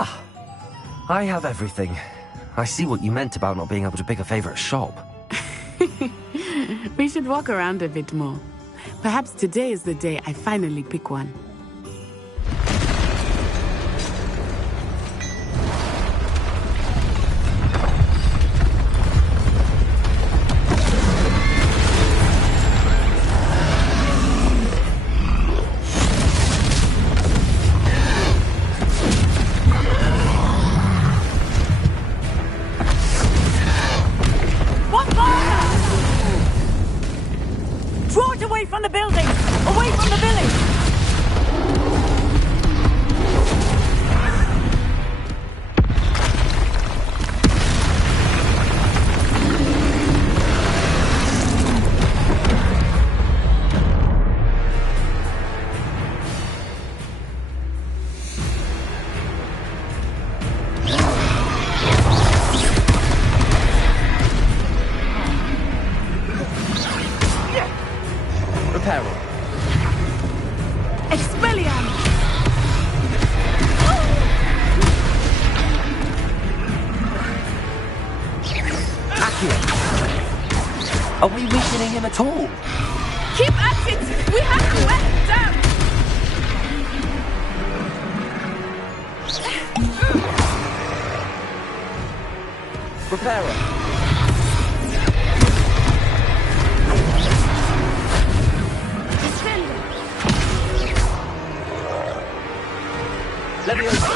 Ah, I have everything. I see what you meant about not being able to pick a favorite shop. We should walk around a bit more. Perhaps today is the day I finally pick one. Are we weakening him at all? Keep at it! We have to wear him down! Repairer! Leviosa!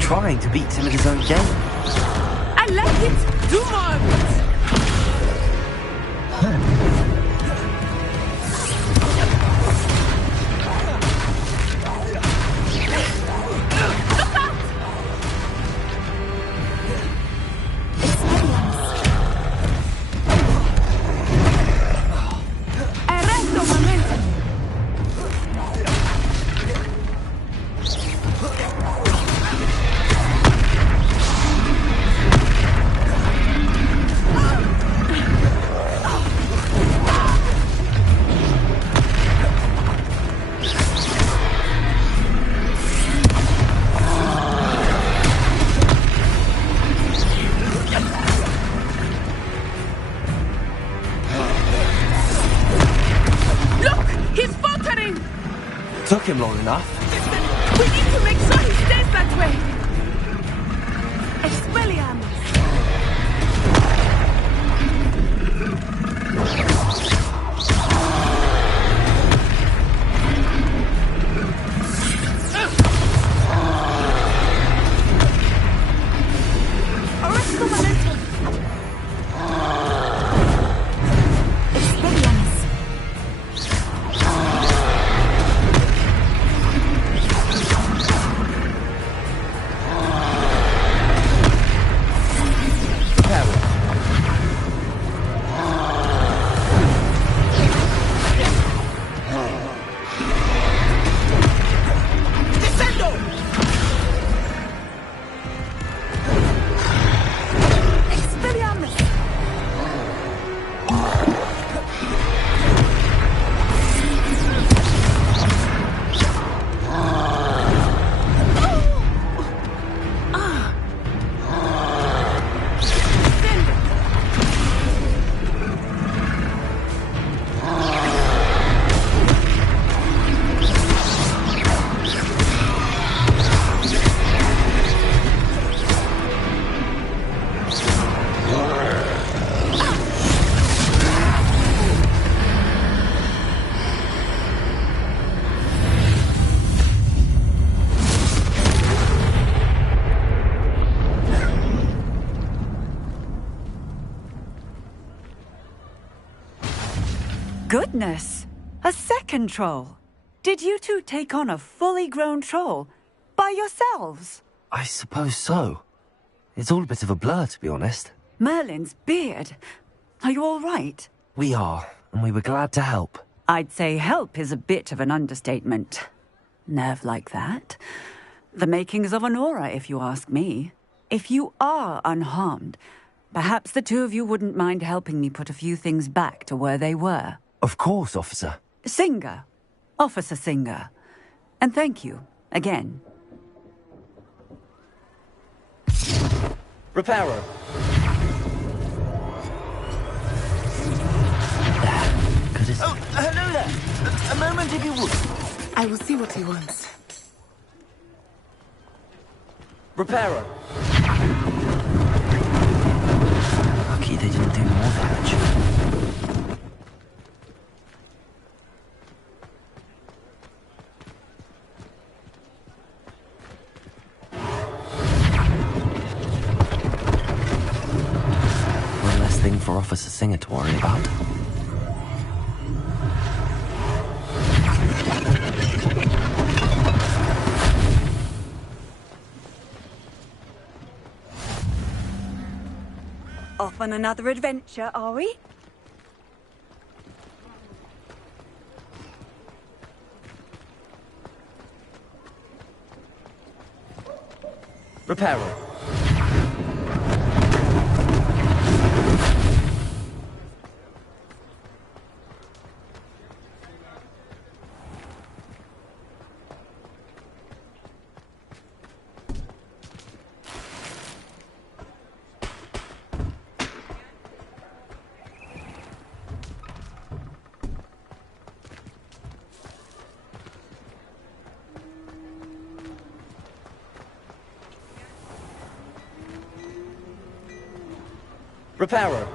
Trying to beat him at his own game. I like it! Do more of it! Look out! Arresto momento! Took him long enough. We need to make sure he stays that way. Expelliarmus. Arresto momento. Goodness! A second troll! Did you two take on a fully grown troll? By yourselves? I suppose so. It's all a bit of a blur, to be honest. Merlin's beard. Are you all right? We are, and we were glad to help. I'd say help is a bit of an understatement. Nerve like that. The makings of an aura, if you ask me. If you are unharmed, perhaps the two of you wouldn't mind helping me put a few things back to where they were. Of course, officer. Singer. Officer Singer. And thank you, again. Reparo. Good as... Oh, hello there. A moment if you would. I will see what he wants. Reparo. Lucky they didn't do more damage. One less thing for Officer Singer to worry about. Off on another adventure, are we? Reparo. Reparo.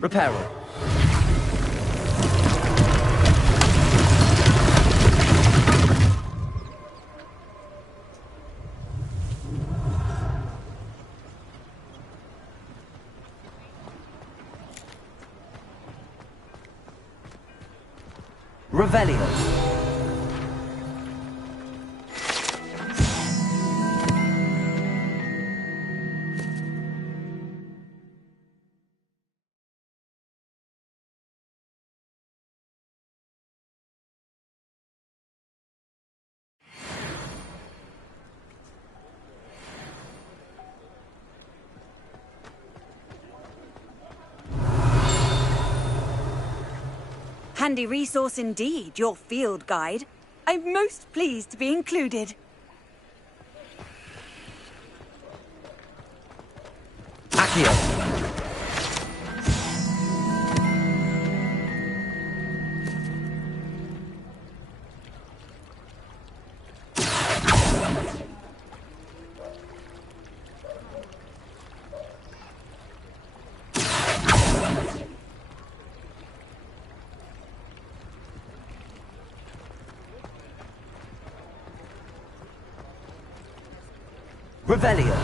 Reparo. Revelio. Handy resource indeed, your field guide. I'm most pleased to be included. Accio. Revelio.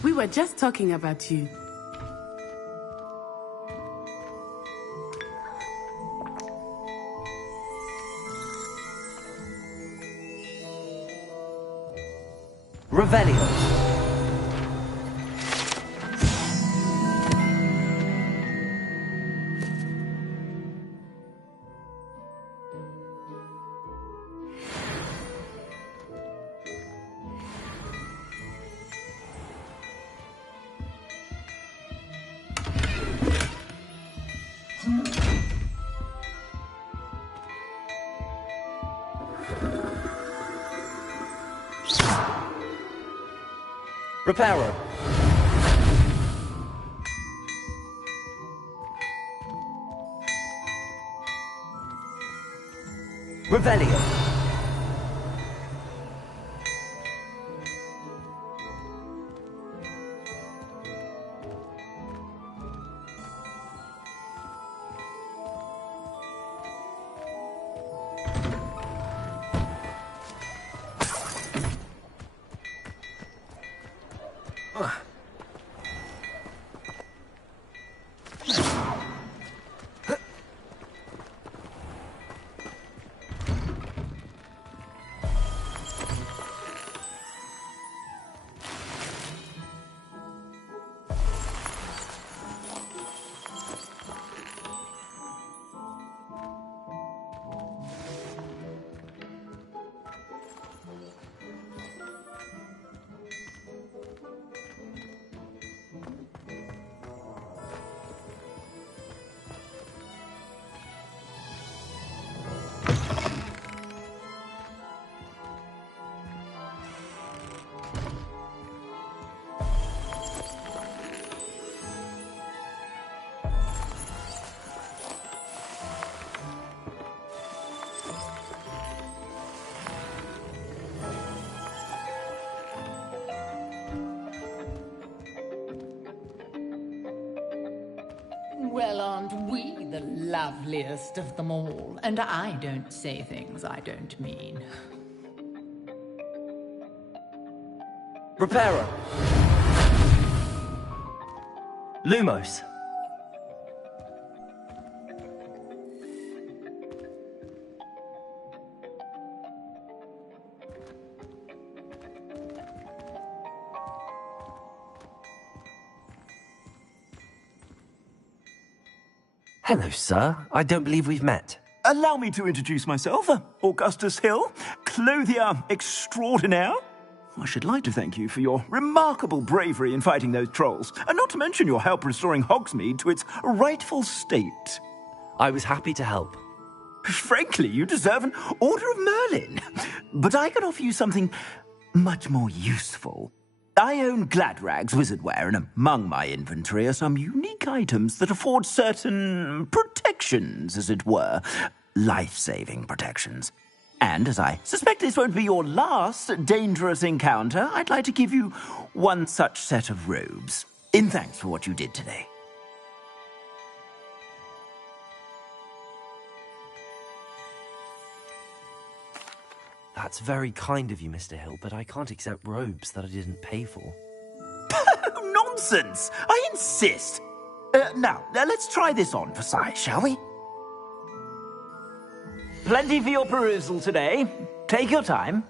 We were just talking about you. Revelio. Reparo. Revelio. Well, aren't we the loveliest of them all? And I don't say things I don't mean. Reparo. Lumos. Hello, sir. I don't believe we've met. Allow me to introduce myself, Augustus Hill, clothier extraordinaire. I should like to thank you for your remarkable bravery in fighting those trolls, and not to mention your help restoring Hogsmeade to its rightful state. I was happy to help. Frankly, you deserve an Order of Merlin. But I could offer you something much more useful. I own Gladrag's wizardware, and among my inventory are some unique items that afford certain protections, as it were. Life-saving protections. And as I suspect this won't be your last dangerous encounter, I'd like to give you one such set of robes, in thanks for what you did today. That's very kind of you, Mr. Hill, but I can't accept robes that I didn't pay for. Nonsense! I insist! Now, let's try this on for size, shall we? Plenty for your perusal today. Take your time.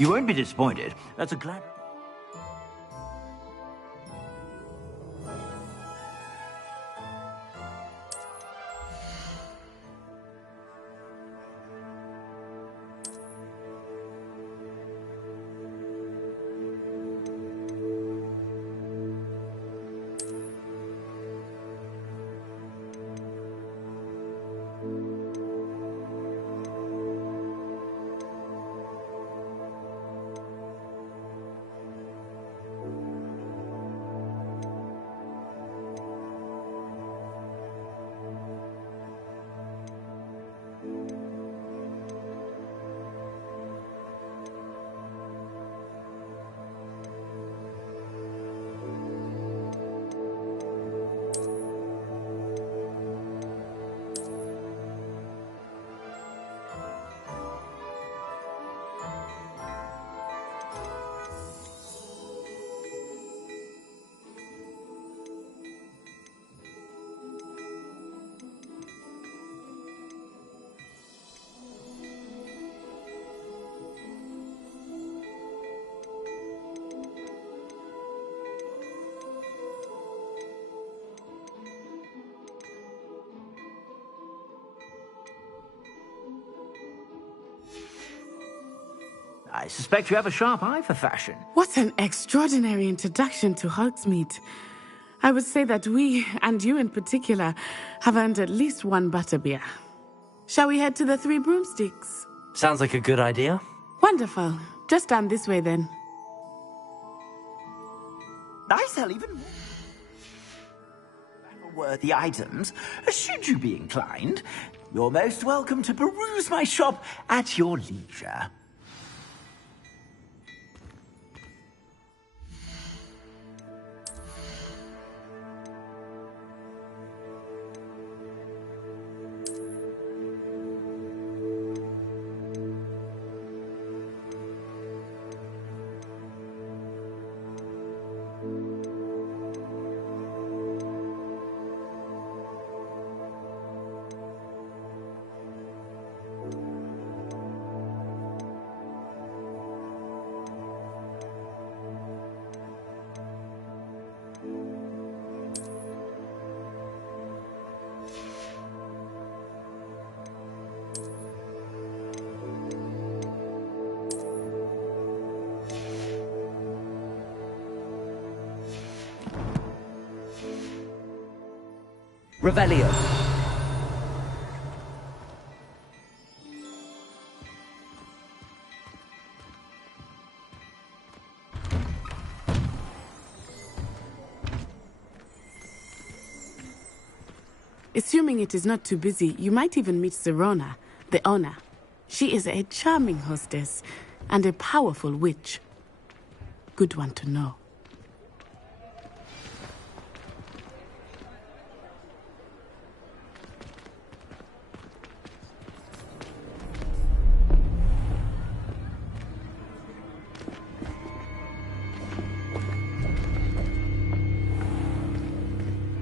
You won't be disappointed. That's a glad... I suspect you have a sharp eye for fashion. What an extraordinary introduction to Hogsmeade. I would say that we, and you in particular, have earned at least one butterbeer. Shall we head to the Three Broomsticks? Sounds like a good idea. Wonderful. Just down this way then. I sell even more battle-worthy items, should you be inclined. You're most welcome to peruse my shop at your leisure. Revelio. Assuming it is not too busy, you might even meet Serona, the owner. She is a charming hostess and a powerful witch. Good one to know.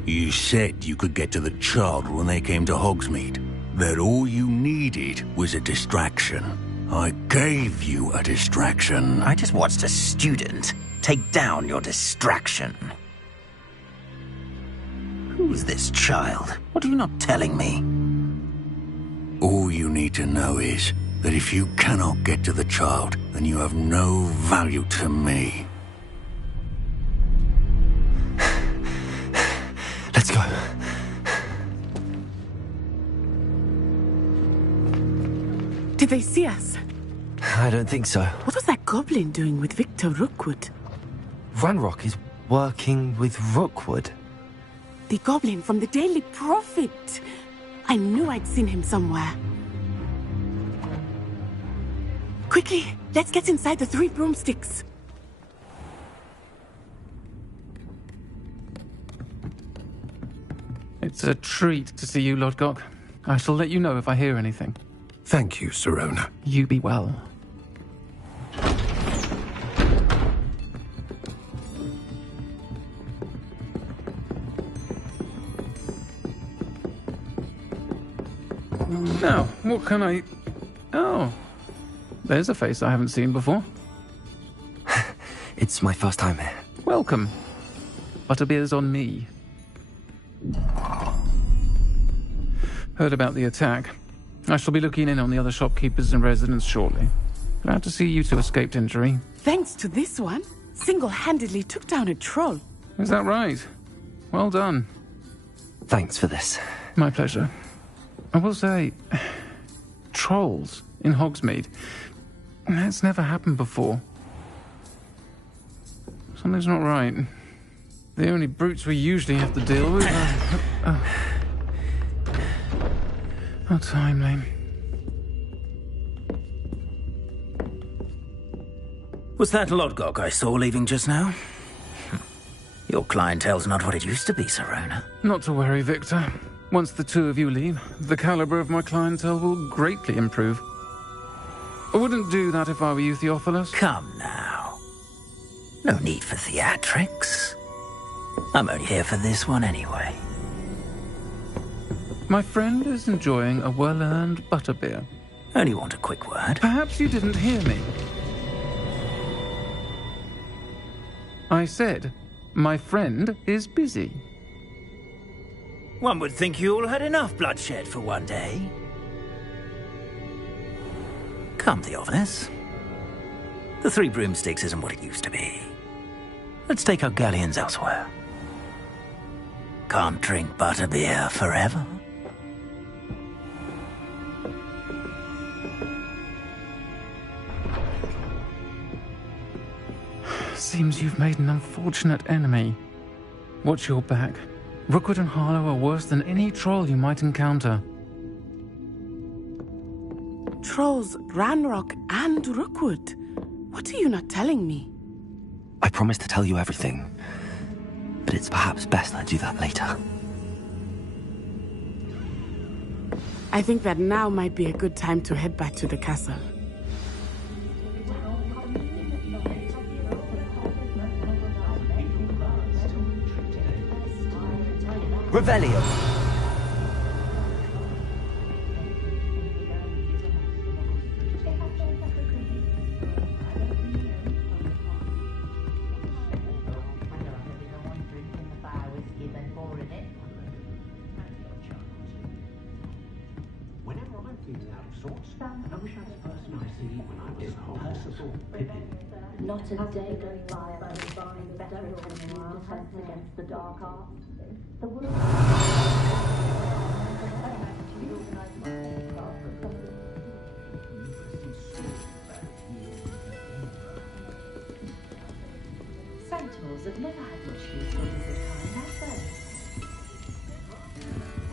You said you could get to the child when they came to Hogsmeade. That all you needed was a distraction. I gave you a distraction. I just watched a student take down your distraction. Who's this child? What are you not telling me? All you need to know is that if you cannot get to the child, then you have no value to me. Let's go. Did they see us? I don't think so. What was that goblin doing with Victor Rookwood? Ranrock is working with Rookwood. The goblin from the Daily Prophet. I knew I'd seen him somewhere. Quickly, let's get inside the Three Broomsticks. It's a treat to see you, Lodgok. I shall let you know if I hear anything. Thank you, Serona. You be well. Now, what can I... Oh, there's a face I haven't seen before. It's my first time here. Welcome. Butterbeer's on me. Heard about the attack. I shall be looking in on the other shopkeepers and residents shortly. Glad to see you two escaped injury. Thanks to this one, single-handedly took down a troll. Is that right? Well done. Thanks for this. My pleasure. I will say, trolls in Hogsmeade. That's never happened before. Something's not right. The only brutes we usually have to deal with are... How timely. Was that Lodgok I saw leaving just now? Your clientele's not what it used to be, Sirona. Not to worry, Victor. Once the two of you leave, the caliber of my clientele will greatly improve. I wouldn't do that if I were you, Theophilus. Come now. No need for theatrics. I'm only here for this one anyway. My friend is enjoying a well-earned butterbeer. Only want a quick word. Perhaps you didn't hear me. I said, my friend is busy. One would think you all had enough bloodshed for one day. Come, Theophilus. The Three Broomsticks isn't what it used to be. Let's take our galleons elsewhere. Can't drink butterbeer forever. Seems you've made an unfortunate enemy. Watch your back. Rookwood and Harlow are worse than any troll you might encounter. Trolls, Ranrock, and Rookwood. What are you not telling me? I promised to tell you everything, but it's perhaps best I do that later. I think that now might be a good time to head back to the castle. Revelio. Not a day goes by without buying better defense against the dark arts. The world. Sentinels have never had much use for this kind, have they?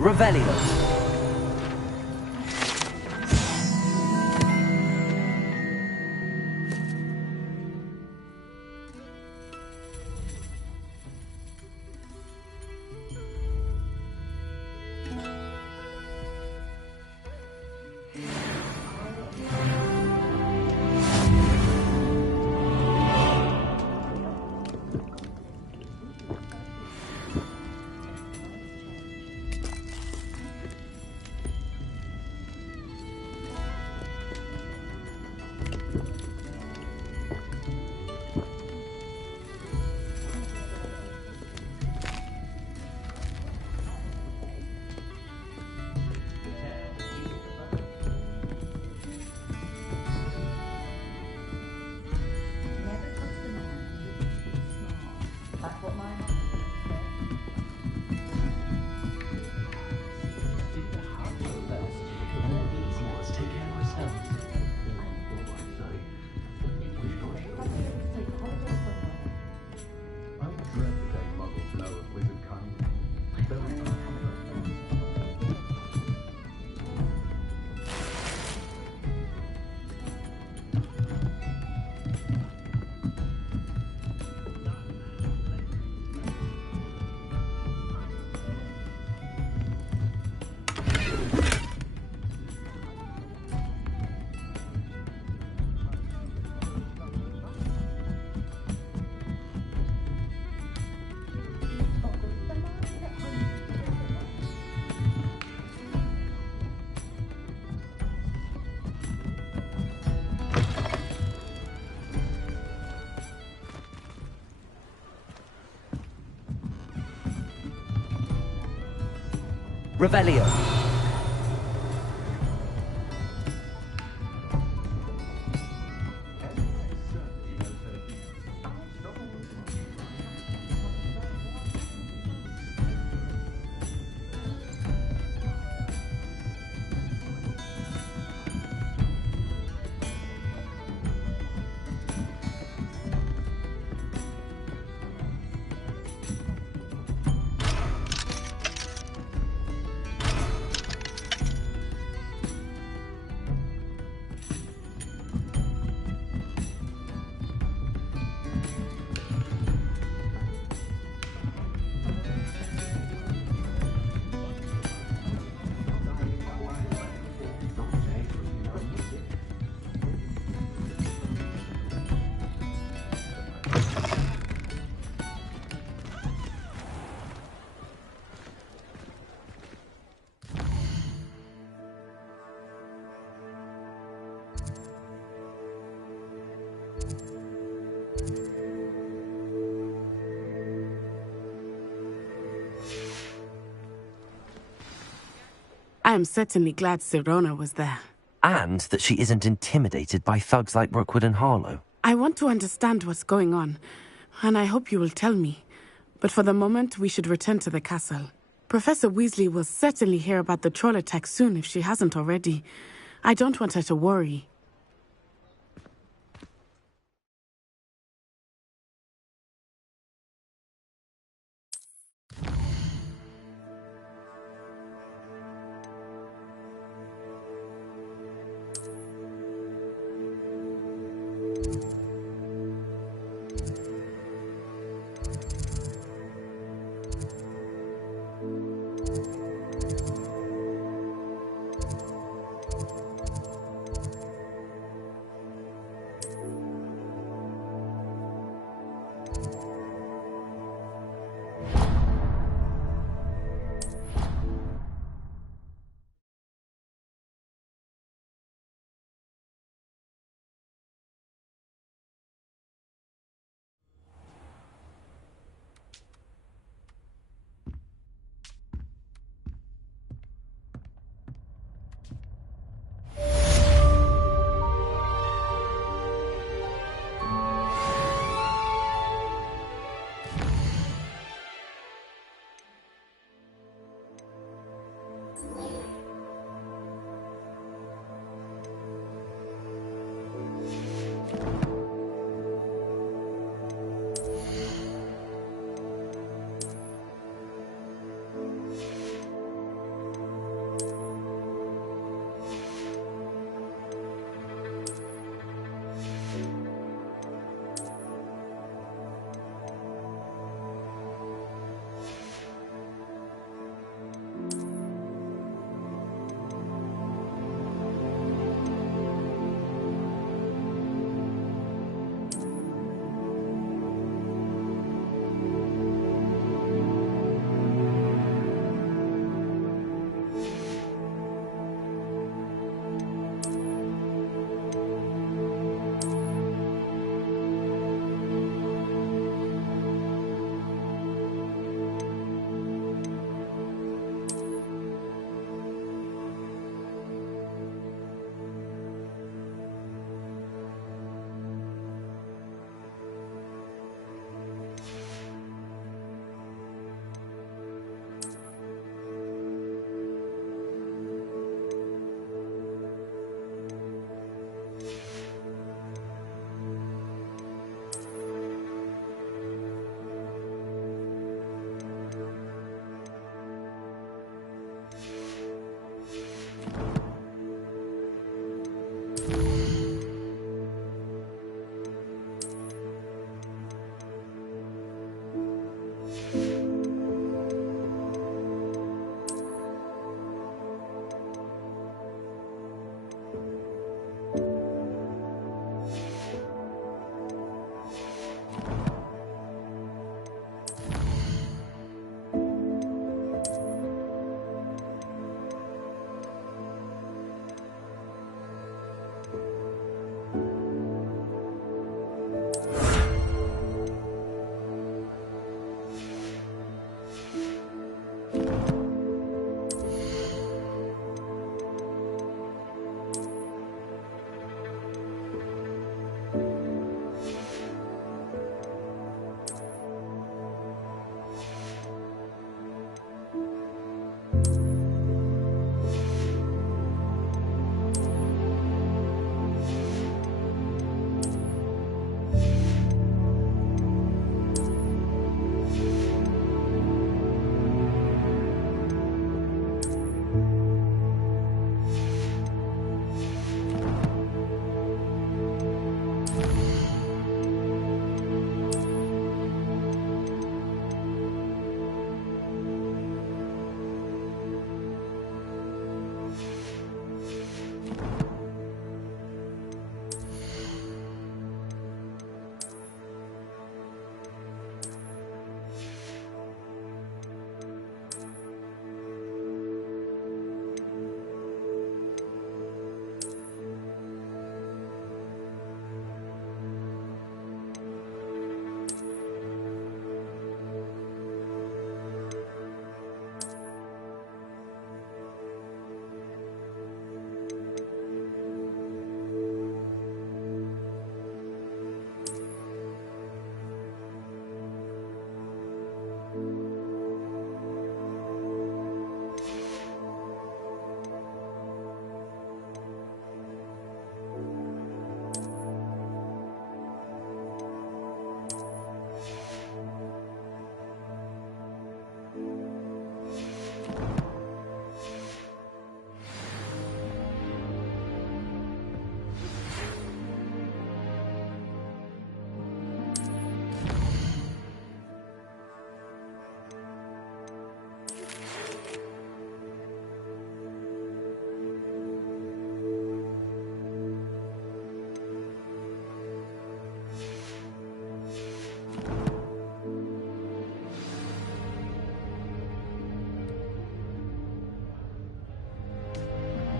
Revelio. Revelio. I am certainly glad Sirona was there. And that she isn't intimidated by thugs like Rookwood and Harlow. I want to understand what's going on, and I hope you will tell me. But for the moment, we should return to the castle. Professor Weasley will certainly hear about the troll attack soon if she hasn't already. I don't want her to worry.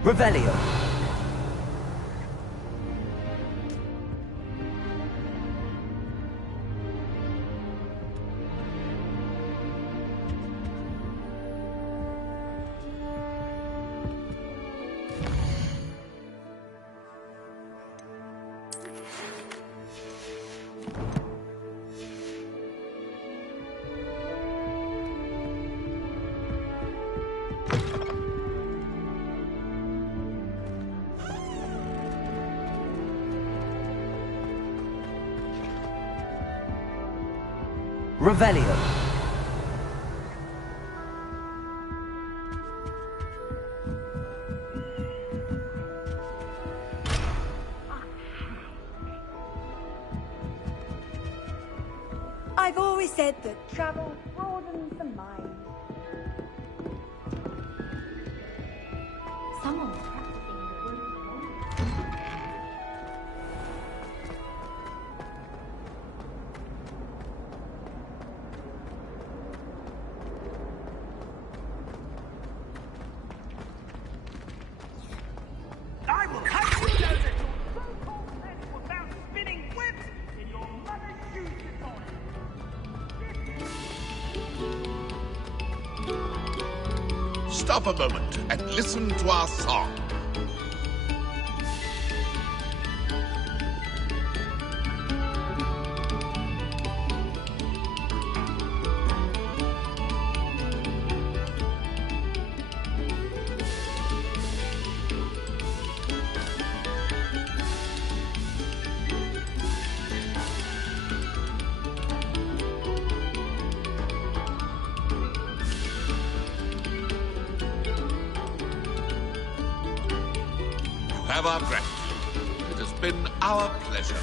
Revelio. Revelio. I've always said that travel broadens the mind. Someone was practicing the word. I will have you know that your so-called men were found spinning webs in your mother's shoes this morning. Stop a moment and listen to our song. Have our gratitude. It has been our pleasure.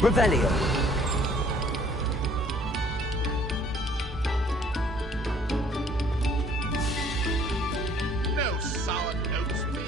Revelio. No sour notes, please.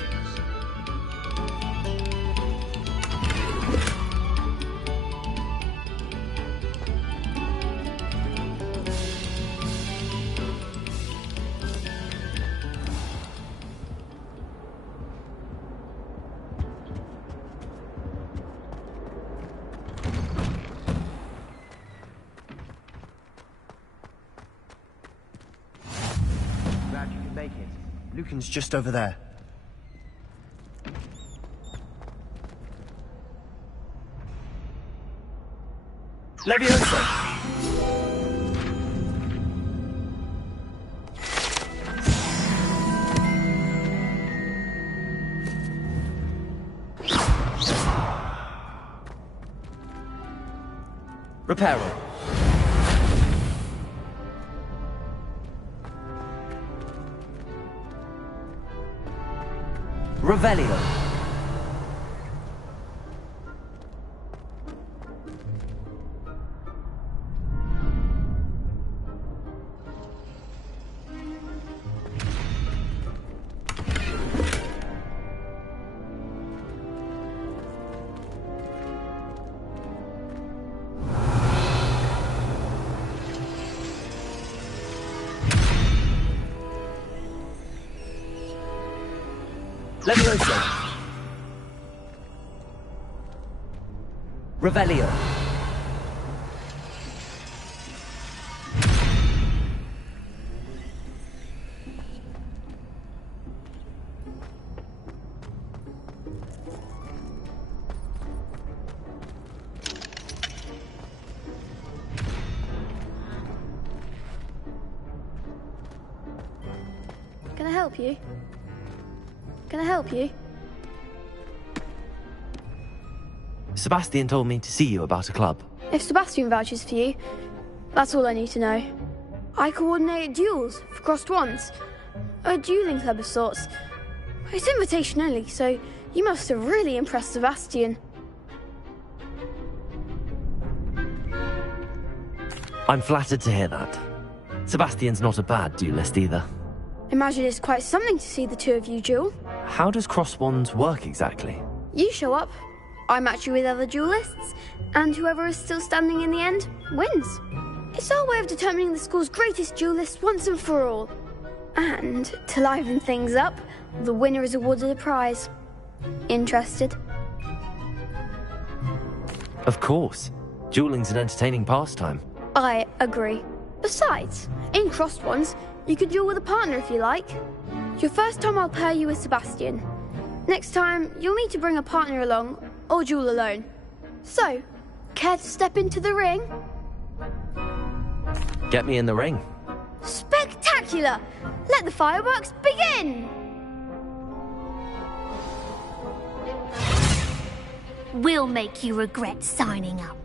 Glad you could make it. Lucan's just over there. Leviosa! Reparo. Revelio. Leviosa. Revelio. Can I help you? Can I help you? Sebastian told me to see you about a club. If Sebastian vouches for you, that's all I need to know. I coordinate duels for crossed wands. A dueling club of sorts. It's invitation only, so you must have really impressed Sebastian. I'm flattered to hear that. Sebastian's not a bad duelist either. Imagine it's quite something to see the two of you duel. How does cross wands work exactly? You show up, I match you with other duelists, and whoever is still standing in the end wins. It's our way of determining the school's greatest duelist once and for all. And, to liven things up, the winner is awarded a prize. Interested? Of course. Dueling's an entertaining pastime. I agree. Besides, in crossed ones, you can duel with a partner if you like. Your first time I'll pair you with Sebastian. Next time, you'll need to bring a partner along, or duel alone. So, care to step into the ring? Get me in the ring. Spectacular! Let the fireworks begin! We'll make you regret signing up.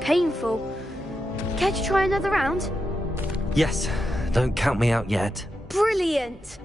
Painful. Care to try another round? Yes. Don't count me out yet. Brilliant!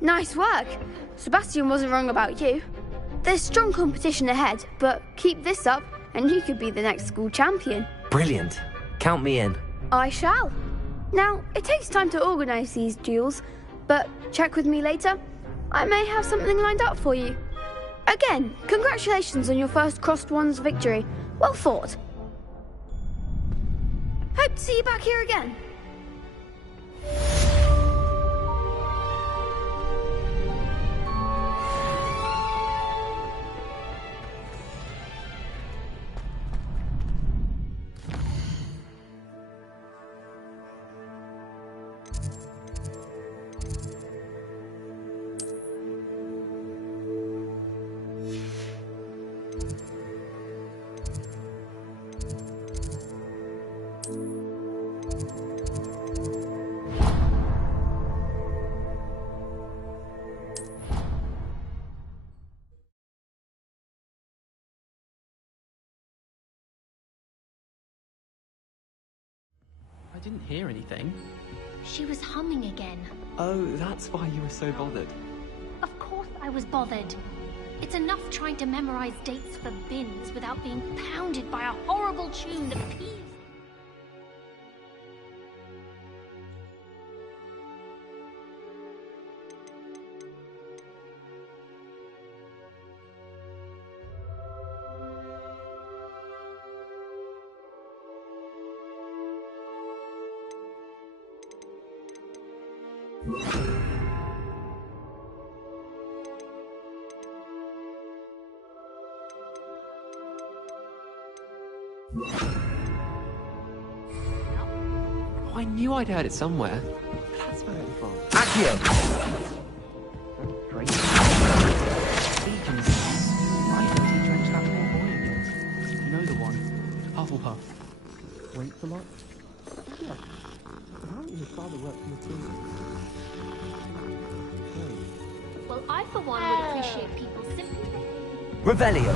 Nice work. Sebastian wasn't wrong about you. There's strong competition ahead, but keep this up and you could be the next school champion. Brilliant. Count me in. I shall. Now, it takes time to organise these duels, but check with me later. I may have something lined up for you. Again, congratulations on your first Crossed Ones victory. Well fought. Hope to see you back here again. I didn't hear anything. She was humming again. Oh, that's why you were so bothered. Of course I was bothered. It's enough trying to memorize dates for bins without being pounded by a horrible tune that peeves. Oh, I knew I'd heard it somewhere. That's where it's from. Accio! Great. Agents. Why did he drench that poor boy again? You know the one. Hufflepuff. Wait for lot? Yeah. Apparently his father worked in the team. Well, I for one would appreciate people simply... Revelio!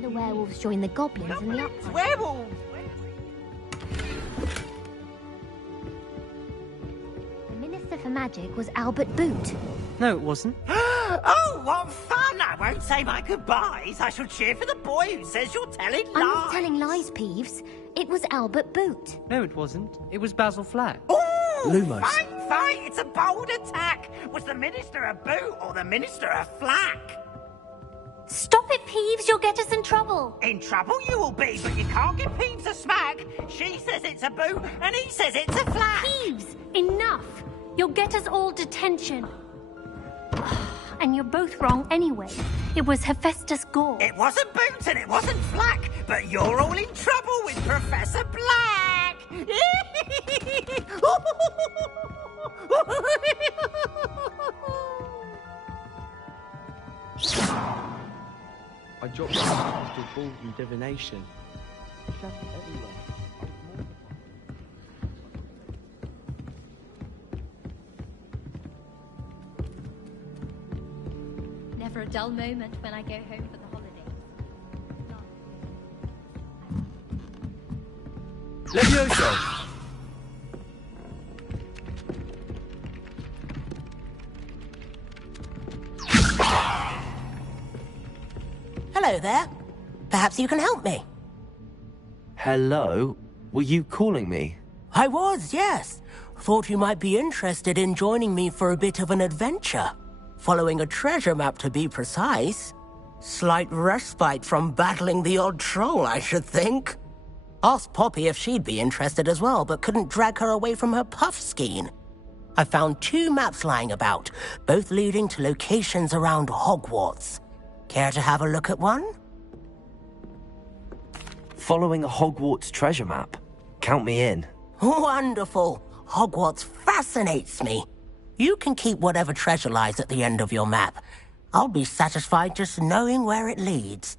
The werewolves join the goblins and the upside. Werewolves! The Minister for Magic was Albert Boot. No, it wasn't. Oh, what fun! I won't say my goodbyes. I shall cheer for the boy who says you're telling lies. I'm not telling lies, Peeves. It was Albert Boot. No, it wasn't. It was Basil Flack. Ooh, Lumos. Fight! It's a bold attack. Was the Minister a boot or the Minister a flack? Stop it, Peeves. You'll get us in trouble. In trouble you will be, but you can't give Peeves a smack. She says it's a boot, and he says it's a flack. Peeves, enough. You'll get us all detention. And you're both wrong anyway. It was Hephaestus Gore. It wasn't boot and it wasn't flack, but you're all in trouble with Professor Black. I dropped the crystal ball in divination. Shattered everywhere. Never a dull moment when I go home for the holidays. Levioso! Hello there. Perhaps you can help me. Hello? Were you calling me? I was, yes. Thought you might be interested in joining me for a bit of an adventure. Following a treasure map, to be precise. Slight respite from battling the odd troll, I should think. Asked Poppy if she'd be interested as well, but couldn't drag her away from her puff skein. I found 2 maps lying about, both leading to locations around Hogwarts. Care to have a look at one? Following a Hogwarts treasure map? Count me in. Wonderful. Hogwarts fascinates me. You can keep whatever treasure lies at the end of your map. I'll be satisfied just knowing where it leads.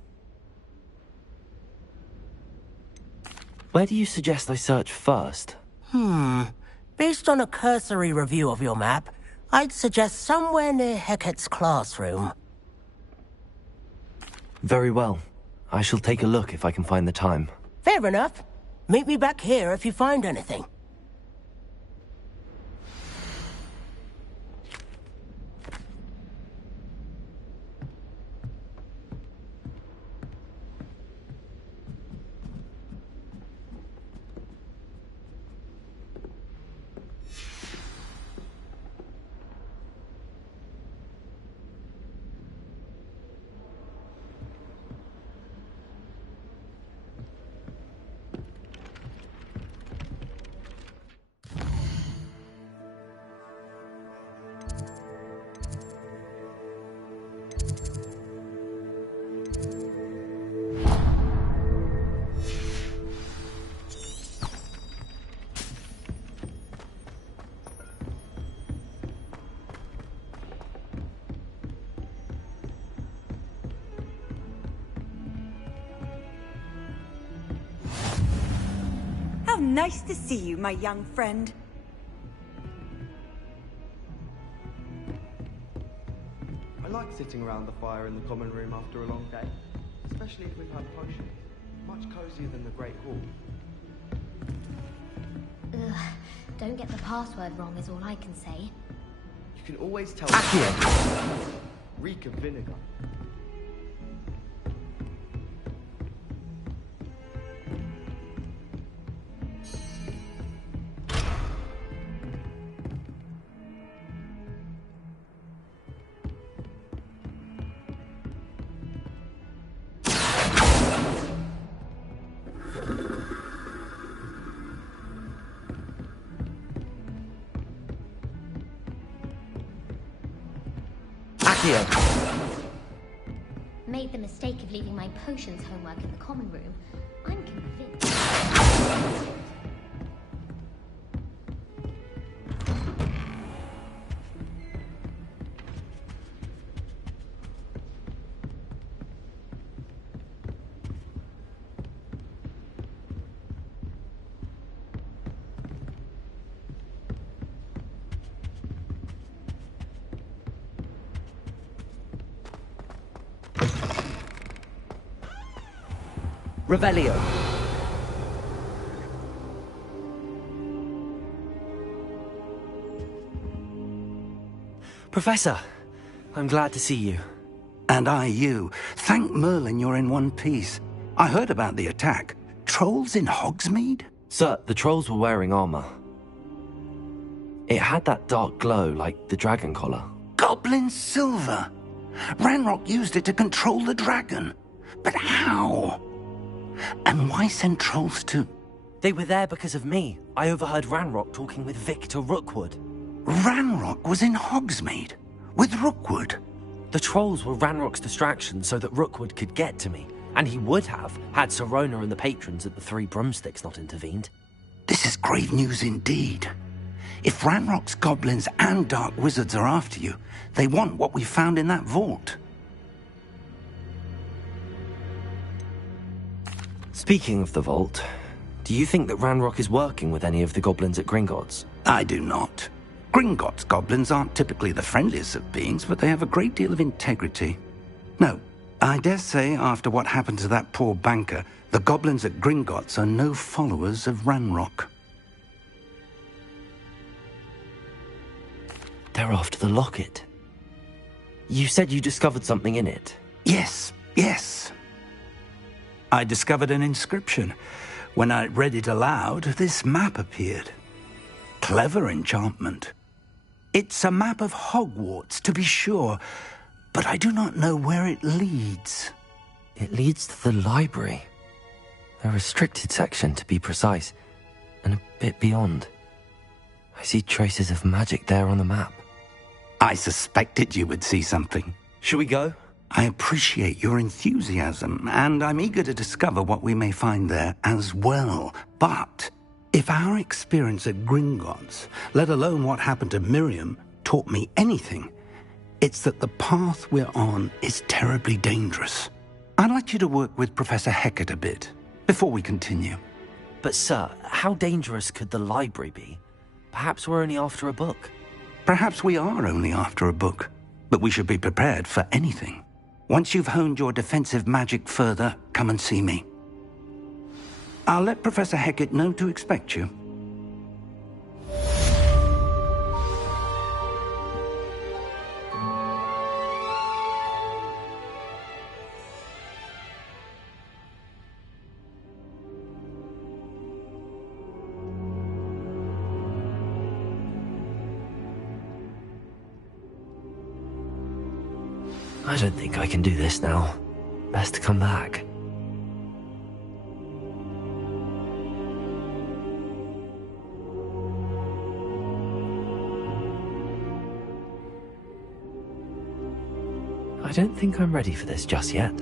Where do you suggest I search first? Based on a cursory review of your map, I'd suggest somewhere near Hecat's classroom. Very well. I shall take a look if I can find the time. Fair enough. Meet me back here if you find anything. Nice to see you, my young friend. I like like sitting around the fire in the common room after a long day, especially if we've had potions. Much cozier than the Great Hall. Ugh, don't get the password wrong is all I can say. You can always tell. Accio! Reek of vinegar. Made the mistake of leaving my potions homework in the common room. I'm convinced. Revelio. Professor, I'm glad to see you. And I you. Thank Merlin you're in one piece. I heard about the attack. Trolls in Hogsmeade? Sir, the trolls were wearing armor. It had that dark glow like the dragon collar. Goblin silver. Ranrock used it to control the dragon. But how? And why send trolls to... They were there because of me. I overheard Ranrock talking with Victor Rookwood. Ranrock was in Hogsmeade? With Rookwood? The trolls were Ranrock's distraction so that Rookwood could get to me. And he would have, had Sirona and the patrons at the Three Broomsticks not intervened. This is grave news indeed. If Ranrock's goblins and dark wizards are after you, they want what we found in that vault. Speaking of the vault, do you think that Ranrock is working with any of the goblins at Gringotts? I do not. Gringotts goblins aren't typically the friendliest of beings, but they have a great deal of integrity. No, I dare say after what happened to that poor banker, the goblins at Gringotts are no followers of Ranrock. They're after the locket. You said you discovered something in it. Yes. I discovered an inscription. When I read it aloud, this map appeared. Clever enchantment. It's a map of Hogwarts, to be sure, but I do not know where it leads. It leads to the library. A restricted section, to be precise, and a bit beyond. I see traces of magic there on the map. I suspected you would see something. Shall we go? I appreciate your enthusiasm, and I'm eager to discover what we may find there as well. But if our experience at Gringotts, let alone what happened to Miriam, taught me anything, it's that the path we're on is terribly dangerous. I'd like you to work with Professor Hecat a bit before we continue. But sir, how dangerous could the library be? Perhaps we're only after a book. Perhaps we are only after a book, but we should be prepared for anything. Once you've honed your defensive magic further, come and see me. I'll let Professor Hecat know to expect you. I don't think I can do this now. Best to come back. I don't think I'm ready for this just yet.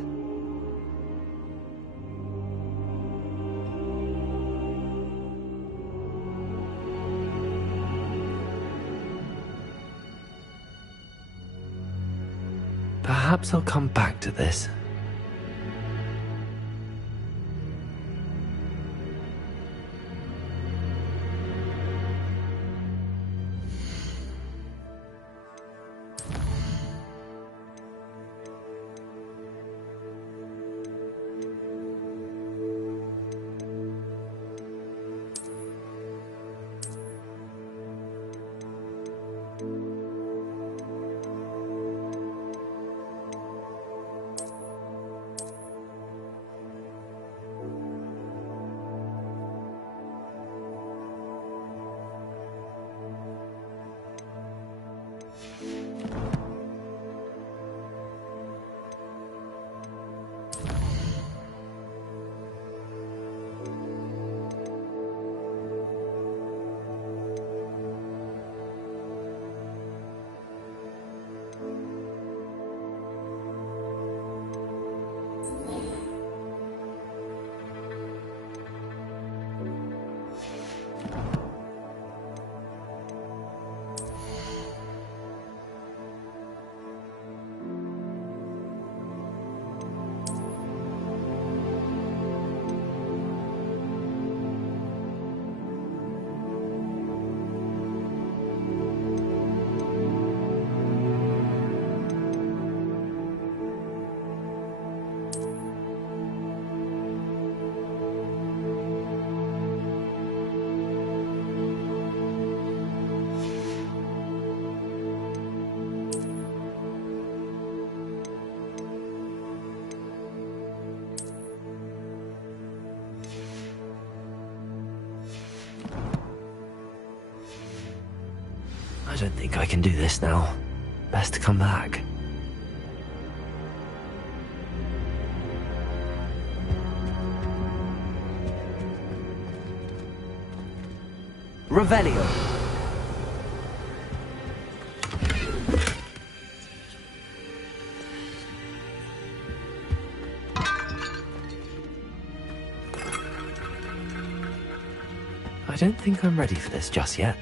Perhaps I'll come back to this. don't think I can do this now. Best to come back. Revelio. I don't think I'm ready for this just yet.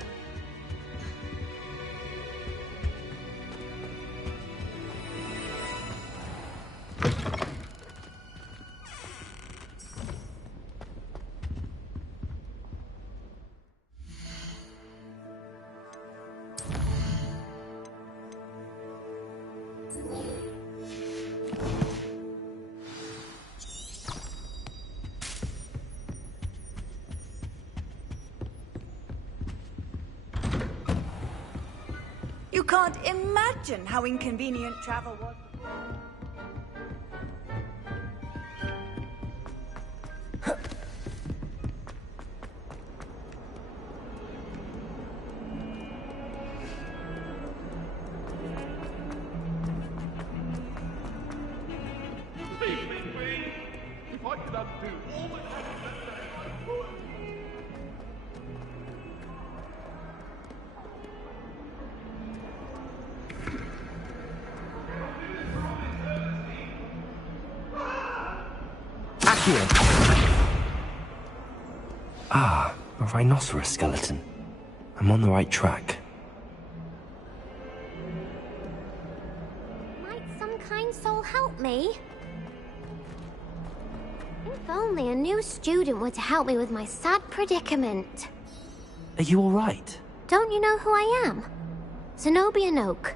You can't imagine how inconvenient travel was. If I could undo all the I would. Ah, a rhinoceros skeleton. I'm on the right track. Might some kind soul help me? If only a new student were to help me with my sad predicament. Are you alright? Don't you know who I am? Zenobia Noak,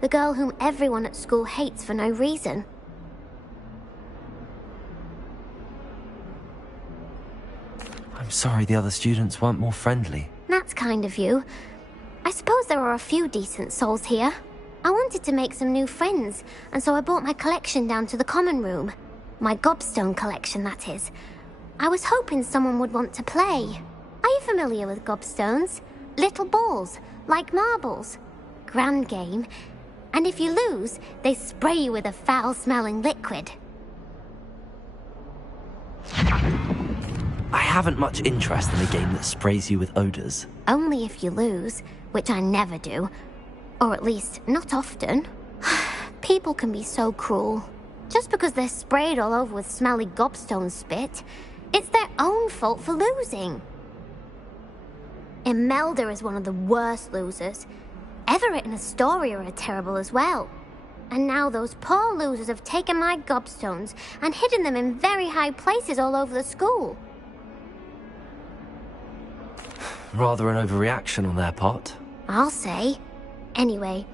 the girl whom everyone at school hates for no reason. I'm sorry the other students weren't more friendly. That's kind of you. I suppose there are a few decent souls here. I wanted to make some new friends, and so I brought my collection down to the common room. My gobstone collection, that is. I was hoping someone would want to play. Are you familiar with gobstones? Little balls, like marbles. Grand game. And if you lose, they spray you with a foul-smelling liquid. I haven't much interest in a game that sprays you with odors. Only if you lose, which I never do. Or at least, not often. People can be so cruel. Just because they're sprayed all over with smelly gobstone spit, it's their own fault for losing. Imelda is one of the worst losers. Everett and Astoria are terrible as well. And now those poor losers have taken my gobstones and hidden them in very high places all over the school. Rather an overreaction on their part. I'll say. Anyway,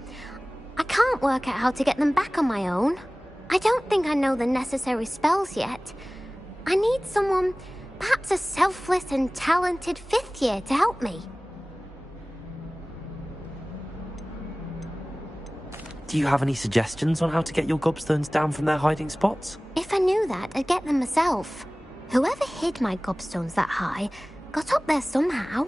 I can't work out how to get them back on my own. I don't think I know the necessary spells yet. I need someone, perhaps a selfless and talented fifth year to help me. Do you have any suggestions on how to get your gobstones down from their hiding spots? If I knew that, I'd get them myself. Whoever hid my gobstones that high got up there somehow.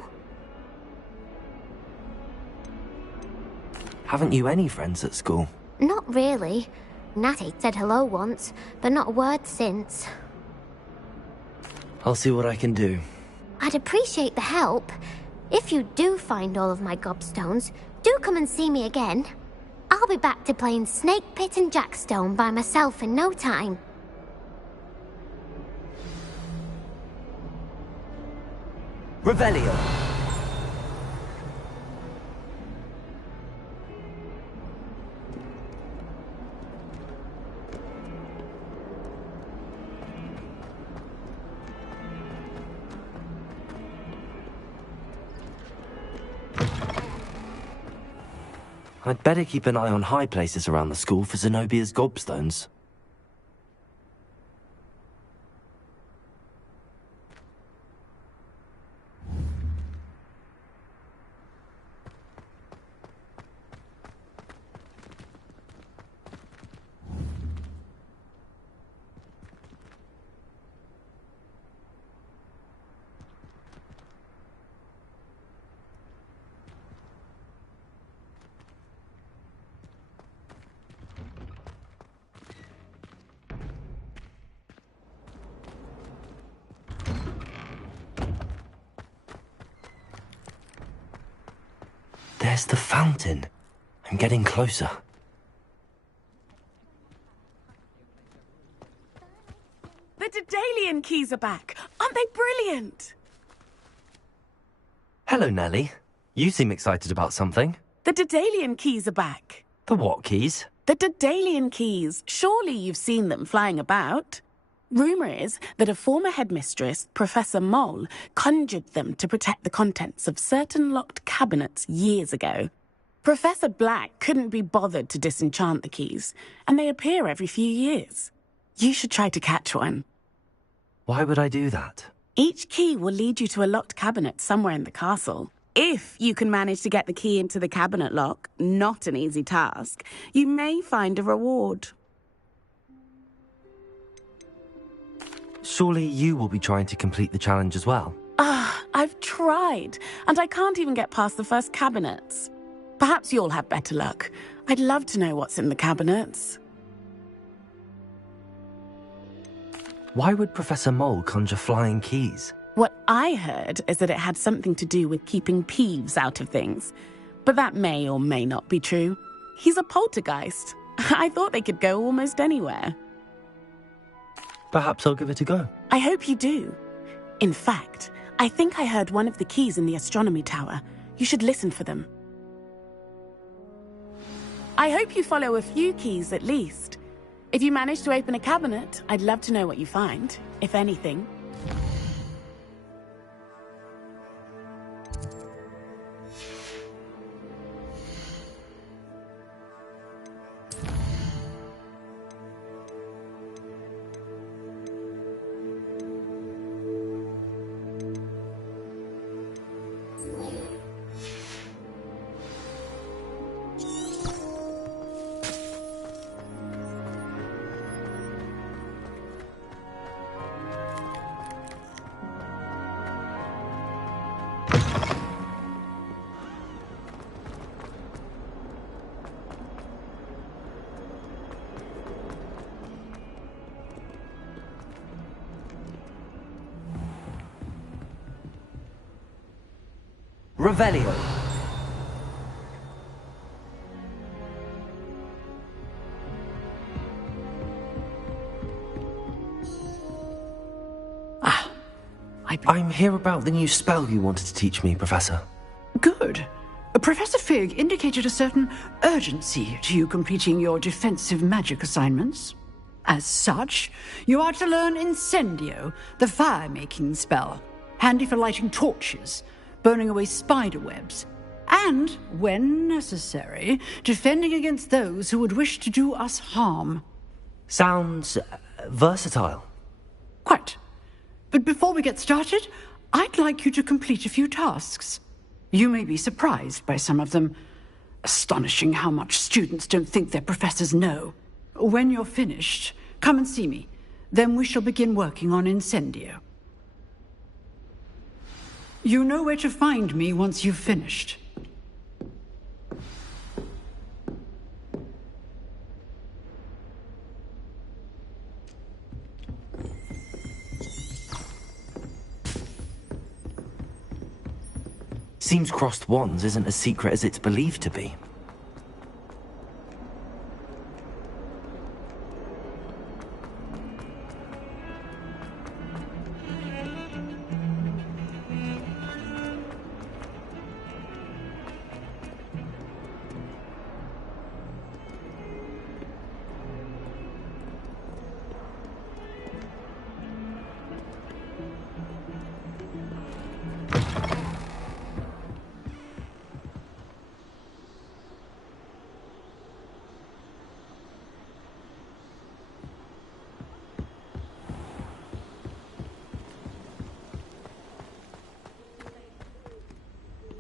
Haven't you any friends at school? Not really. Natty said hello once, but not a word since. I'll see what I can do. I'd appreciate the help. If you do find all of my gobstones, do come and see me again. I'll be back to playing Snake Pit and Jackstone by myself in no time. Revelio. I'd better keep an eye on high places around the school for Zenobia's gobstones. There's the fountain. I'm getting closer. The Daedalian keys are back. Aren't they brilliant? Hello, Nellie. You seem excited about something. The Daedalian keys are back. The what keys? The Daedalian keys. Surely you've seen them flying about. Rumour is that a former headmistress, Professor Mole, conjured them to protect the contents of certain locked cabinets years ago. Professor Black couldn't be bothered to disenchant the keys, and they appear every few years. You should try to catch one. Why would I do that? Each key will lead you to a locked cabinet somewhere in the castle. If you can manage to get the key into the cabinet lock, not an easy task, you may find a reward. Surely you will be trying to complete the challenge as well. I've tried, and I can't even get past the first cabinets. Perhaps you'll have better luck. I'd love to know what's in the cabinets. Why would Professor Mole conjure flying keys? What I heard is that it had something to do with keeping Peeves out of things. But that may or may not be true. He's a poltergeist. I thought they could go almost anywhere. Perhaps I'll give it a go. I hope you do. In fact, I think I heard one of the keys in the astronomy tower. You should listen for them. I hope you follow a few keys at least. If you manage to open a cabinet, I'd love to know what you find, if anything. Revelio. I'm here about the new spell you wanted to teach me, Professor. Good. Professor Fig indicated a certain urgency to you completing your defensive magic assignments. As such, you are to learn Incendio, the fire-making spell, handy for lighting torches, burning away spider webs, and, when necessary, defending against those who would wish to do us harm. Sounds versatile. Quite. But before we get started, I'd like you to complete a few tasks. You may be surprised by some of them. Astonishing how much students don't think their professors know. When you're finished, come and see me. Then we shall begin working on Incendio. You know where to find me once you've finished. Seems crossed wands isn't as secret as it's believed to be.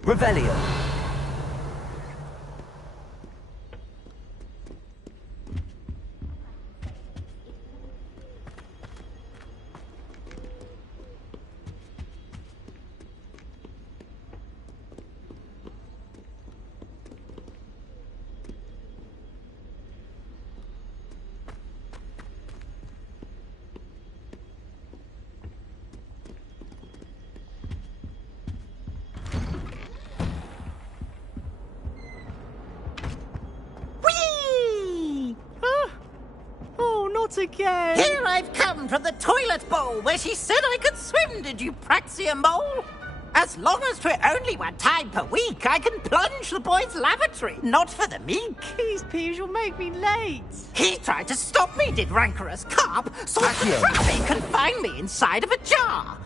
Revelio. Not again! Here I've come from the toilet bowl where she said I could swim, did you praxia mole? As long as 'twere only one time per week, I can plunge the boy's lavatory, not for the meek. Please, Peeves, you'll make me late. He tried to stop me, did rancorous carp, so he confined me inside of a jar.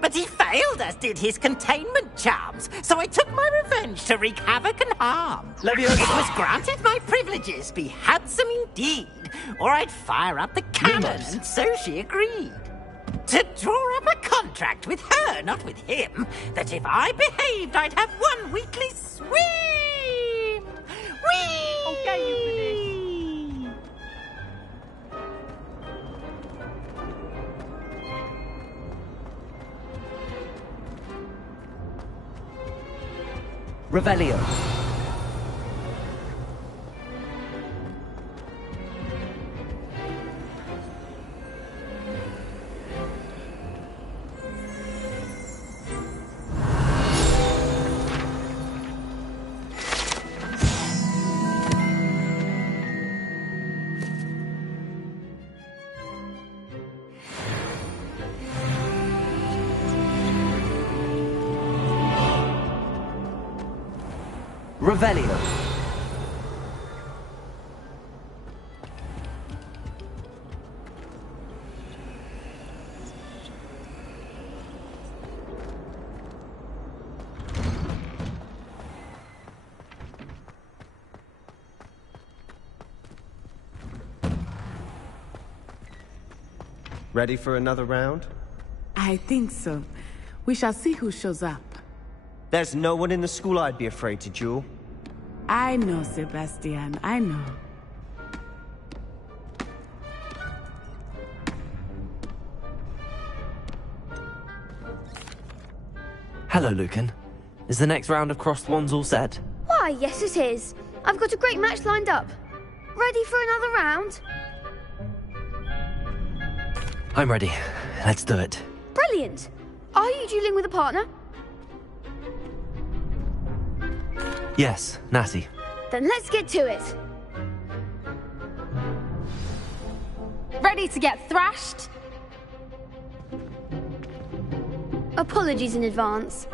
But he failed, as did his containment charms, so I took my revenge to wreak havoc and harm. It was granted my privileges be handsome indeed, or I'd fire up the cannon, and so she agreed. To draw up a contract with her, not with him, that if I behaved, I'd have one weekly swim! Whee! I'll get you for this. Revelio. Revelio. Ready for another round? I think so. We shall see who shows up. There's no one in the school I'd be afraid to duel. I know, Sebastian. I know. Hello, Lucan. Is the next round of crossed wands all set? Why, yes it is. I've got a great match lined up. Ready for another round? I'm ready. Let's do it. Brilliant. Are you dueling with a partner? Yes, Natty. Then let's get to it. Ready to get thrashed? Apologies in advance.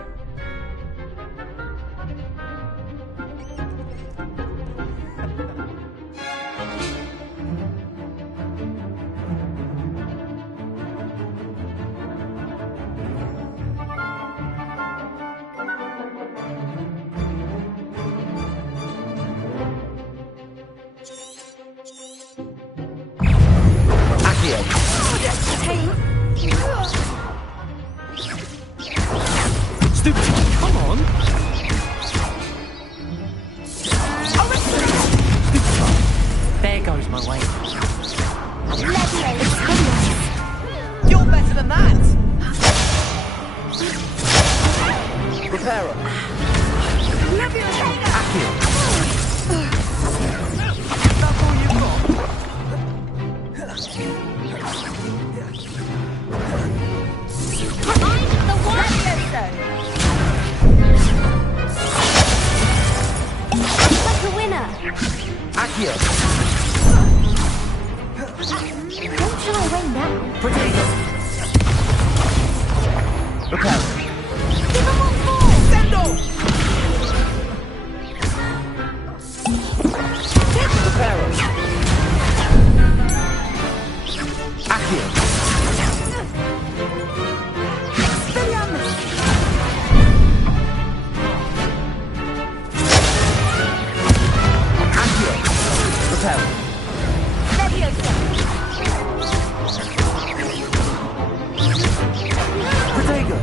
Stupid! Come on! There goes my way. You're better than that! Reparo. That's all you've got? Like a winner. Accio. Don't shy away now. Potato. Reparo. Give him one more. Sendo! Reparo. Accio. Reparo. Potato.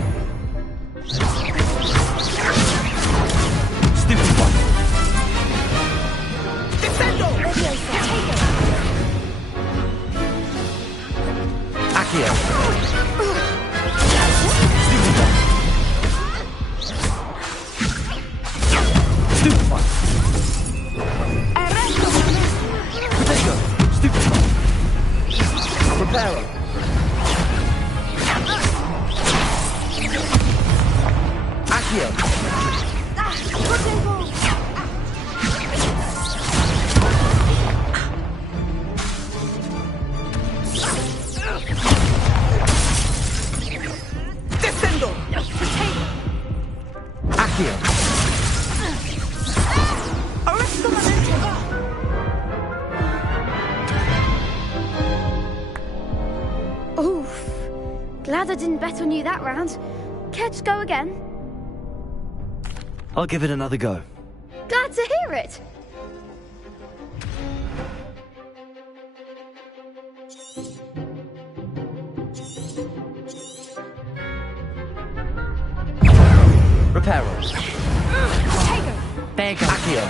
Stupid one. Defendo! Accio. Stupid one. Stupid one. Potato. Stupid one. Reparo. Accio. Accio. Oof. Glad I didn't bet on you that round. Care to go again? I'll give it another go. Glad to hear it. Reparo. Tego. There you go. Accio.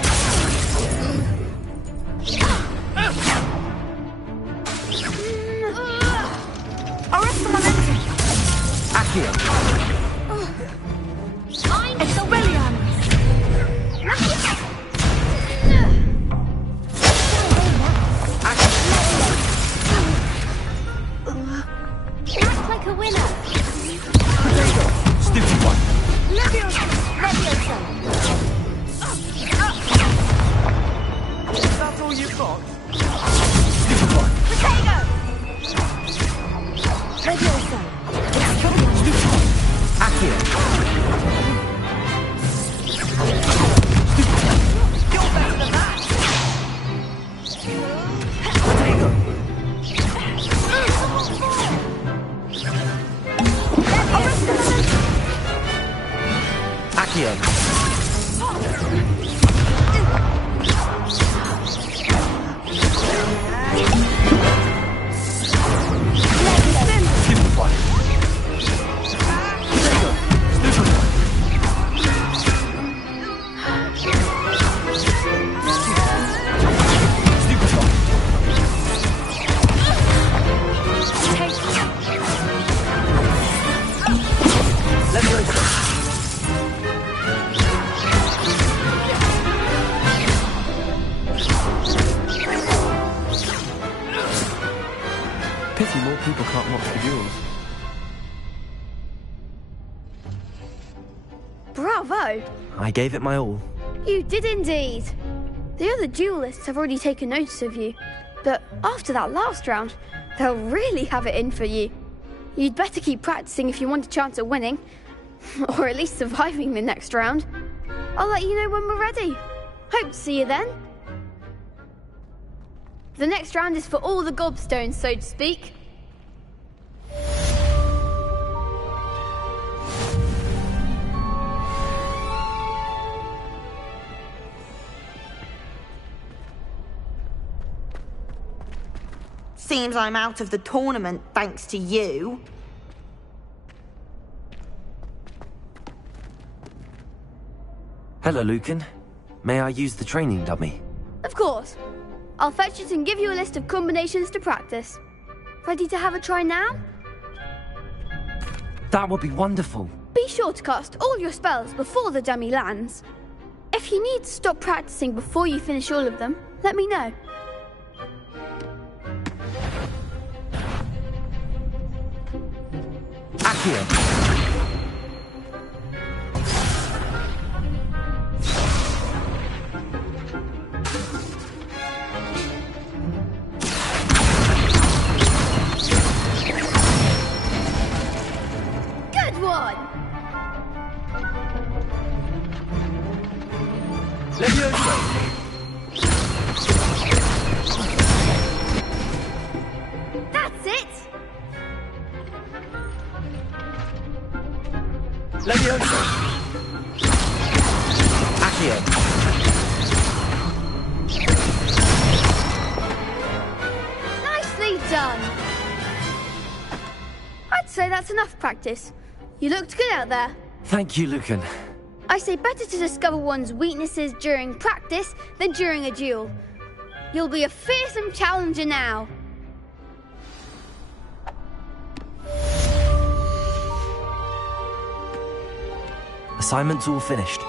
Accio. Act like a winner. Stupid one. That's all you've got? Stupid one. Accio. You're better than that. Accio. Stupid one. Pity more people can't watch the duels. Bravo. I gave it my all. You did indeed. The other duelists have already taken notice of you, but after that last round, they'll really have it in for you. You'd better keep practicing if you want a chance at winning, or at least surviving the next round. I'll let you know when we're ready. Hope to see you then. The next round is for all the gobstones, so to speak. Seems I'm out of the tournament thanks to you. Hello, Lucan. May I use the training dummy? Of course. I'll fetch it and give you a list of combinations to practice. Ready to have a try now? That would be wonderful. Be sure to cast all your spells before the dummy lands. If you need to stop practicing before you finish all of them, let me know. Accio. Good one! That's it! Levioso. Accio. Nicely done! I'd say that's enough practice. You looked good out there. Thank you, Lucan. I say better to discover one's weaknesses during practice than during a duel. You'll be a fearsome challenger now. Assignment's all finished.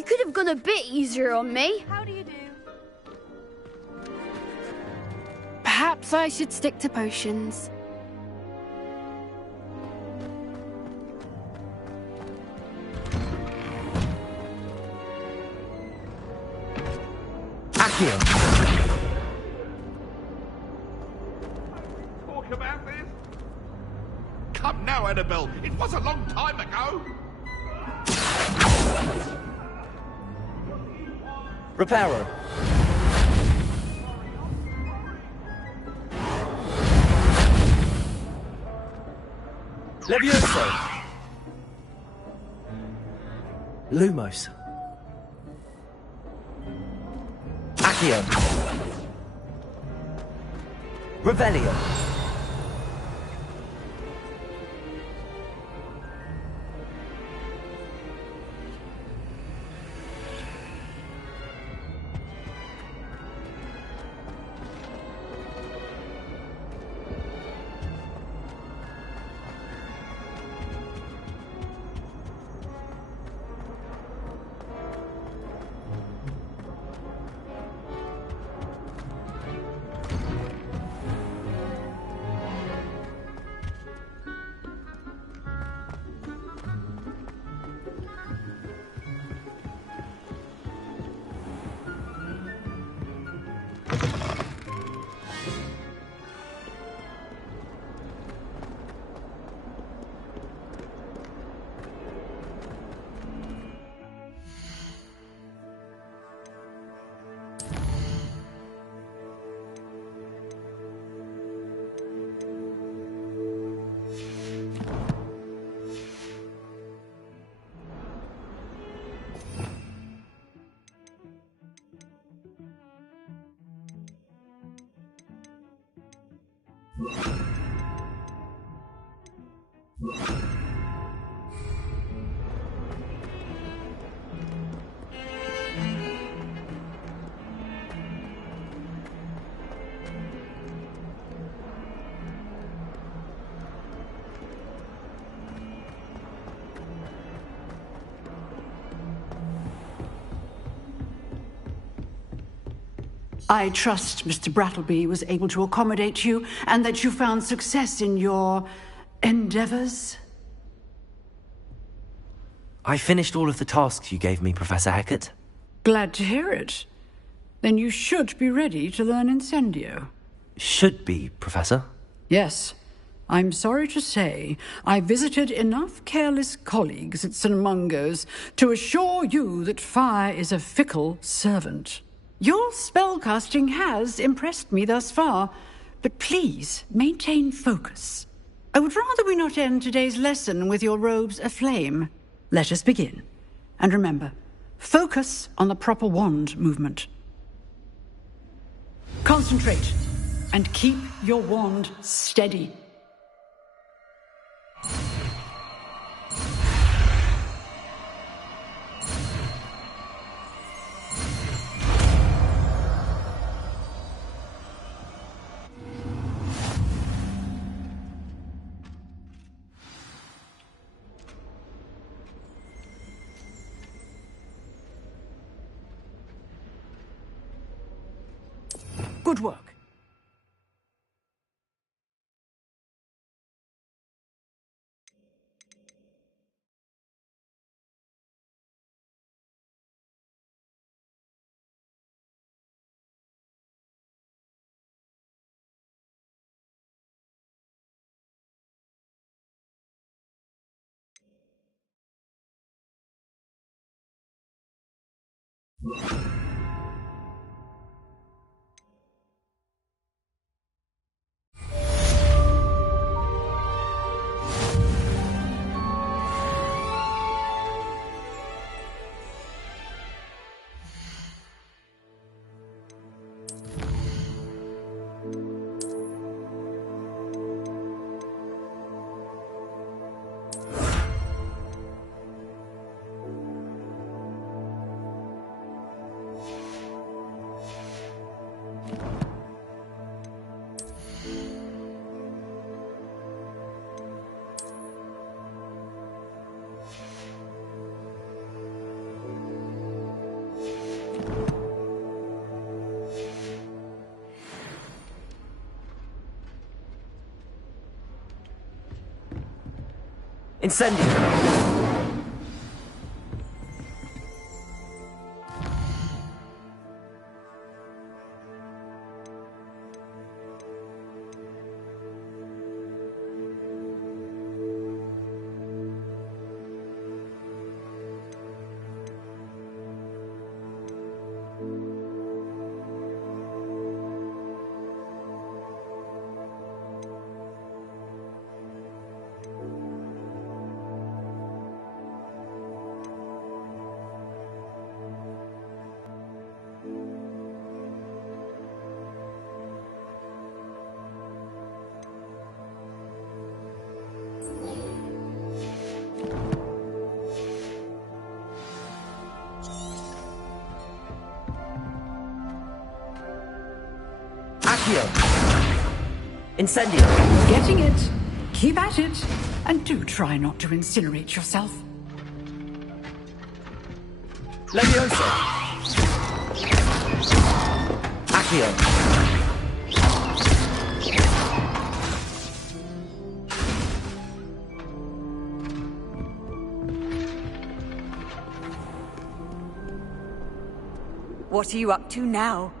You could have gone a bit easier on me. How do you do? Perhaps I should stick to potions. Accio! Talk about this? Come now, Annabelle. It was a long time ago. Reparo! Levioso! Lumos! Accio! Revelio! I trust Mr. Brattleby was able to accommodate you and that you found success in your endeavors. I finished all of the tasks you gave me, Professor Hecat. Glad to hear it. Then you should be ready to learn Incendio. Should be, Professor. Yes. I'm sorry to say, I visited enough careless colleagues at St. Mungo's to assure you that fire is a fickle servant. Your spellcasting has impressed me thus far, but please maintain focus. I would rather we not end today's lesson with your robes aflame. Let us begin. And remember, focus on the proper wand movement. Concentrate and keep your wand steady. Good work. Incendio. Incendio. Getting it. Keep at it. And do try not to incinerate yourself. Leviosa. Accio. What are you up to now?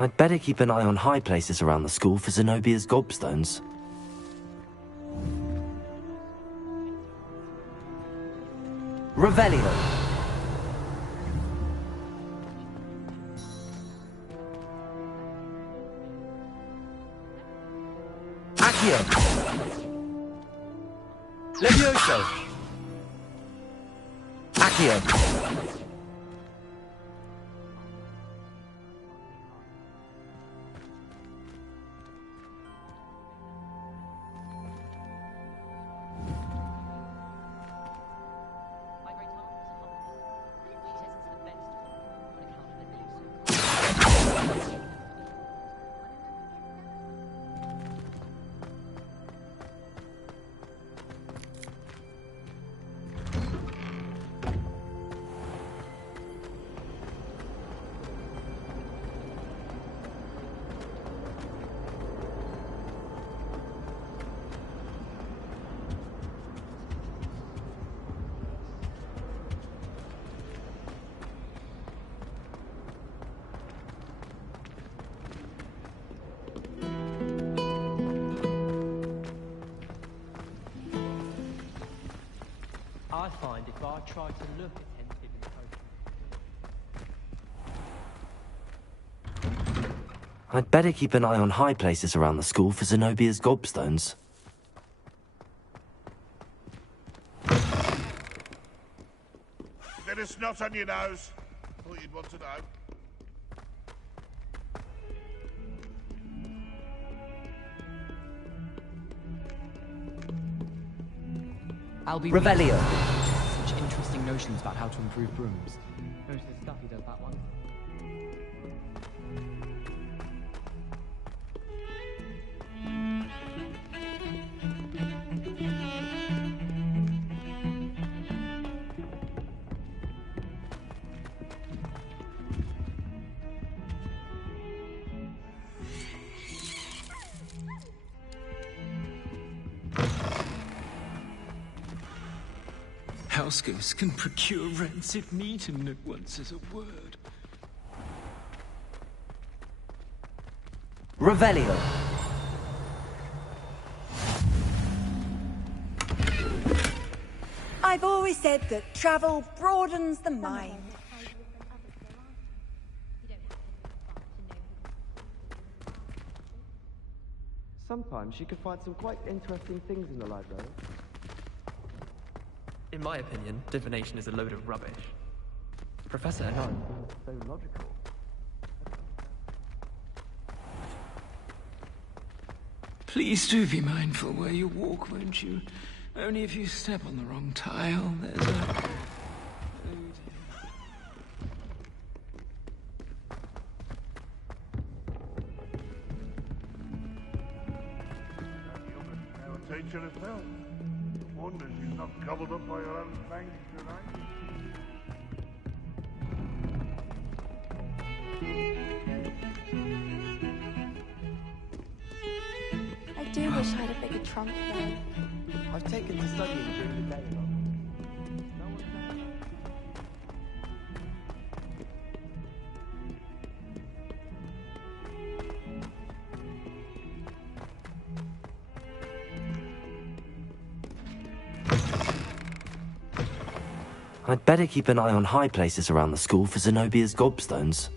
I'd better keep an eye on high places around the school for Zenobia's gobstones. Revelio. Accio. Levioso. Accio. I find if I try to look at anything in the I'd better keep an eye on high places around the school for Zenobia's gobstones. Get a snot on your nose. Thought you'd want to know. I'll be Revelio. Such interesting notions about how to improve brooms. Most of the stuff he does that one. House can procure rancid meat and no one says a word. Revelio. I've always said that travel broadens the mind. Sometimes you could find some quite interesting things in the library. In my opinion, divination is a load of rubbish. Professor and I are so logical. Please do be mindful where you walk, won't you? Only if you step on the wrong tile, there's a... Teacher herself. Wonder she's not gobbled up by her own fangs tonight. I do wish I had a bigger trunk though. I've taken to studying during the day a lot. I'd better keep an eye on high places around the school for Zenobia's gobstones.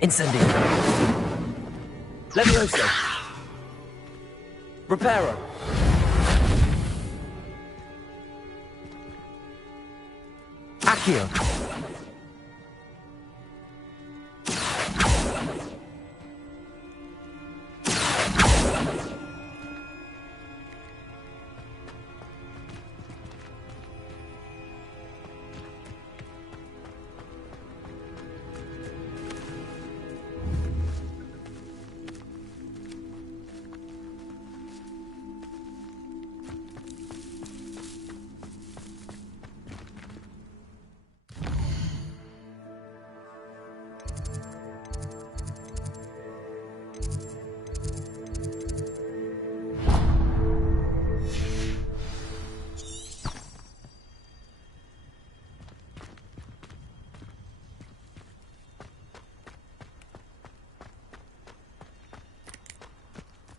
Incendio. Levioso. Reparo. Accio.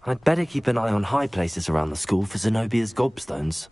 I'd better keep an eye on high places around the school for Zenobia's gobstones.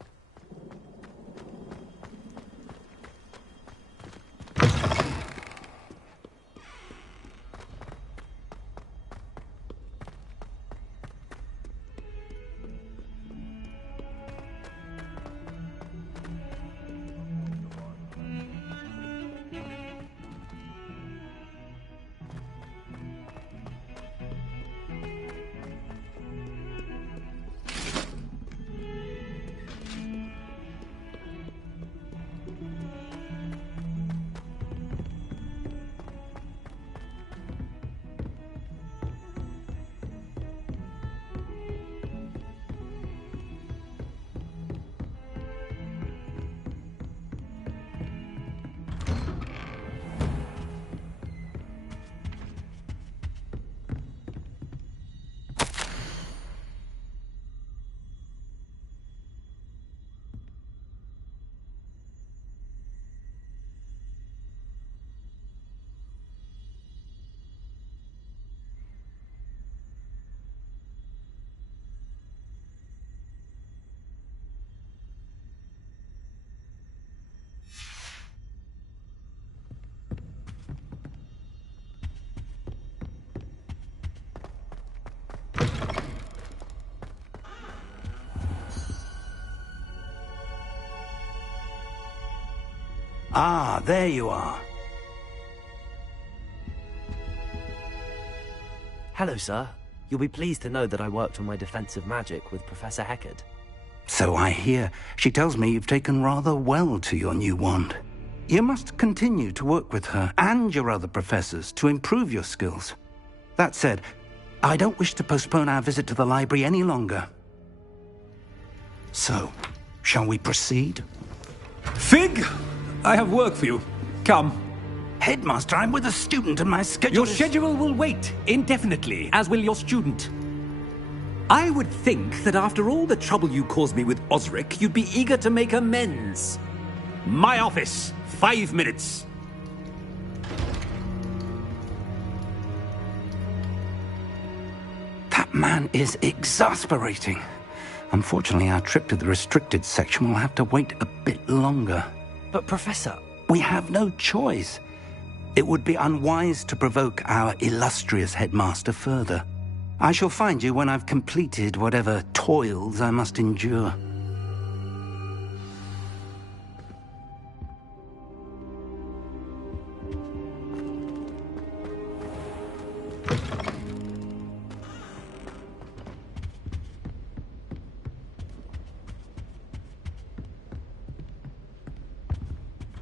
Ah, there you are. Hello, sir. You'll be pleased to know that I worked on my defensive magic with Professor Heckard. So I hear. She tells me you've taken rather well to your new wand. You must continue to work with her and your other professors to improve your skills. That said, I don't wish to postpone our visit to the library any longer. So, shall we proceed? Fig, I have work for you. Come. Headmaster, I'm with a student and my schedule Your schedule will wait indefinitely, as will your student. I would think that after all the trouble you caused me with Osric, you'd be eager to make amends. My office, 5 minutes. That man is exasperating. Unfortunately, our trip to the restricted section will have to wait a bit longer. But, Professor... We have no choice. It would be unwise to provoke our illustrious headmaster further. I shall find you when I've completed whatever toils I must endure.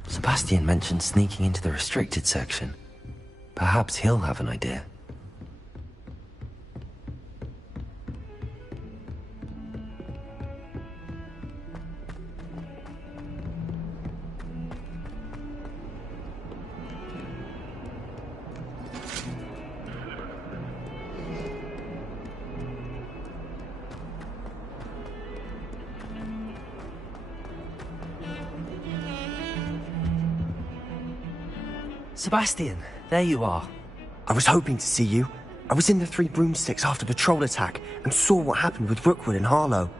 Sebastian mentioned sneaking into the restricted section. Perhaps he'll have an idea. Sebastian, there you are. I was hoping to see you. I was in the Three Broomsticks after the troll attack and saw what happened with Rookwood and Harlow.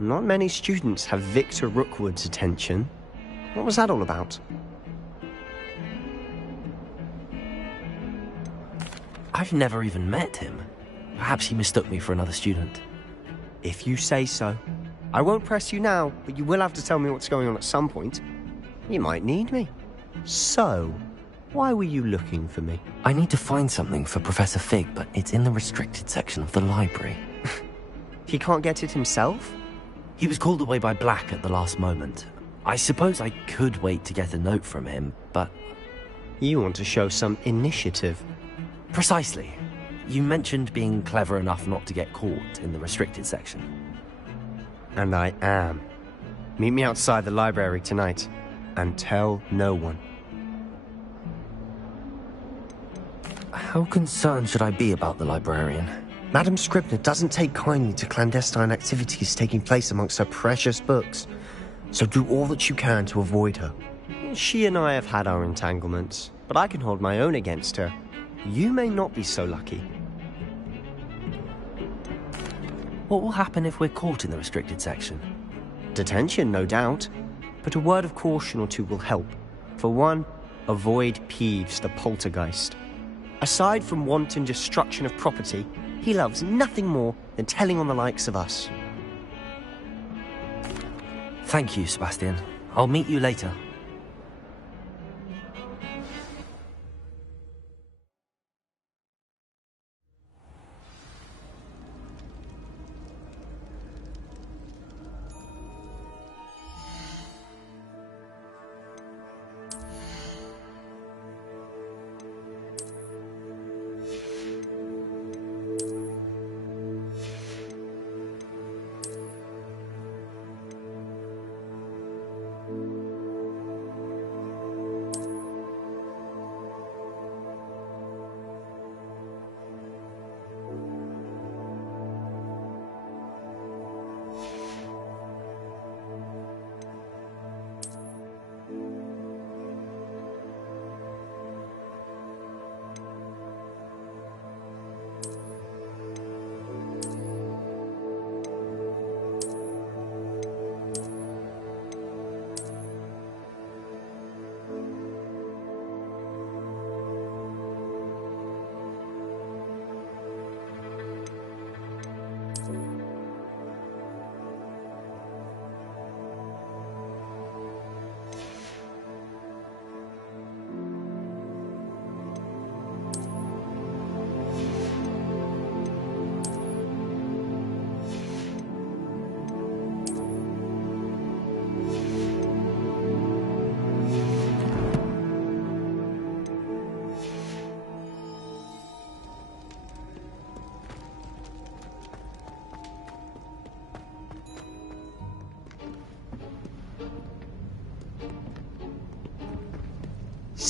Not many students have Victor Rookwood's attention. What was that all about? I've never even met him. Perhaps he mistook me for another student. If you say so. I won't press you now, but you will have to tell me what's going on at some point. You might need me. So, why were you looking for me? I need to find something for Professor Fig, but it's in the restricted section of the library. He can't get it himself? He was called away by Black at the last moment. I suppose I could wait to get a note from him, but... You want to show some initiative. Precisely. You mentioned being clever enough not to get caught in the restricted section. And I am. Meet me outside the library tonight, and tell no one. How concerned should I be about the librarian? Madam Scribner doesn't take kindly to clandestine activities taking place amongst her precious books, so do all that you can to avoid her. She and I have had our entanglements, but I can hold my own against her. You may not be so lucky. What will happen if we're caught in the restricted section? Detention, no doubt. But a word of caution or two will help. For one, avoid Peeves, the poltergeist. Aside from wanton destruction of property, he loves nothing more than telling on the likes of us. Thank you, Sebastian. I'll meet you later.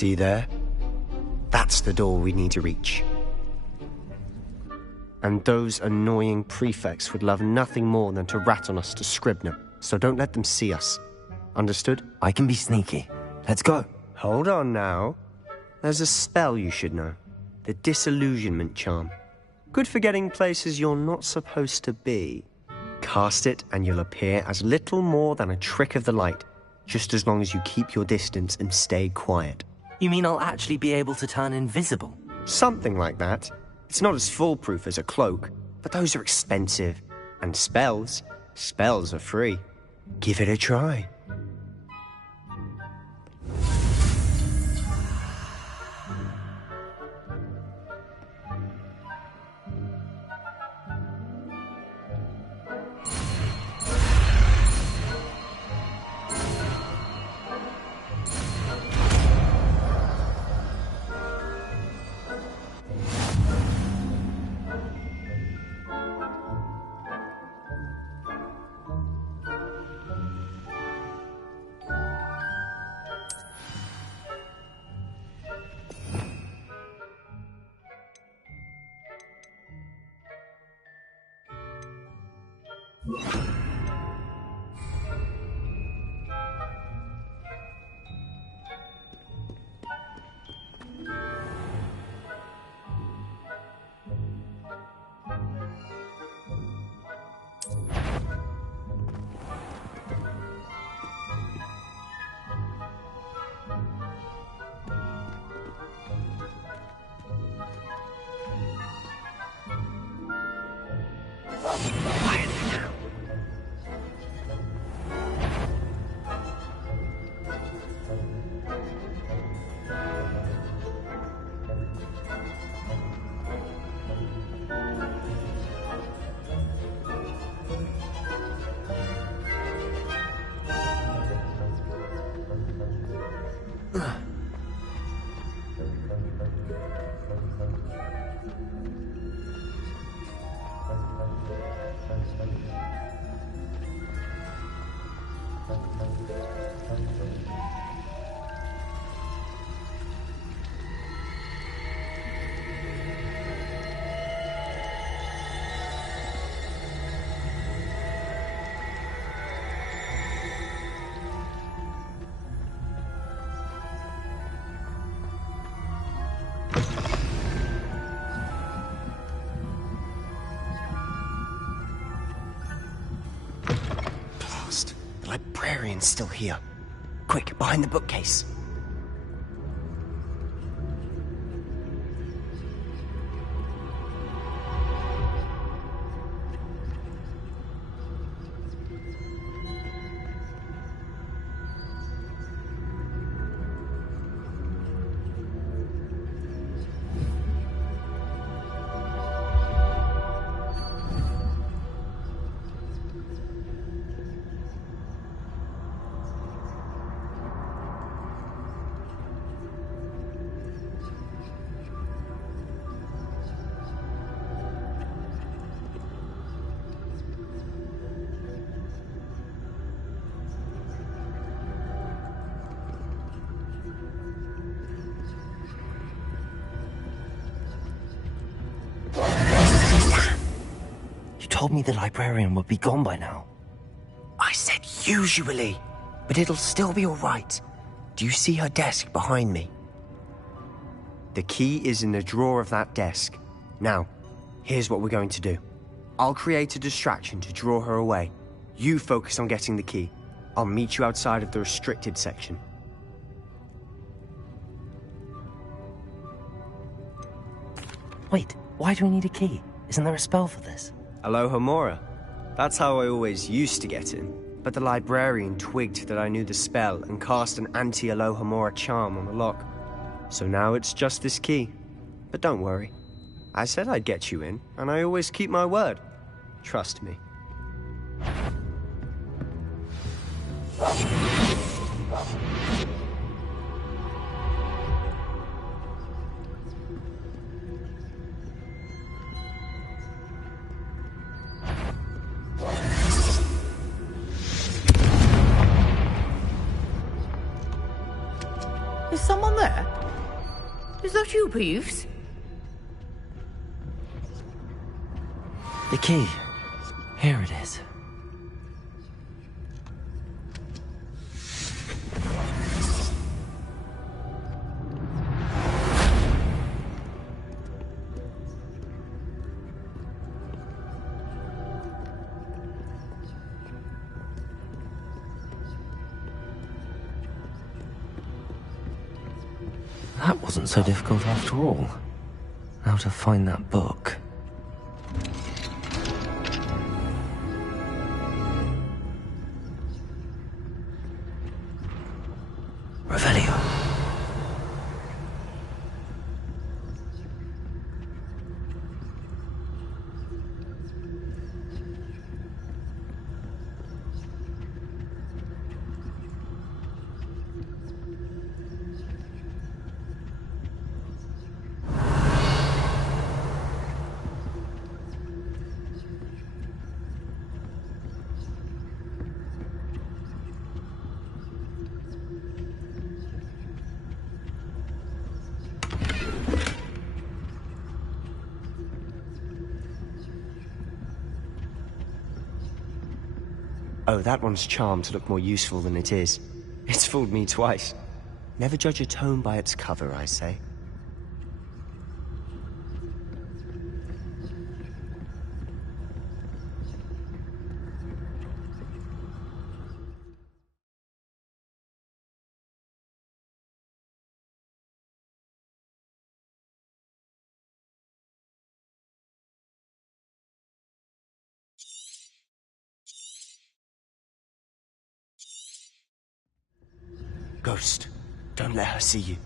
See there? That's the door we need to reach. And those annoying prefects would love nothing more than to rat on us to Scribner, so don't let them see us. Understood? I can be sneaky. Let's go. Hold on now. There's a spell you should know. The Disillusionment Charm. Good for getting places you're not supposed to be. Cast it and you'll appear as little more than a trick of the light, just as long as you keep your distance and stay quiet. You mean I'll actually be able to turn invisible? Something like that. It's not as foolproof as a cloak, but those are expensive. And spells are free. Give it a try. Librarian's still here. Quick, behind the bookcase. Told me the librarian would be gone by now. I said usually, but it'll still be all right. Do you see her desk behind me? The key is in the drawer of that desk. Now, here's what we're going to do. I'll create a distraction to draw her away. You focus on getting the key. I'll meet you outside of the restricted section. Wait, why do we need a key? Isn't there a spell for this? Alohomora. That's how I always used to get in. But the librarian twigged that I knew the spell and cast an anti-Alohomora charm on the lock. So now it's just this key. But don't worry. I said I'd get you in, and I always keep my word. Trust me. Is someone there? Is that you, Peeves? The key. Here it is. That wasn't so difficult after all. Now to find that book. Revelio. Oh, that one's charmed to look more useful than it is. It's fooled me twice. Never judge a tome by its cover, I say. Ghost, don't let her see you.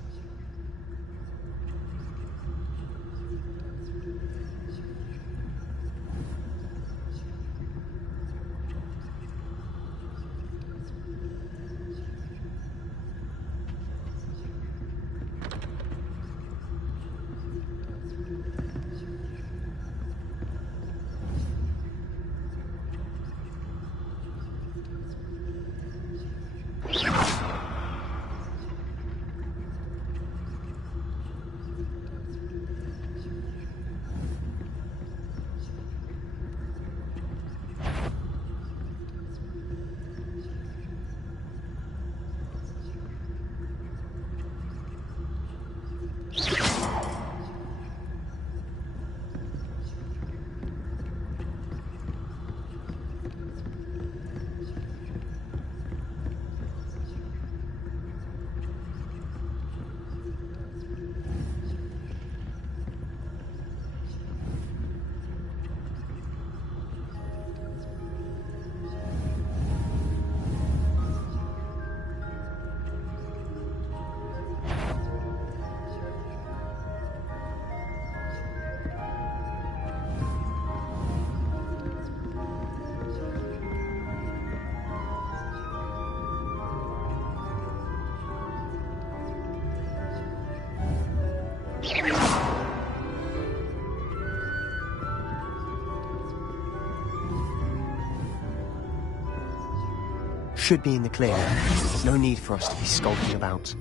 Should be in the clear. There's no need for us to be skulking about.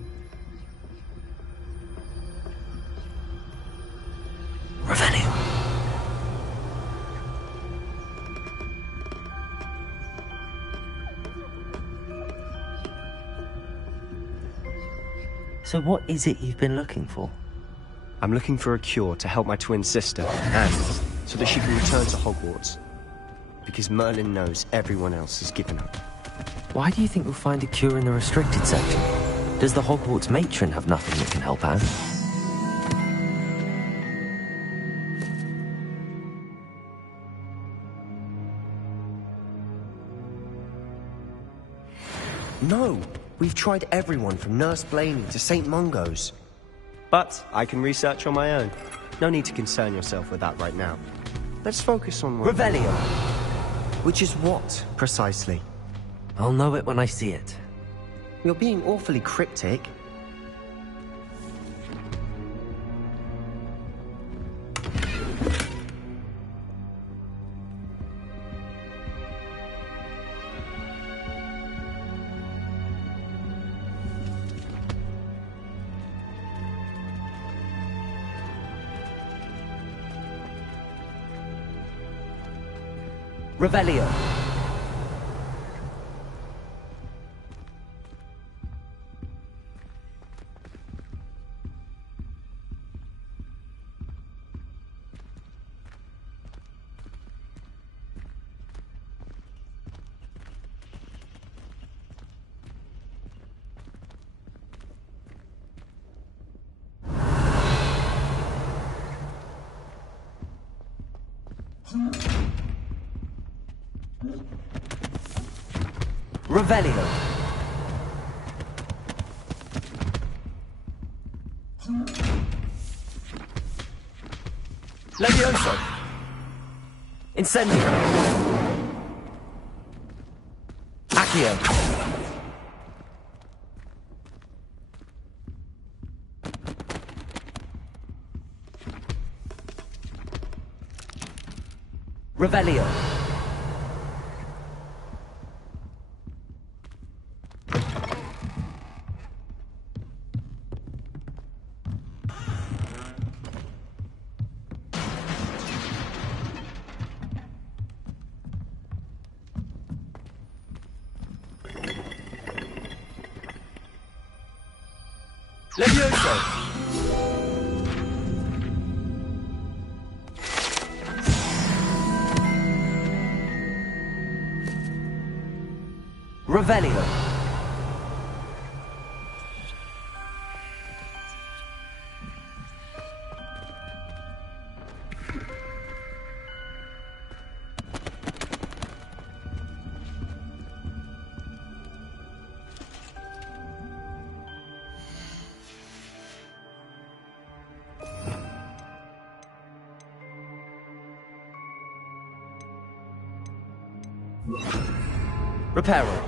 Revelio. So what is it you've been looking for? I'm looking for a cure to help my twin sister, and so that she can return to Hogwarts. Because Merlin knows everyone else has given up. Why do you think we'll find a cure in the restricted section? Does the Hogwarts matron have nothing that can help Anne? No! We've tried everyone from Nurse Blaney to St. Mungo's. But I can research on my own. No need to concern yourself with that right now. Let's focus on what... Revelio! Which is what, precisely? I'll know it when I see it. You're being awfully cryptic. Revelio. Revelio. Levioso. Incendio. Accio. Revelio. Levioso. Revelio. Reparo.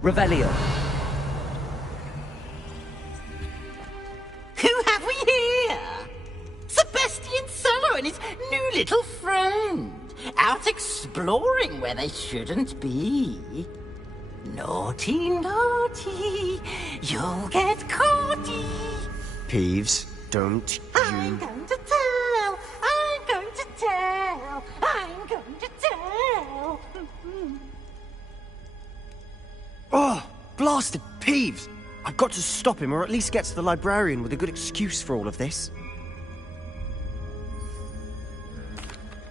Revelio. Who have we here? Sebastian Solo and his new little friend. Out exploring where they shouldn't be. Naughty, naughty. You'll get caughty. Peeves, don't I'm going to tell. I'm going to tell. I'm going to tell. Oh, blasted Peeves! I've got to stop him, or at least get to the librarian with a good excuse for all of this.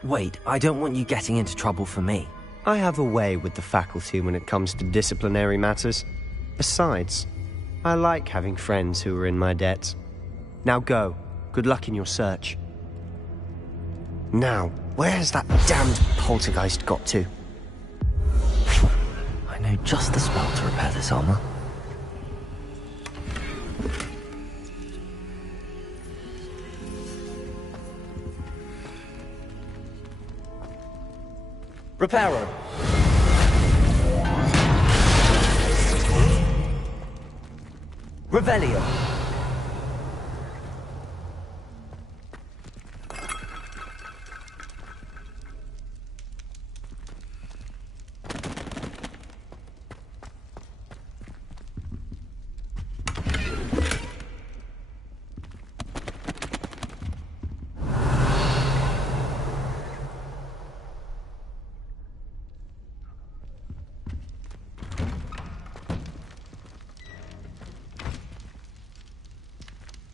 Wait, I don't want you getting into trouble for me. I have a way with the faculty when it comes to disciplinary matters. Besides, I like having friends who are in my debt. Now go. Good luck in your search. Now, where has that damned poltergeist got to? I know just the spell to repair this armor. Reparo. Revelio.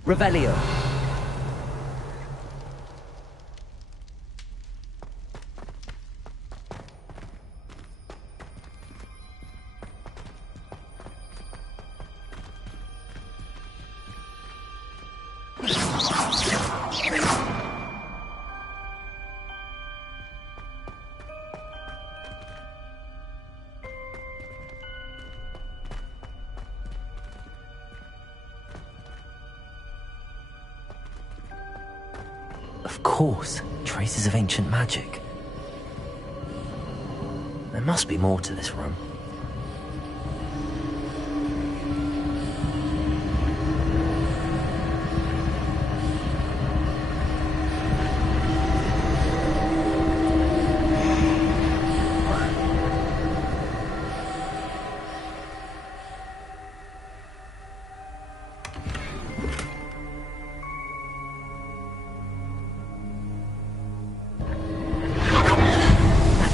Revelio. Of course, traces of ancient magic. There must be more to this room.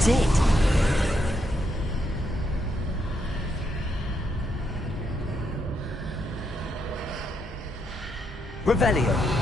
That's it! Revelio.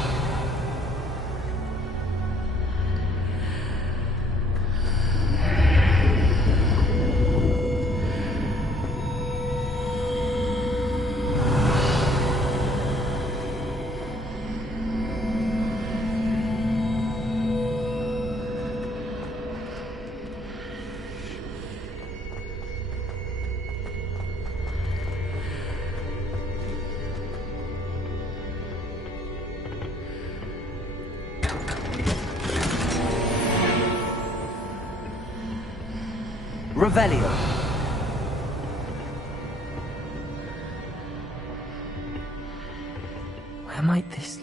Revelio. Where might this...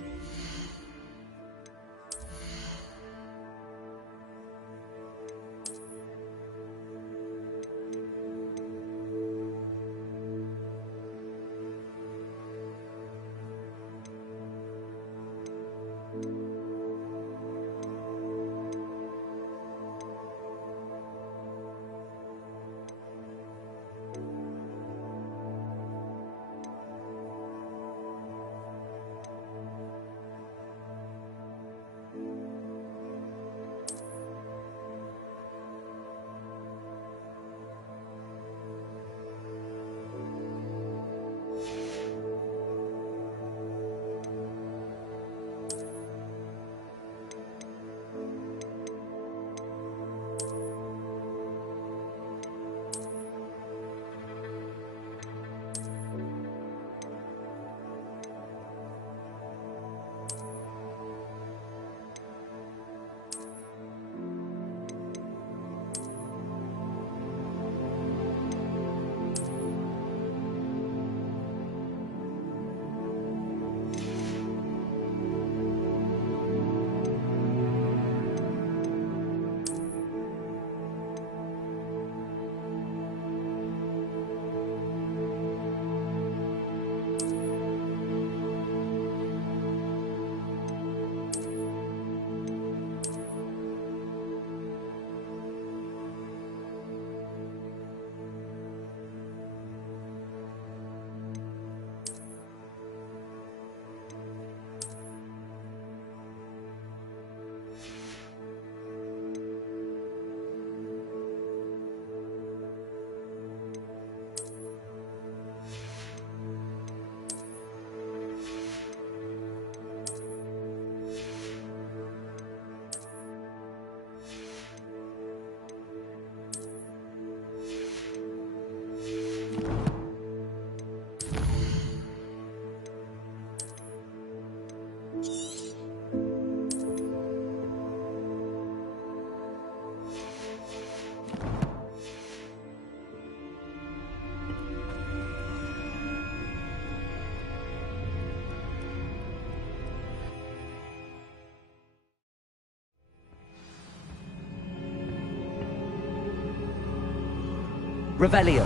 Revelio.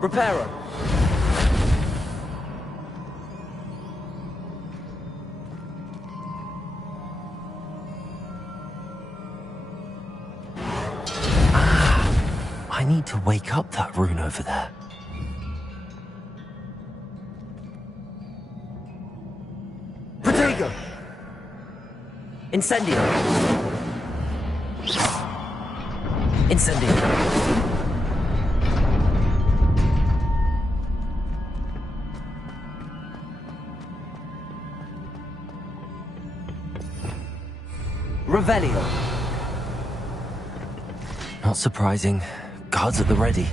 Reparo. I need to wake up that rune over there. Protego! Incendio! Incendio! Revelio! Not surprising. Guards at the ready.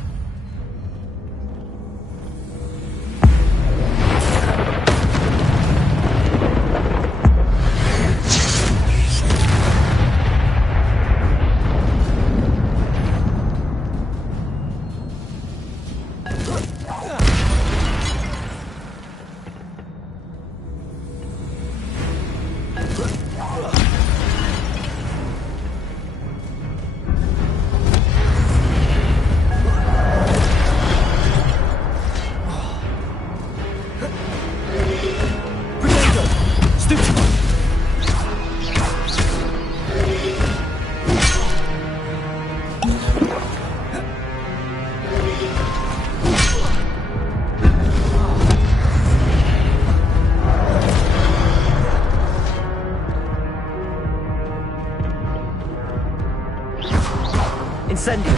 Incendio.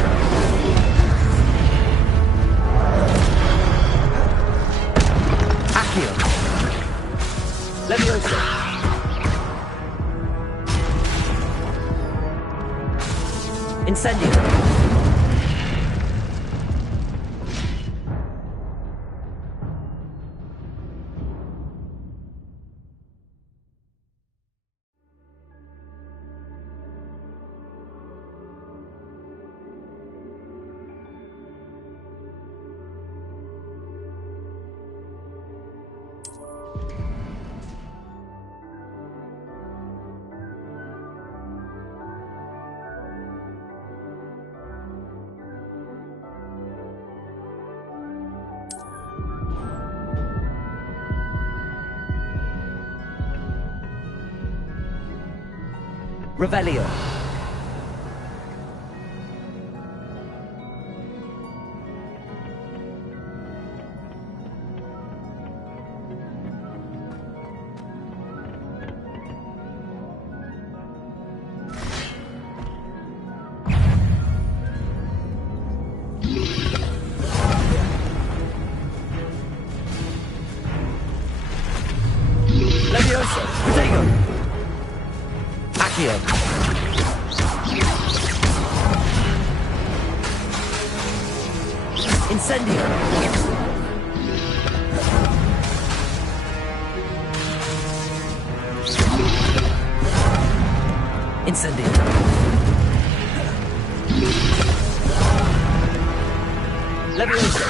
Accio. Levioso. Incendio. Revelio. Levioso. Protego. Accio. Incendio. Incendio. Levioso.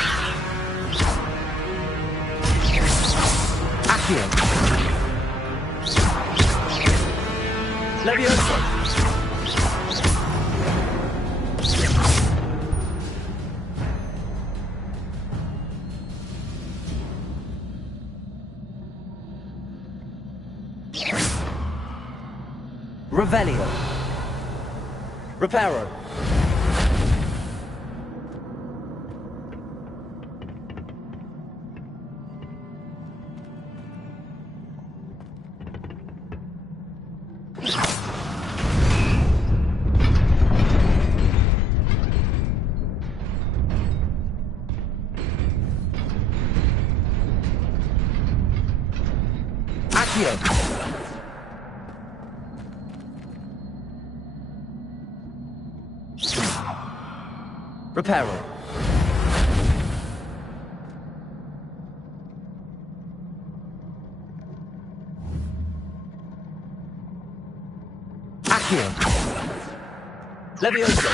Accio. Levioso. Revelio. Reparo. Accio. Reparo. Accio. Levioso.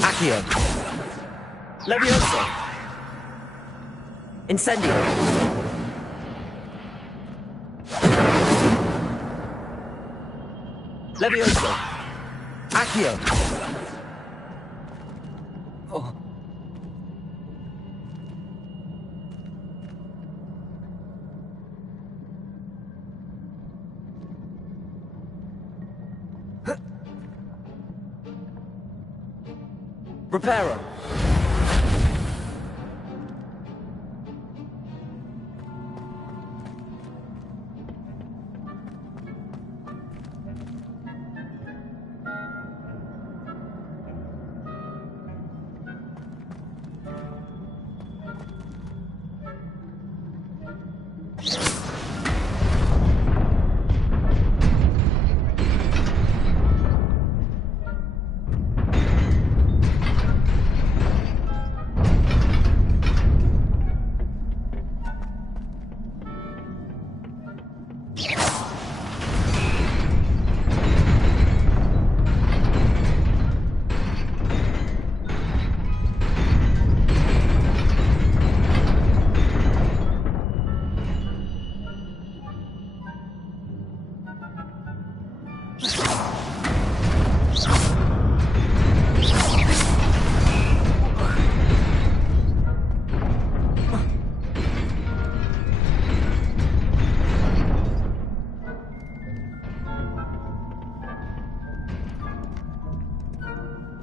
Accio. Levioso. Incendio. Levioso. Accio. Oh. Reparo.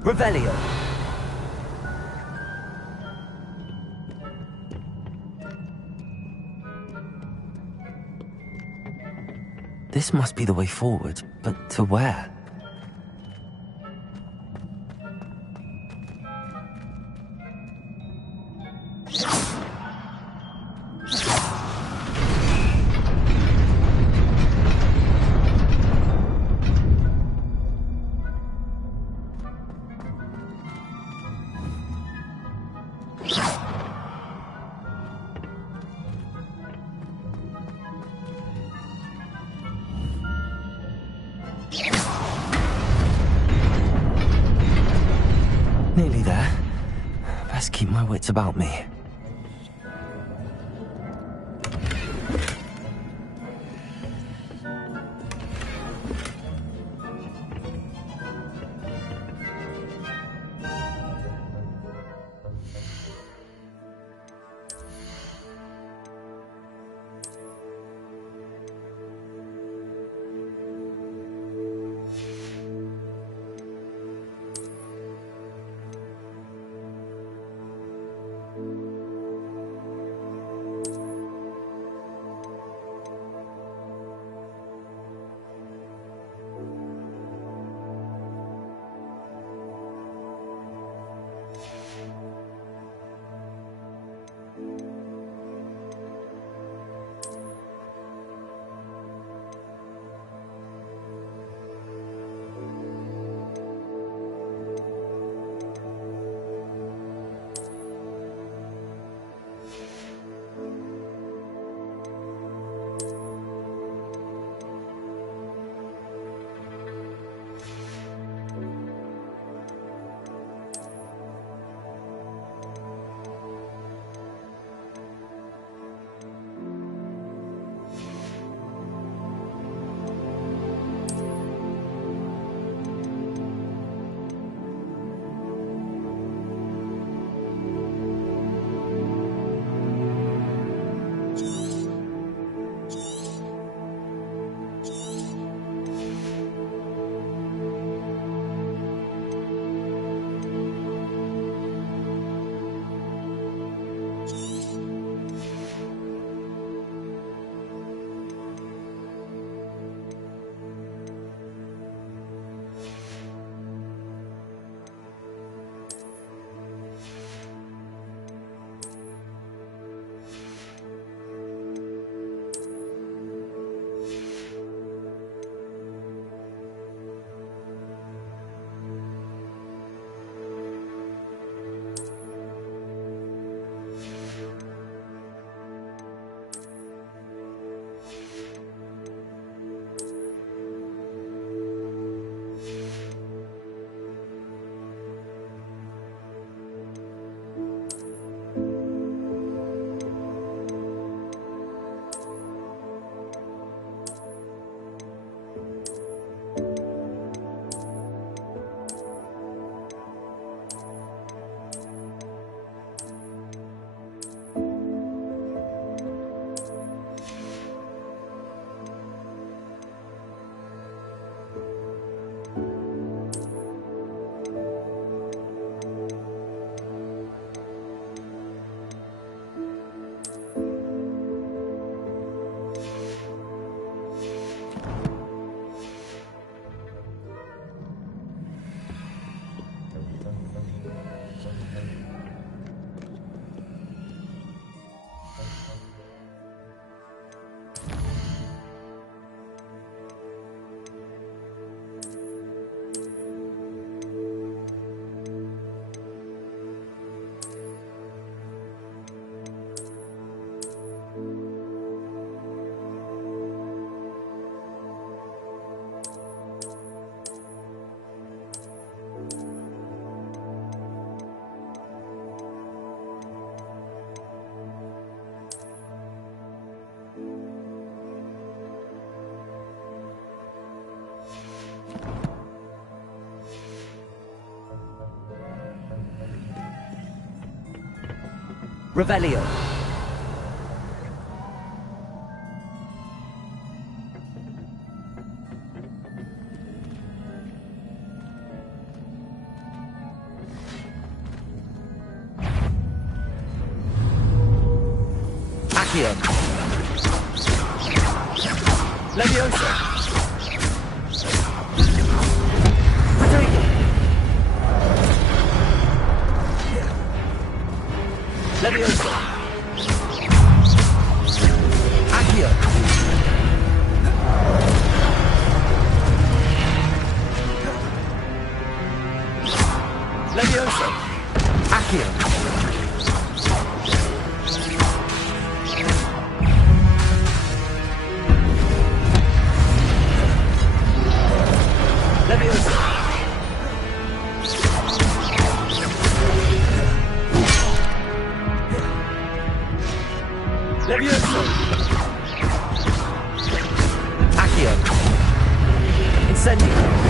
Revelio. This must be the way forward, but to where? Nearly there. Best keep my wits about me. Revelio. Accio. Leviosa. Levioso! Accio! Levioso! Levioso! Accio! Incendio!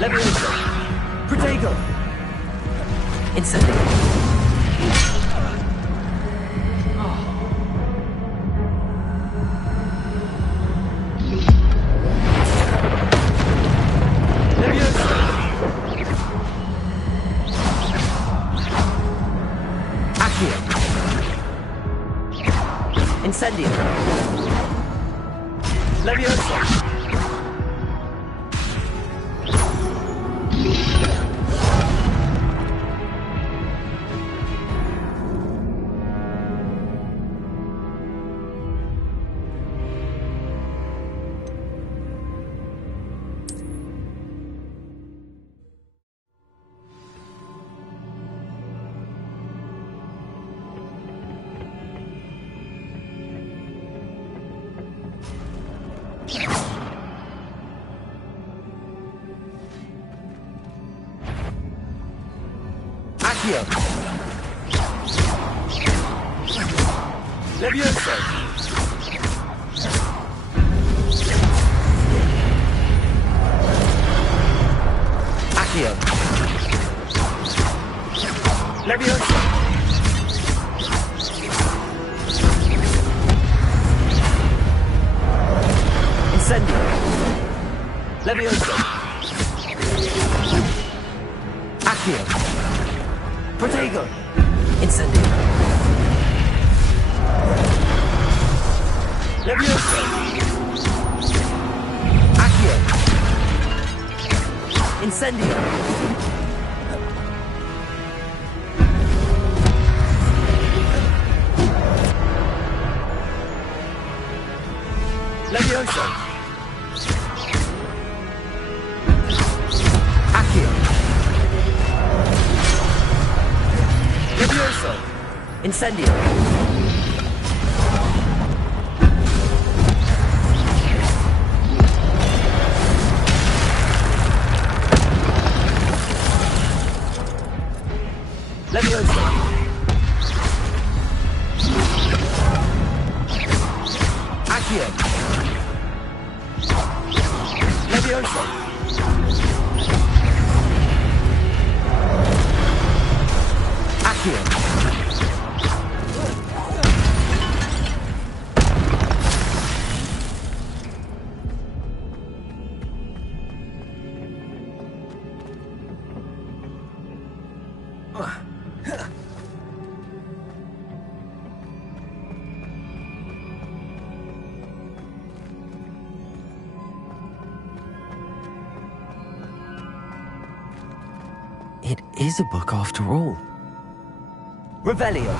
Levioso! Protego! Incendio! Incendio! Levioso! Accio! Levioso! Accio! Levioso! Incendio! Levioso! Accio! Protego! Incendio! Levioso! Accio! Incendio! Levioso! Accio! Levioso! Incendio! Levioso! Accio! Levioso! Accio! It is a book after all. Revelio!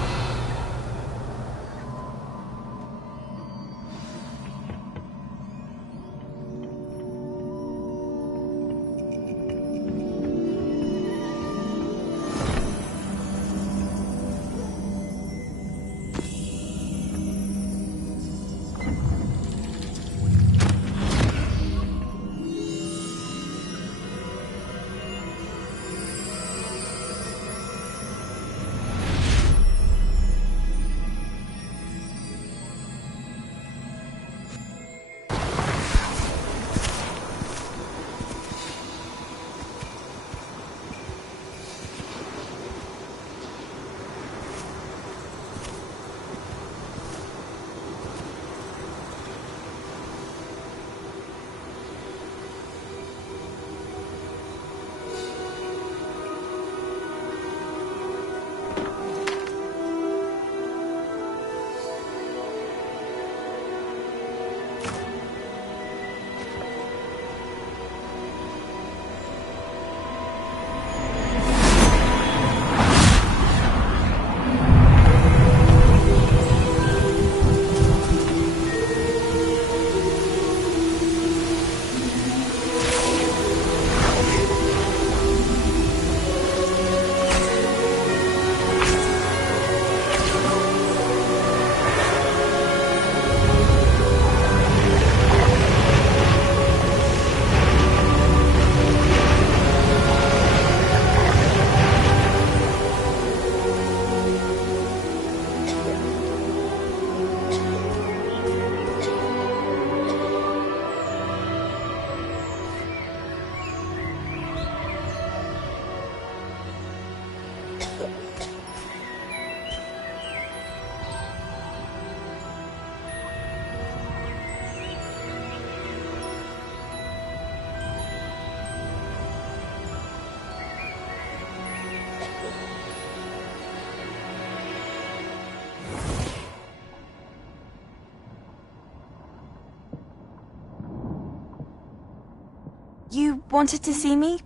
You wanted to see me?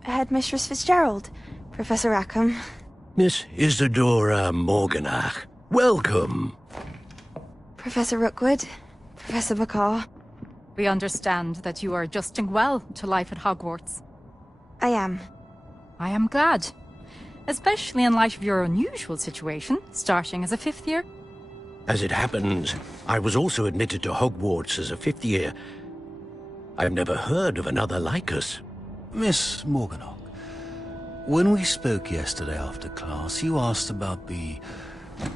Headmistress Fitzgerald, Professor Rackham. Miss Isadora Morganach, welcome. Professor Rookwood, Professor Bakar. We understand that you are adjusting well to life at Hogwarts. I am. I am glad. Especially in light of your unusual situation, starting as a 5th year. As it happens, I was also admitted to Hogwarts as a 5th year. I've never heard of another like us. Miss Morganach, when we spoke yesterday after class, you asked about the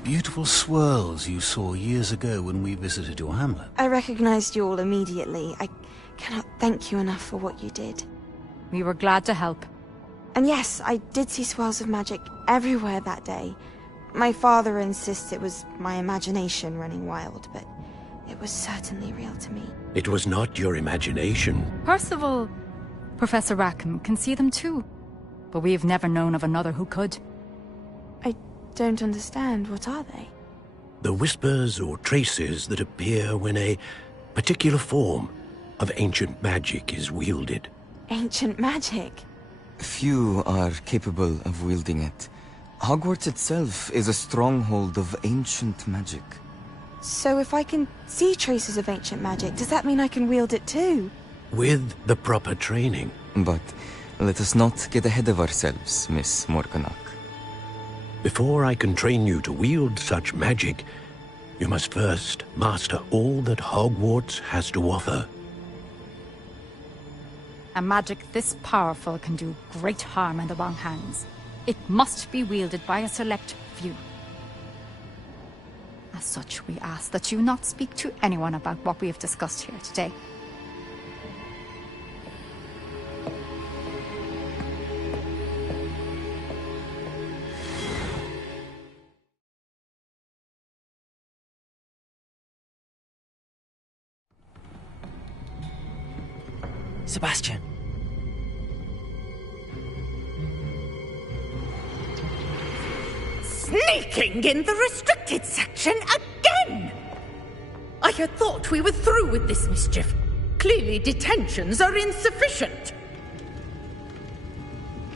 beautiful swirls you saw years ago when we visited your hamlet. I recognized you all immediately. I cannot thank you enough for what you did. We were glad to help. And yes, I did see swirls of magic everywhere that day. My father insists it was my imagination running wild, but it was certainly real to me. It was not your imagination. Percival, Professor Rackham can see them too. But we have never known of another who could. I don't understand. What are they? The whispers or traces that appear when a particular form of ancient magic is wielded. Ancient magic? Few are capable of wielding it. Hogwarts itself is a stronghold of ancient magic. So if I can see traces of ancient magic, does that mean I can wield it too? With the proper training. But let us not get ahead of ourselves, Miss Morganach. Before I can train you to wield such magic, you must first master all that Hogwarts has to offer. A magic this powerful can do great harm in the wrong hands. It must be wielded by a select few. As such, we ask that you not speak to anyone about what we have discussed here today. Sebastian. Sneaking in the restricted section again! I had thought we were through with this mischief. Clearly detentions are insufficient.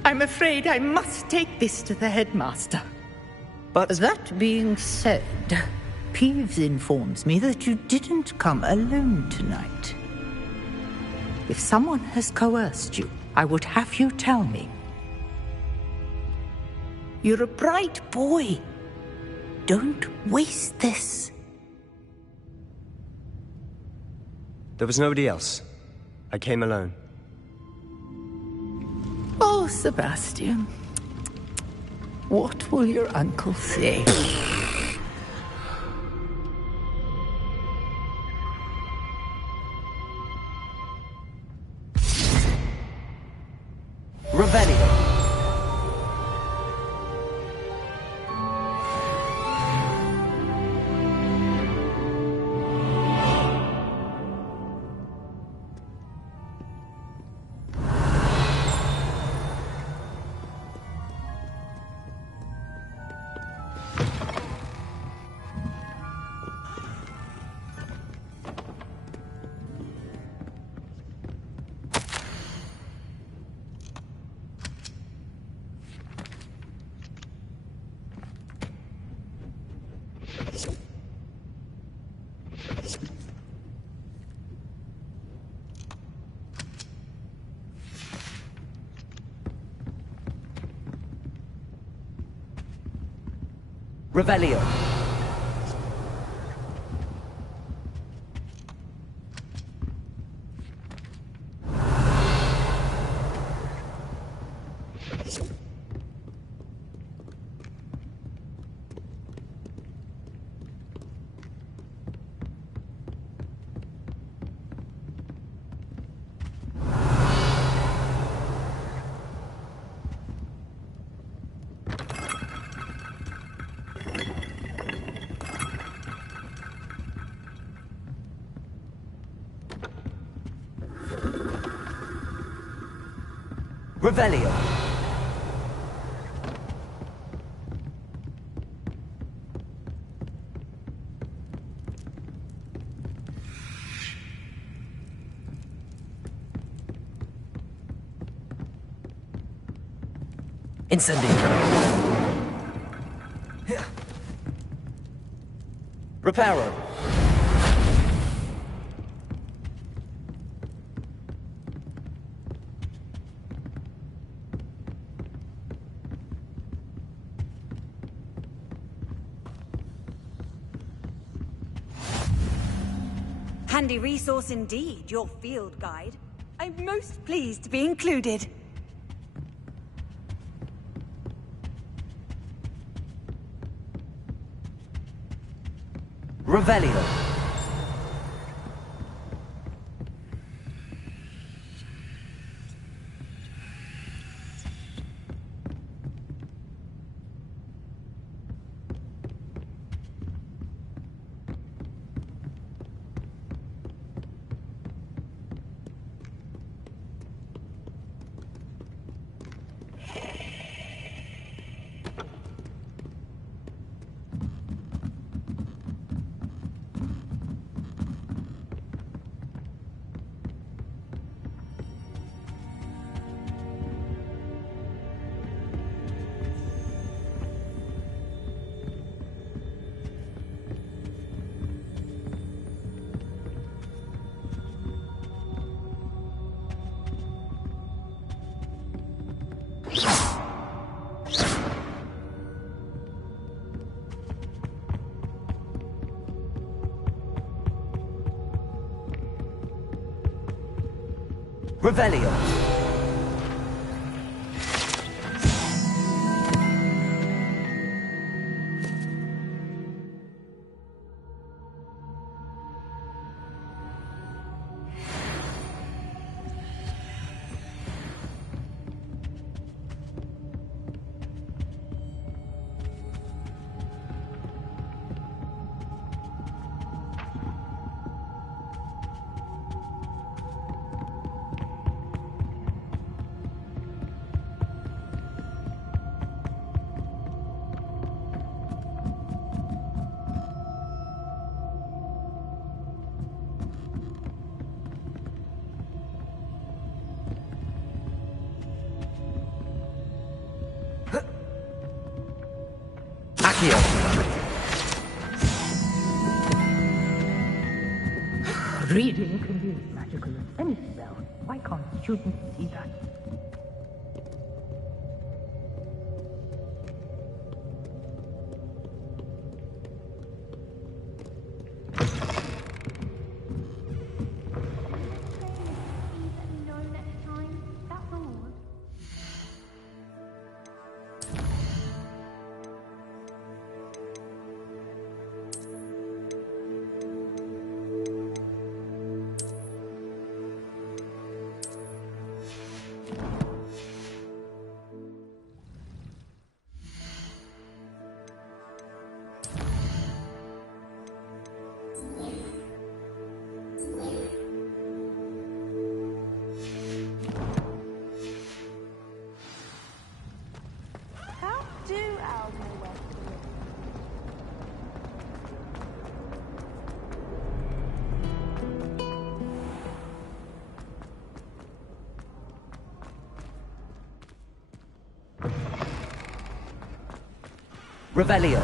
I'm afraid I must take this to the headmaster. But that being said, Peeves informs me that you didn't come alone tonight. If someone has coerced you, I would have you tell me. You're a bright boy. Don't waste this. There was nobody else. I came alone. Oh, Sebastian. What will your uncle say? Revelio. Revelio. Revelio. Incendio. Reparo. Handy resource indeed, your field guide. I'm most pleased to be included. Revelio. Revelio. Accio. Reading can be as magical as any spell. Why can't students see that? Revelio.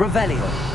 Revelio.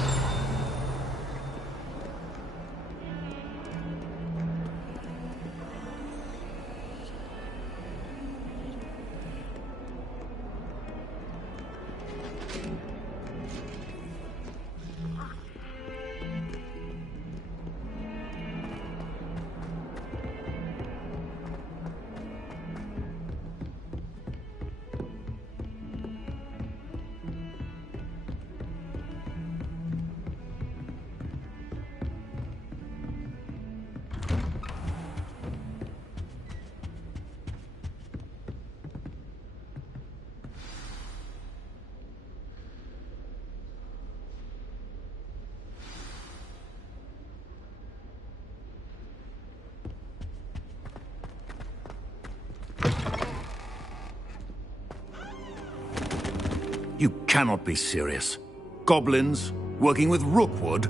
You cannot be serious. Goblins working with Rookwood?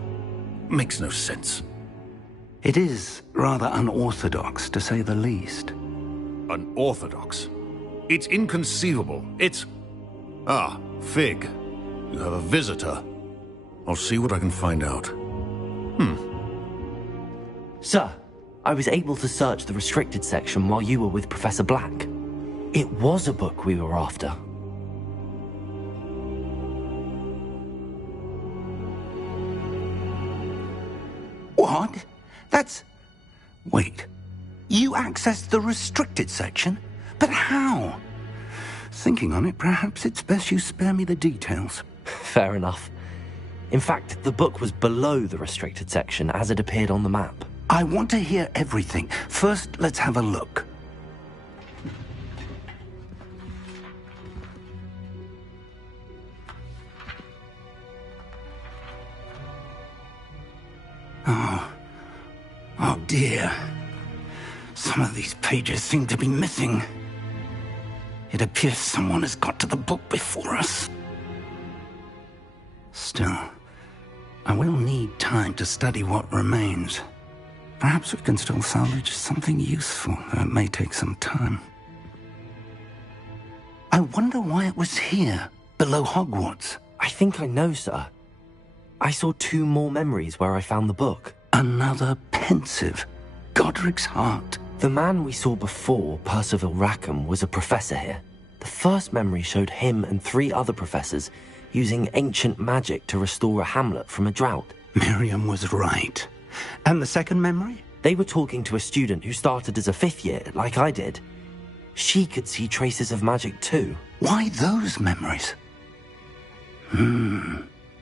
Makes no sense. It is rather unorthodox, to say the least. Unorthodox? It's inconceivable. It's... Ah, Fig. You have a visitor. I'll see what I can find out. Sir, I was able to search the restricted section while you were with Professor Black. It was a book we were after. What? That's... Wait. You accessed the restricted section? But how? Thinking on it, perhaps it's best you spare me the details. Fair enough. In fact, the book was below the restricted section as it appeared on the map. I want to hear everything. First, let's have a look. Oh dear. Some of these pages seem to be missing. It appears someone has got to the book before us. Still, I will need time to study what remains. Perhaps we can still salvage something useful, though it may take some time. I wonder why it was here, below Hogwarts. I think I know, sir. I saw 2 more memories where I found the book. Another pensive. Godric's heart. The man we saw before, Percival Rackham, was a professor here. The first memory showed him and 3 other professors using ancient magic to restore a hamlet from a drought. Miriam was right. And the second memory? They were talking to a student who started as a 5th year, like I did. She could see traces of magic too. Why those memories?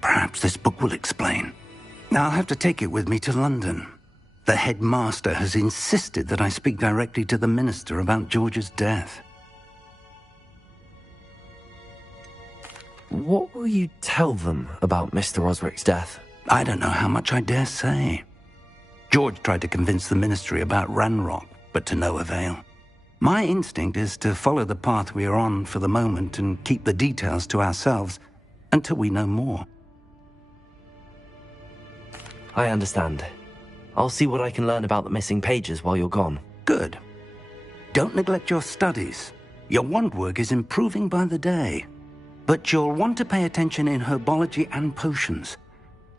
Perhaps this book will explain. Now I'll have to take it with me to London. The headmaster has insisted that I speak directly to the minister about George's death. What will you tell them about Mr. Osric's death? I don't know how much I dare say. George tried to convince the ministry about Ranrock, but to no avail. My instinct is to follow the path we are on for the moment and keep the details to ourselves until we know more. I understand. I'll see what I can learn about the missing pages while you're gone. Good. Don't neglect your studies. Your wand work is improving by the day. But you'll want to pay attention in herbology and potions.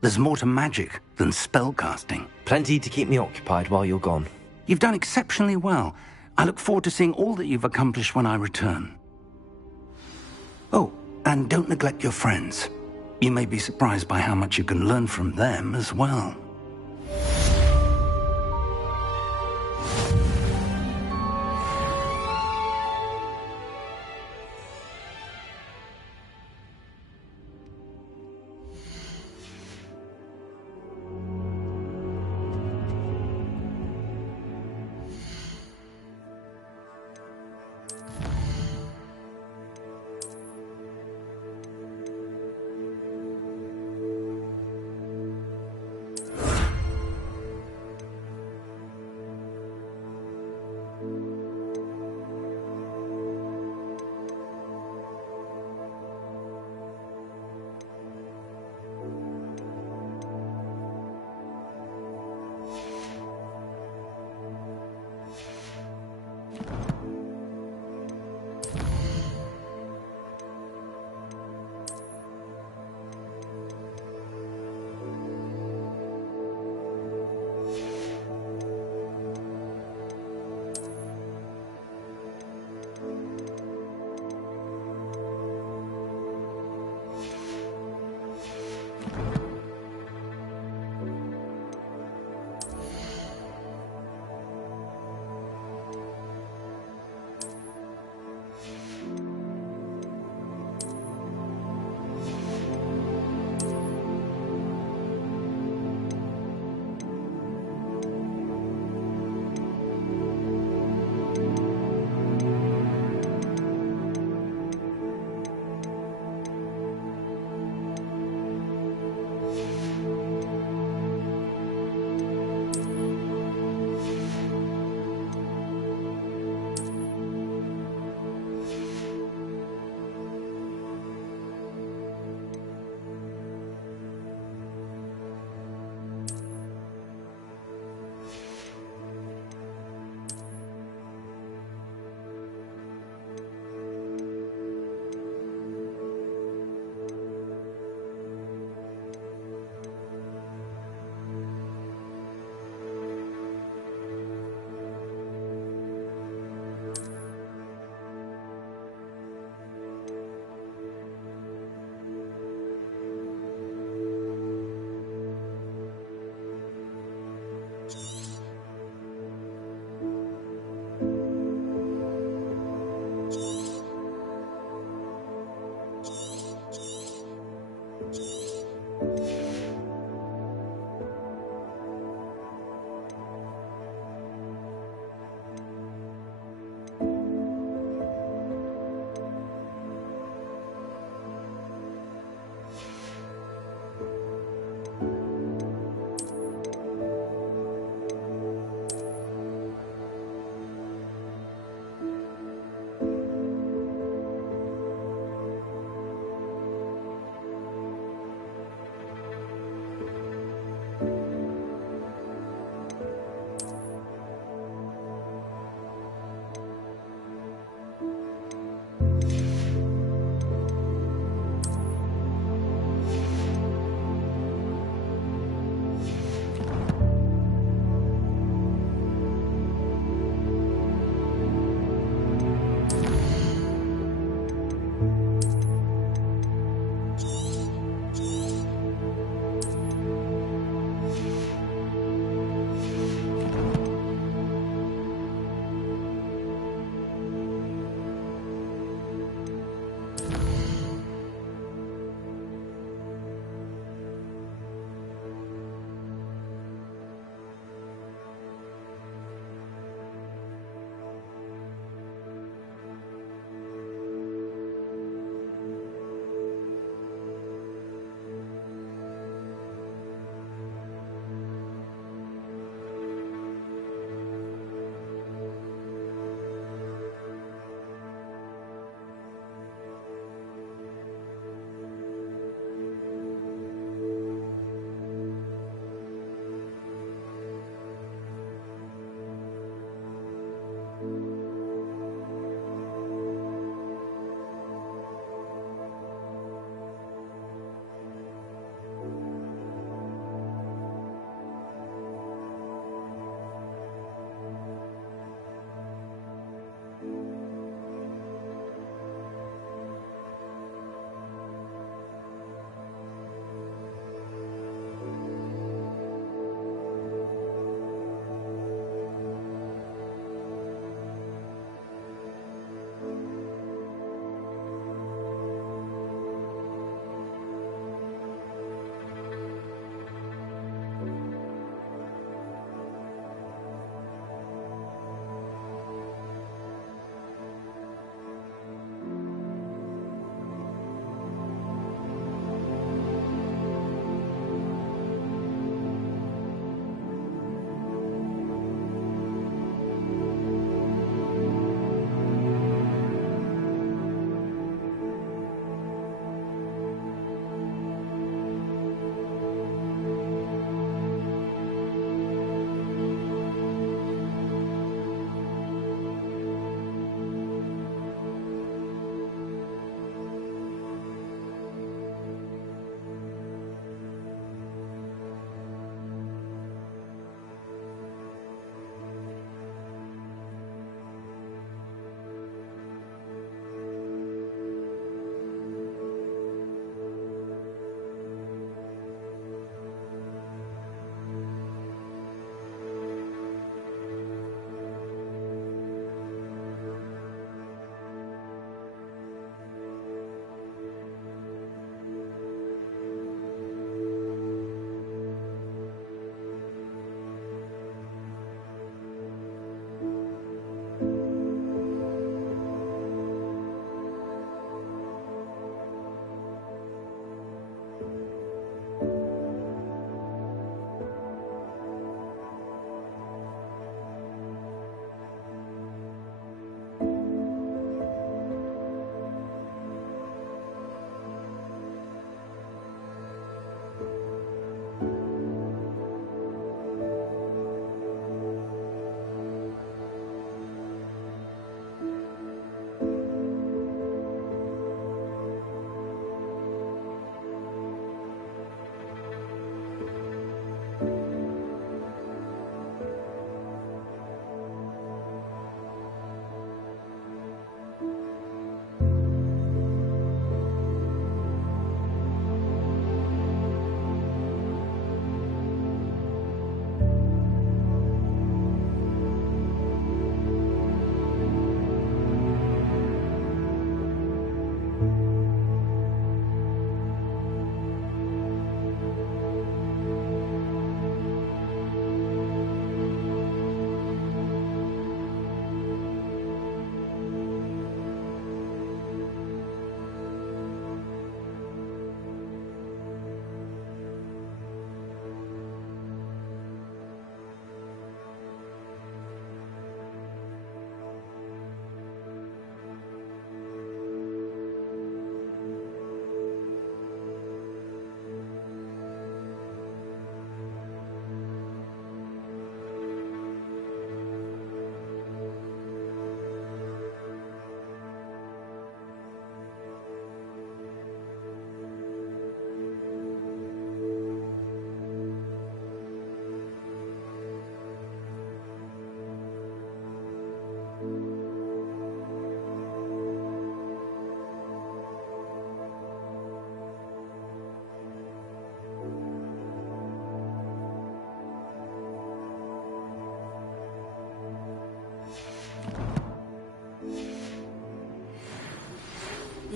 There's more to magic than spellcasting. Plenty to keep me occupied while you're gone. You've done exceptionally well. I look forward to seeing all that you've accomplished when I return. Oh, and don't neglect your friends. You may be surprised by how much you can learn from them as well.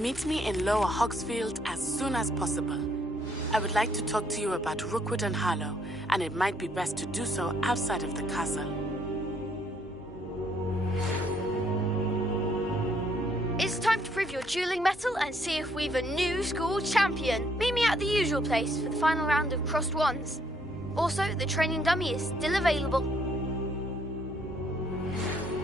Meet me in Lower Hogsfield as soon as possible. I would like to talk to you about Rookwood and Harlow, and it might be best to do so outside of the castle. It's time to prove your dueling mettle and see if we've a new school champion. Meet me at the usual place for the final round of crossed wands. Also, the training dummy is still available.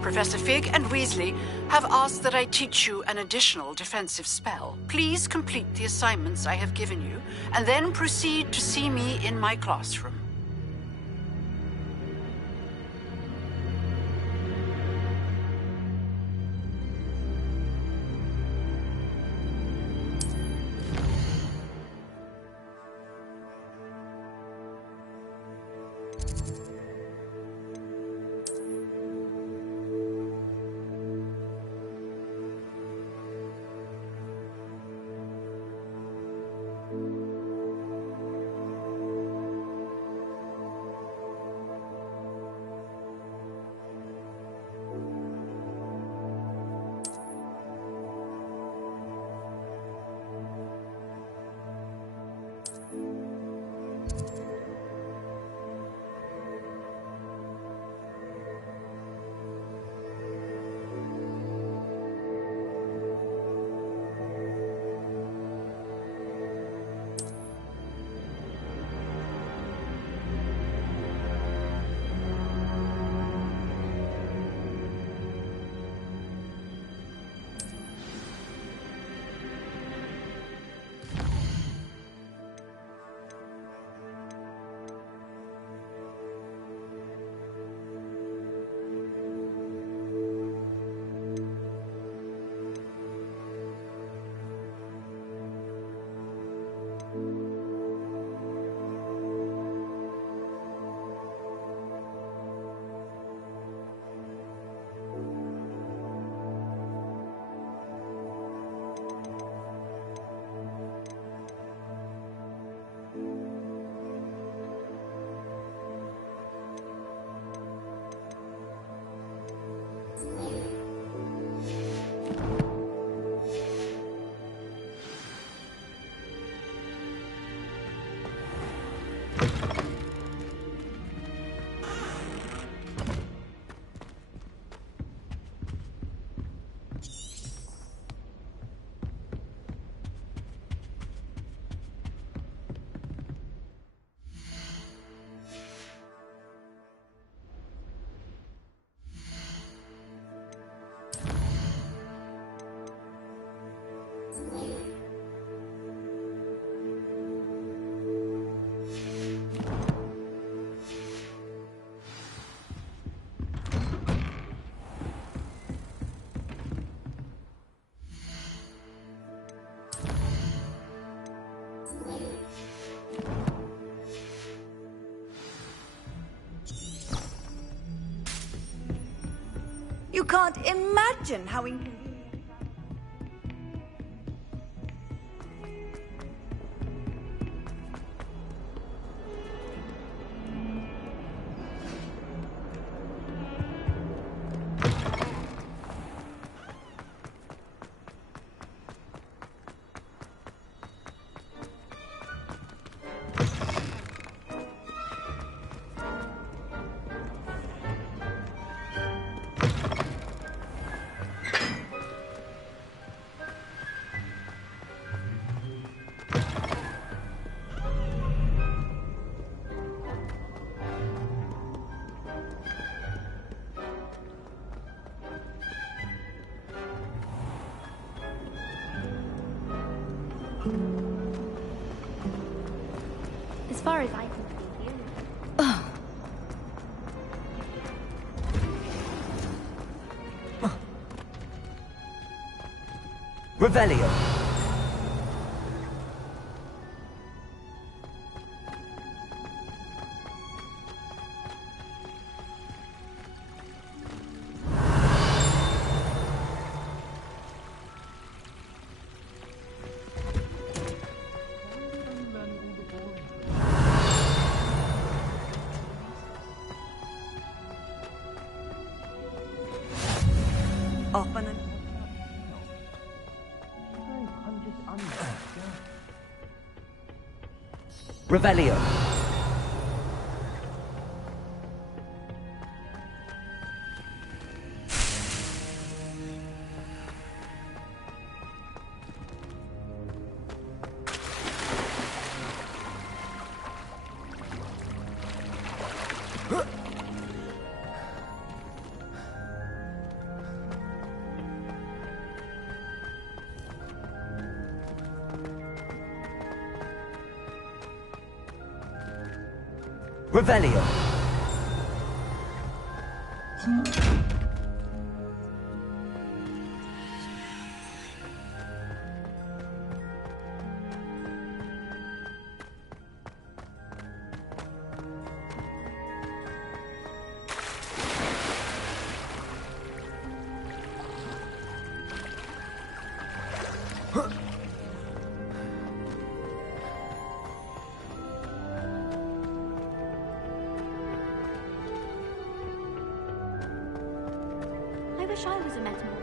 Professor Fig and Weasley have asked that I teach you an additional defensive spell. Please complete the assignments I have given you, and then proceed to see me in my classroom. You can't imagine how inconvenient. As far as I can see you. Revelio. Often and Revelio. Revelio. I wish I was a metamorphic.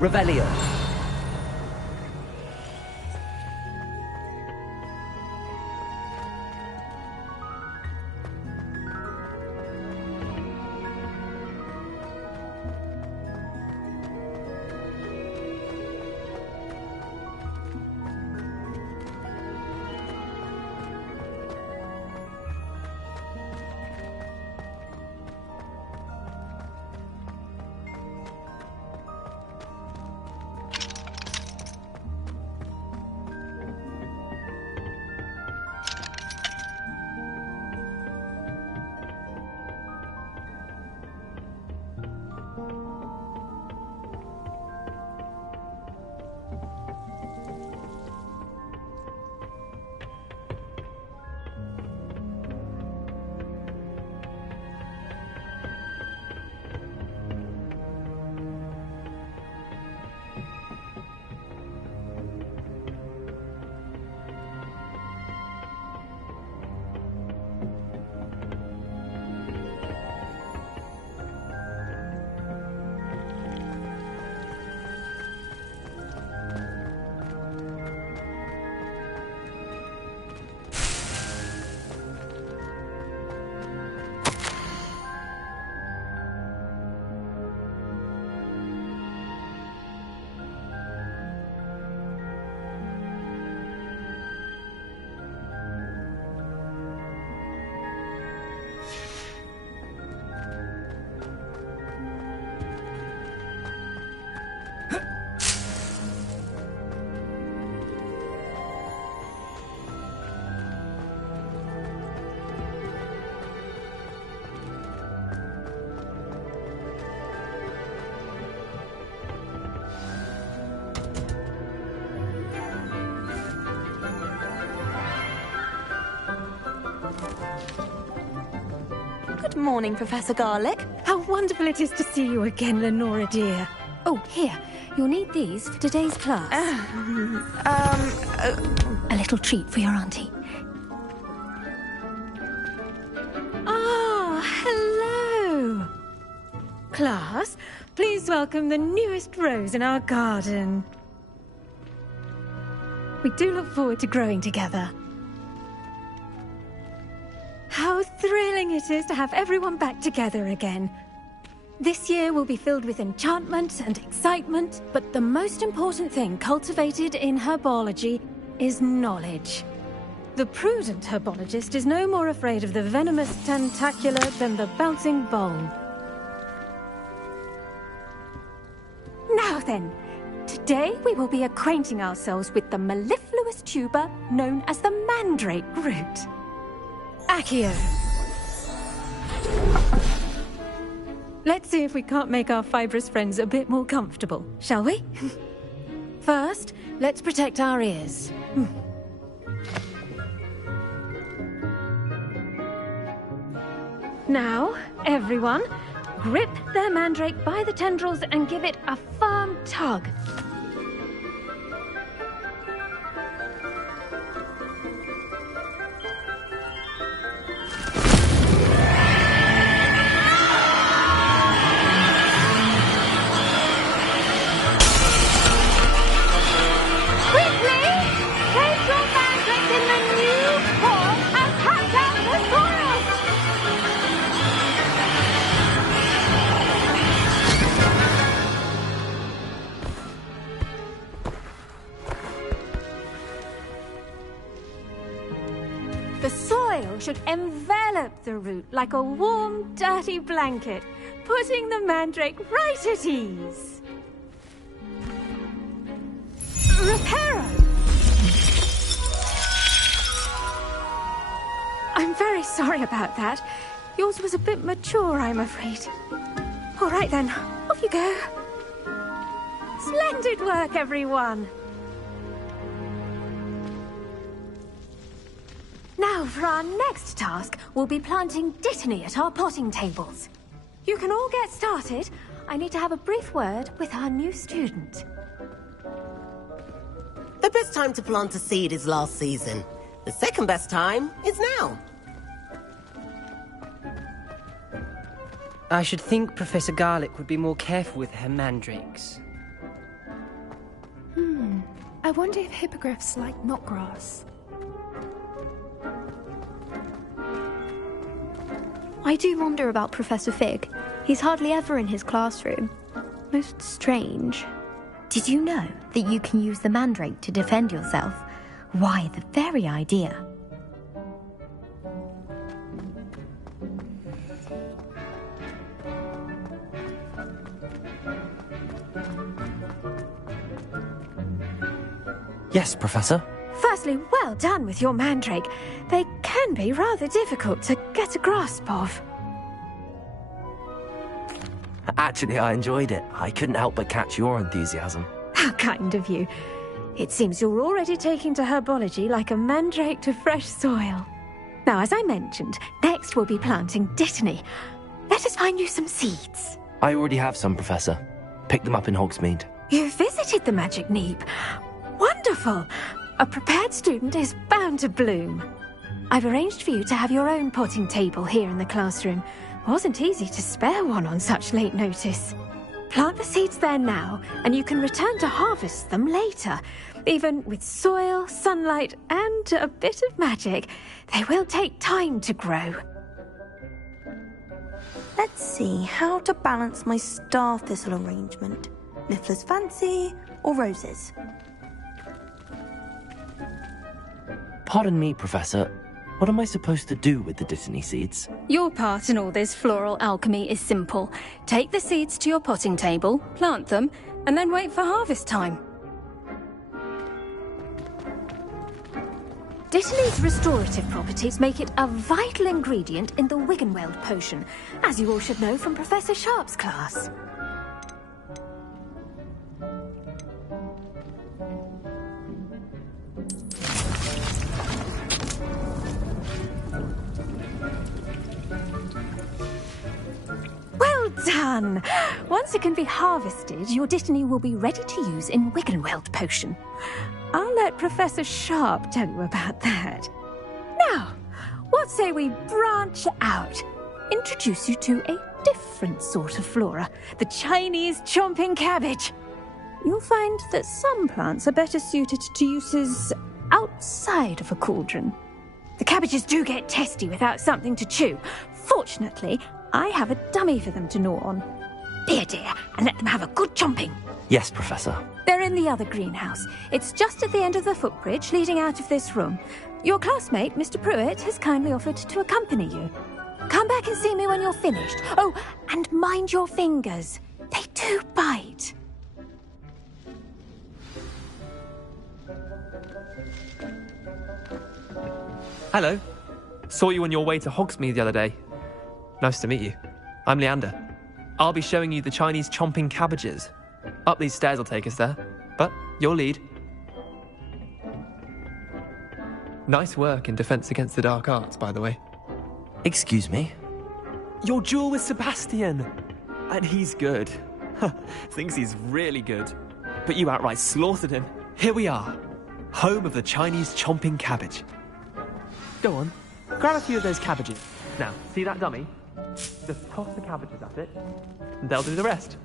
Revelio. Good morning, Professor Garlick. How wonderful it is to see you again, Lenora dear. Oh, here. You'll need these for today's class. A little treat for your auntie. Ah, hello. class, please welcome the newest rose in our garden. We do look forward to growing together. How thrilling it is to have everyone back together again. This year will be filled with enchantment and excitement, but the most important thing cultivated in herbology is knowledge. The prudent herbologist is no more afraid of the venomous tentacula than the bouncing bulb. Now then, today we will be acquainting ourselves with the mellifluous tuber known as the mandrake root. Accio. Let's see if we can't make our fibrous friends a bit more comfortable, shall we? First, let's protect our ears. Now, everyone, grip their mandrake by the tendrils and give it a firm tug. The soil should envelop the root like a warm, dirty blanket, putting the mandrake right at ease. Reparo! I'm very sorry about that. Yours was a bit mature, I'm afraid. All right then, off you go. Splendid work, everyone. Now, for our next task, we'll be planting dittany at our potting tables. You can all get started. I need to have a brief word with our new student. The best time to plant a seed is last season. The second best time is now. I should think Professor Garlick would be more careful with her mandrakes. I wonder if hippogriffs like knotgrass. I do wonder about Professor Fig. He's hardly ever in his classroom. Most strange. Did you know that you can use the mandrake to defend yourself? Why, the very idea. Yes, Professor. Firstly, well done with your mandrake. They can be rather difficult to get a grasp of. Actually, I enjoyed it. I couldn't help but catch your enthusiasm. How kind of you. It seems you're already taking to herbology like a mandrake to fresh soil. Now, as I mentioned, next we'll be planting dittany. Let us find you some seeds. I already have some, Professor. Picked them up in Hogsmeade. You visited the Magic Neep. Wonderful! A prepared student is bound to bloom. I've arranged for you to have your own potting table here in the classroom. Wasn't easy to spare one on such late notice. Plant the seeds there now, and you can return to harvest them later. Even with soil, sunlight, and a bit of magic, they will take time to grow. Let's see how to balance my star thistle arrangement. Niffler's Fancy or roses? Pardon me, Professor. What am I supposed to do with the dittany seeds? Your part in all this floral alchemy is simple. Take the seeds to your potting table, plant them, and then wait for harvest time. Dittany's restorative properties make it a vital ingredient in the Wiggenweld potion, as you all should know from Professor Sharp's class. Well done! Once it can be harvested, your dittany will be ready to use in Wiggenweld potion. I'll let Professor Sharp tell you about that. Now, what say we branch out? Introduce you to a different sort of flora, the Chinese chomping cabbage. You'll find that some plants are better suited to uses outside of a cauldron. The cabbages do get testy without something to chew. Fortunately, I have a dummy for them to gnaw on. Be a dear and let them have a good chomping. Yes, Professor. They're in the other greenhouse. It's just at the end of the footbridge leading out of this room. Your classmate, Mr. Pruitt, has kindly offered to accompany you. Come back and see me when you're finished. Oh, and mind your fingers. They do bite. Hello. Saw you on your way to Hogsmeade the other day. Nice to meet you. I'm Leander. I'll be showing you the Chinese chomping cabbages. Up these stairs will take us there, but you'll lead. Nice work in Defense Against the Dark Arts, by the way. Excuse me? Your duel with Sebastian! And he's good. Thinks he's really good. But you outright slaughtered him. Here we are. Home of the Chinese chomping cabbage. Go on, grab a few of those cabbages. Now, see that dummy? Just toss the cabbages at it, and they'll do the rest.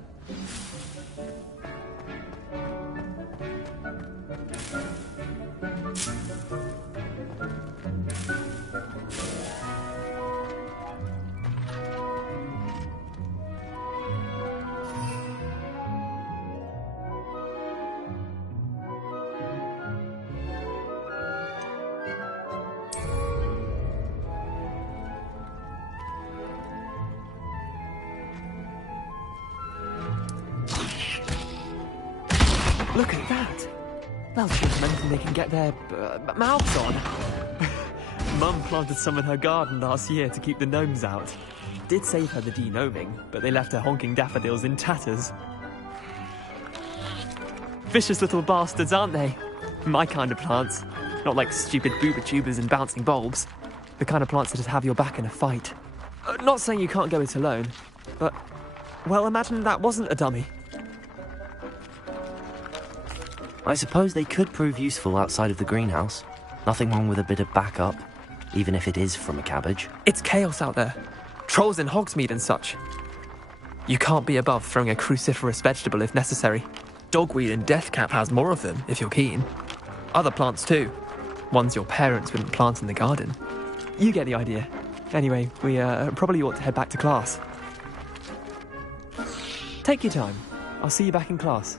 Look at that! Well, children, anything they can get their mouths on. Mum planted some in her garden last year to keep the gnomes out. Did save her the de-gnoming, but they left her honking daffodils in tatters. Vicious little bastards, aren't they? My kind of plants. Not like stupid booba tubers and bouncing bulbs. The kind of plants that'd have your back in a fight. Not saying you can't go it alone, but... well, imagine that wasn't a dummy. I suppose they could prove useful outside of the greenhouse. Nothing wrong with a bit of backup, even if it is from a cabbage. It's chaos out there. Trolls in Hogsmeade and such. You can't be above throwing a cruciferous vegetable if necessary. Dogweed and deathcap has more of them, if you're keen. Other plants too. Ones your parents wouldn't plant in the garden. You get the idea. Anyway, we probably ought to head back to class. Take your time. I'll see you back in class.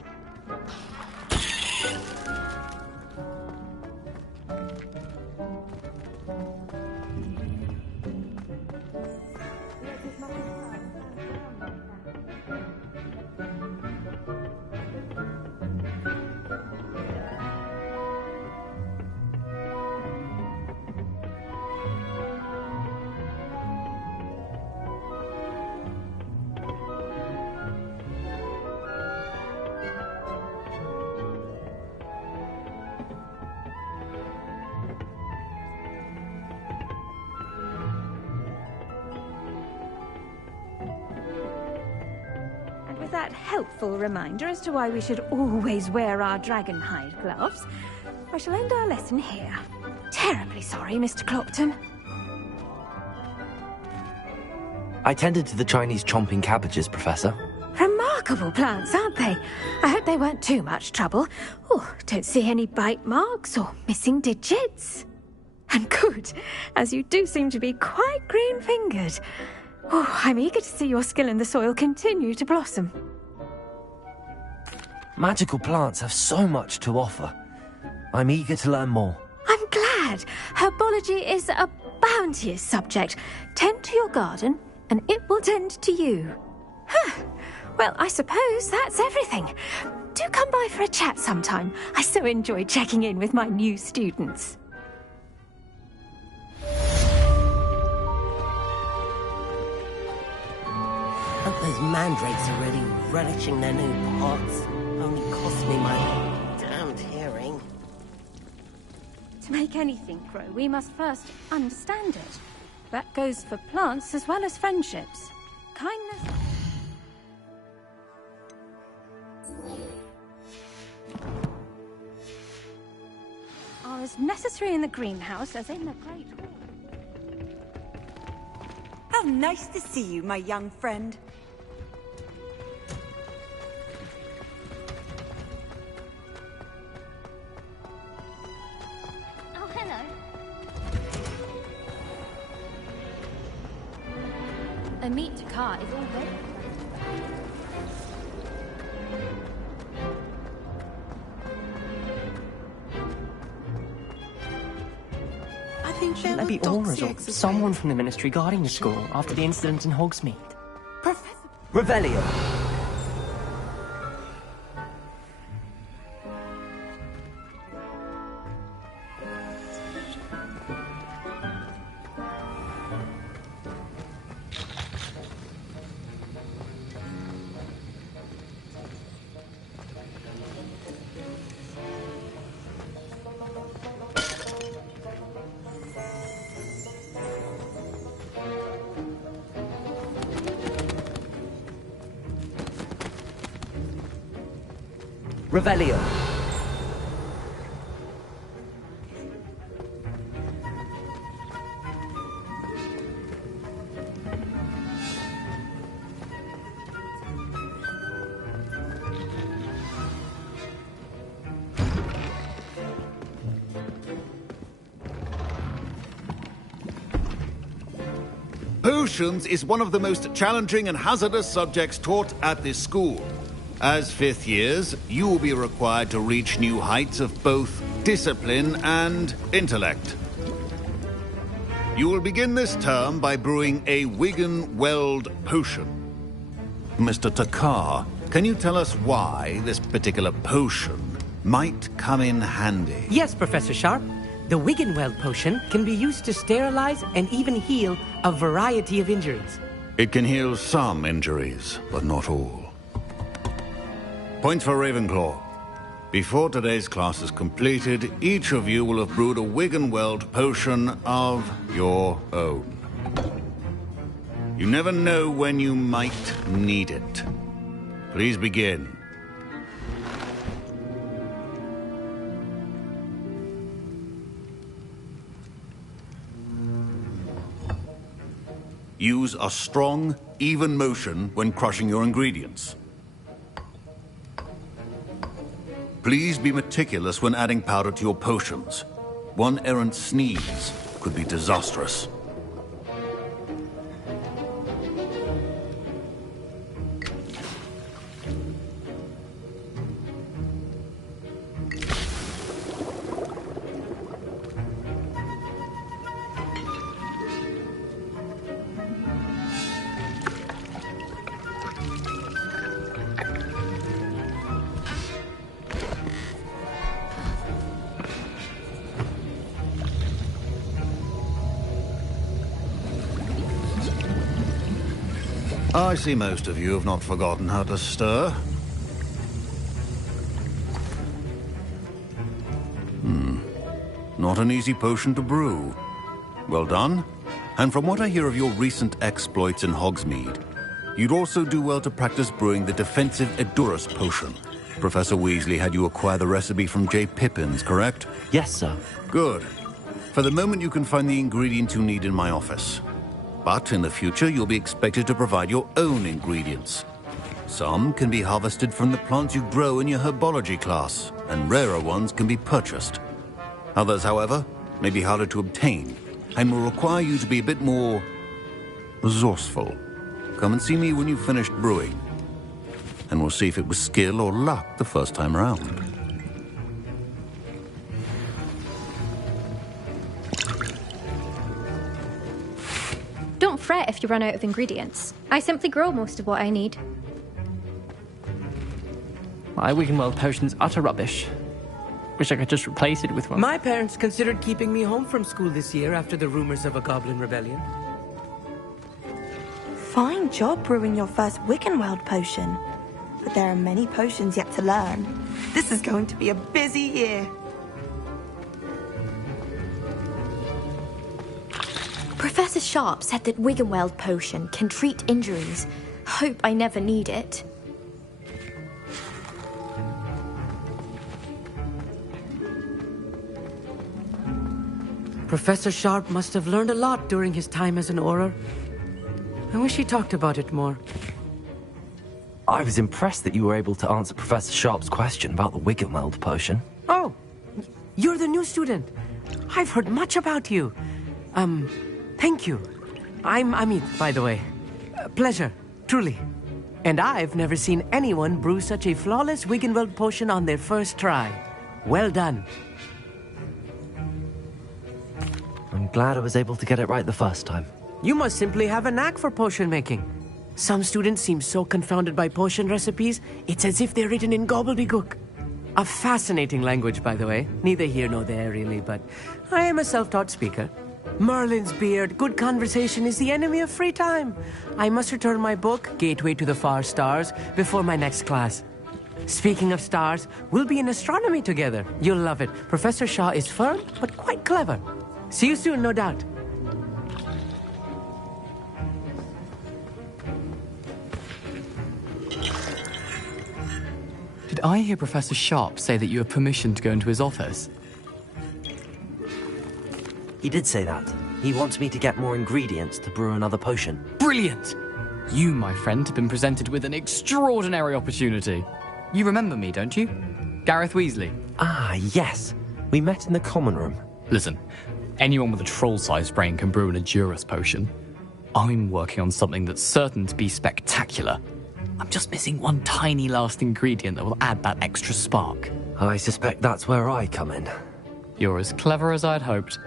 With that helpful reminder as to why we should always wear our dragon hide gloves, I shall end our lesson here. Terribly sorry, Mr. Clopton. I tended to the Chinese chomping cabbages, Professor. Remarkable plants, aren't they? I hope they weren't too much trouble. Oh, don't see any bite marks or missing digits. And good, as you do seem to be quite green-fingered. Oh, I'm eager to see your skill in the soil continue to blossom. Magical plants have so much to offer. I'm eager to learn more. I'm glad. Herbology is a bounteous subject. Tend to your garden, and it will tend to you. Huh. Well, I suppose that's everything. Do come by for a chat sometime. I so enjoy checking in with my new students. Hope those mandrakes are really relishing their new pots. Only cost me my damned hearing. To make anything grow, we must first understand it. That goes for plants as well as friendships. Kindness... are as necessary in the greenhouse as in the Great Hall. nice to see you, my young friend. Oh, hello. A meet to car is all ready. Shouldn't there be aurors or someone from the Ministry guarding the school after the incident in Hogsmeade? Revelio. Revelio. Potions is one of the most challenging and hazardous subjects taught at this school. As fifth years, you will be required to reach new heights of both discipline and intellect. You will begin this term by brewing a Wiggenweld potion. Mr. Takar, can you tell us why this particular potion might come in handy? Yes, Professor Sharp. The Wiggenweld potion can be used to sterilize and even heal a variety of injuries. It can heal some injuries, but not all. Point for Ravenclaw. Before today's class is completed, each of you will have brewed a Wiggenweld potion of your own. You never know when you might need it. Please begin. Use a strong, even motion when crushing your ingredients. Please be meticulous when adding powder to your potions. One errant sneeze could be disastrous. I see most of you have not forgotten how to stir. Not an easy potion to brew. Well done. And from what I hear of your recent exploits in Hogsmeade, you'd also do well to practice brewing the defensive Edurus potion. Professor Weasley had you acquire the recipe from J. Pippins, correct? Yes, sir. Good. For the moment, you can find the ingredients you need in my office. But in the future, you'll be expected to provide your own ingredients. Some can be harvested from the plants you grow in your herbology class, and rarer ones can be purchased. Others, however, may be harder to obtain, and will require you to be a bit more resourceful. Come and see me when you've finished brewing, and we'll see if it was skill or luck the first time around. Don't fret if you run out of ingredients. I simply grow most of what I need. My Wiggenweld potion's utter rubbish. Wish I could just replace it with one. My parents considered keeping me home from school this year after the rumors of a goblin rebellion. Fine job brewing your first Wiggenweld potion. But there are many potions yet to learn. This is going to be a busy year. Professor Sharp said that Wiggenweld potion can treat injuries. Hope I never need it. Professor Sharp must have learned a lot during his time as an Auror. I wish he talked about it more. I was impressed that you were able to answer Professor Sharp's question about the Wiggenweld potion. Oh, you're the new student. I've heard much about you. Thank you. I'm Amit, by the way. Pleasure, truly. And I've never seen anyone brew such a flawless Wiggenweld potion on their first try. Well done. I'm glad I was able to get it right the first time. You must simply have a knack for potion making. Some students seem so confounded by potion recipes, it's as if they're written in gobbledygook. A fascinating language, by the way. Neither here nor there, really, but I am a self-taught speaker. Merlin's beard, good conversation is the enemy of free time. I must return my book, Gateway to the Far Stars, before my next class. Speaking of stars, we'll be in astronomy together. You'll love it. Professor Shaw is firm, but quite clever. See you soon, no doubt. Did I hear Professor Sharp say that you have permission to go into his office? He did say that. He wants me to get more ingredients to brew another potion. Brilliant! You, my friend, have been presented with an extraordinary opportunity. You remember me, don't you? Gareth Weasley. Ah, yes. We met in the common room. Listen, anyone with a troll-sized brain can brew an Edurus potion. I'm working on something that's certain to be spectacular. I'm just missing one tiny last ingredient that will add that extra spark. I suspect that's where I come in. You're as clever as I'd hoped.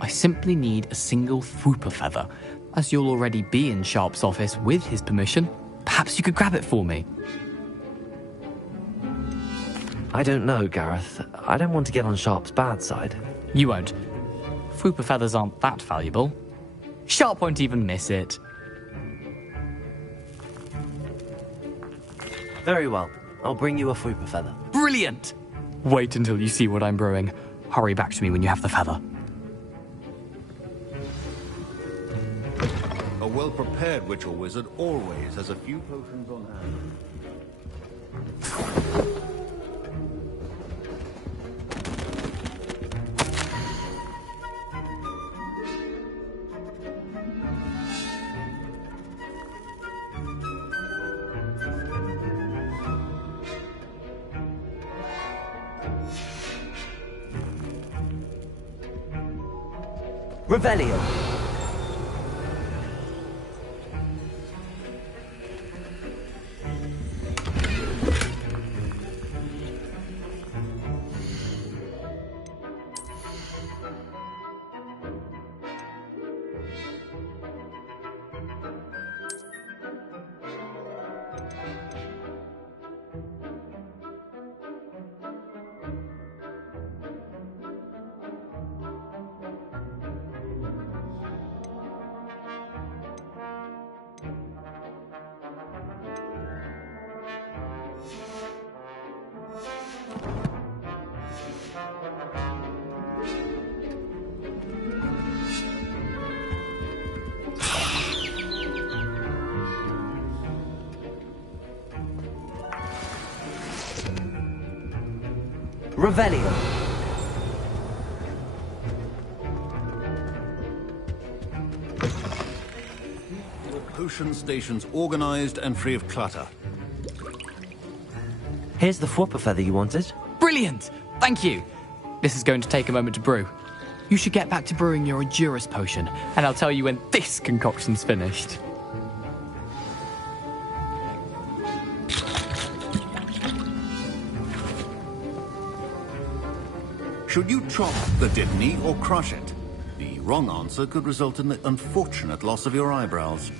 I simply need a single Fwooper feather. As you'll already be in Sharp's office with his permission, perhaps you could grab it for me. I don't know, Gareth. I don't want to get on Sharp's bad side. You won't. Fwooper feathers aren't that valuable. Sharp won't even miss it. Very well. I'll bring you a Fwooper feather. Brilliant! Wait until you see what I'm brewing. Hurry back to me when you have the feather. A well-prepared witch or wizard always has a few potions on hand. Revelio. Revelio. Potion stations organized and free of clutter. Here's the Fwooper feather you wanted. Brilliant! Thank you! This is going to take a moment to brew. You should get back to brewing your Edurus potion, and I'll tell you when this concoction's finished. Should you chop the Dittany or crush it? The wrong answer could result in the unfortunate loss of your eyebrows.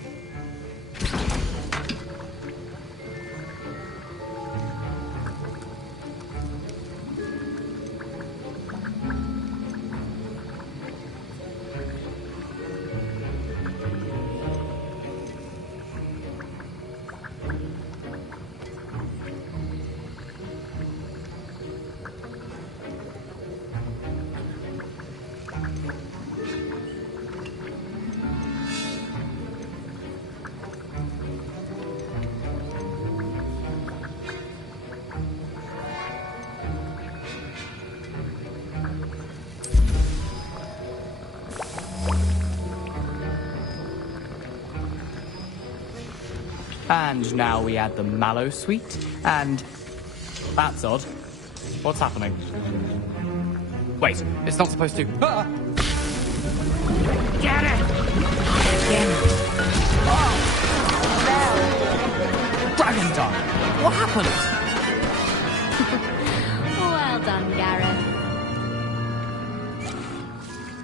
And now we add the mallow sweet, and... That's odd. What's happening? Wait, it's not supposed to... Ah! Get it! Dragon Dog! What happened? Well done, Gareth.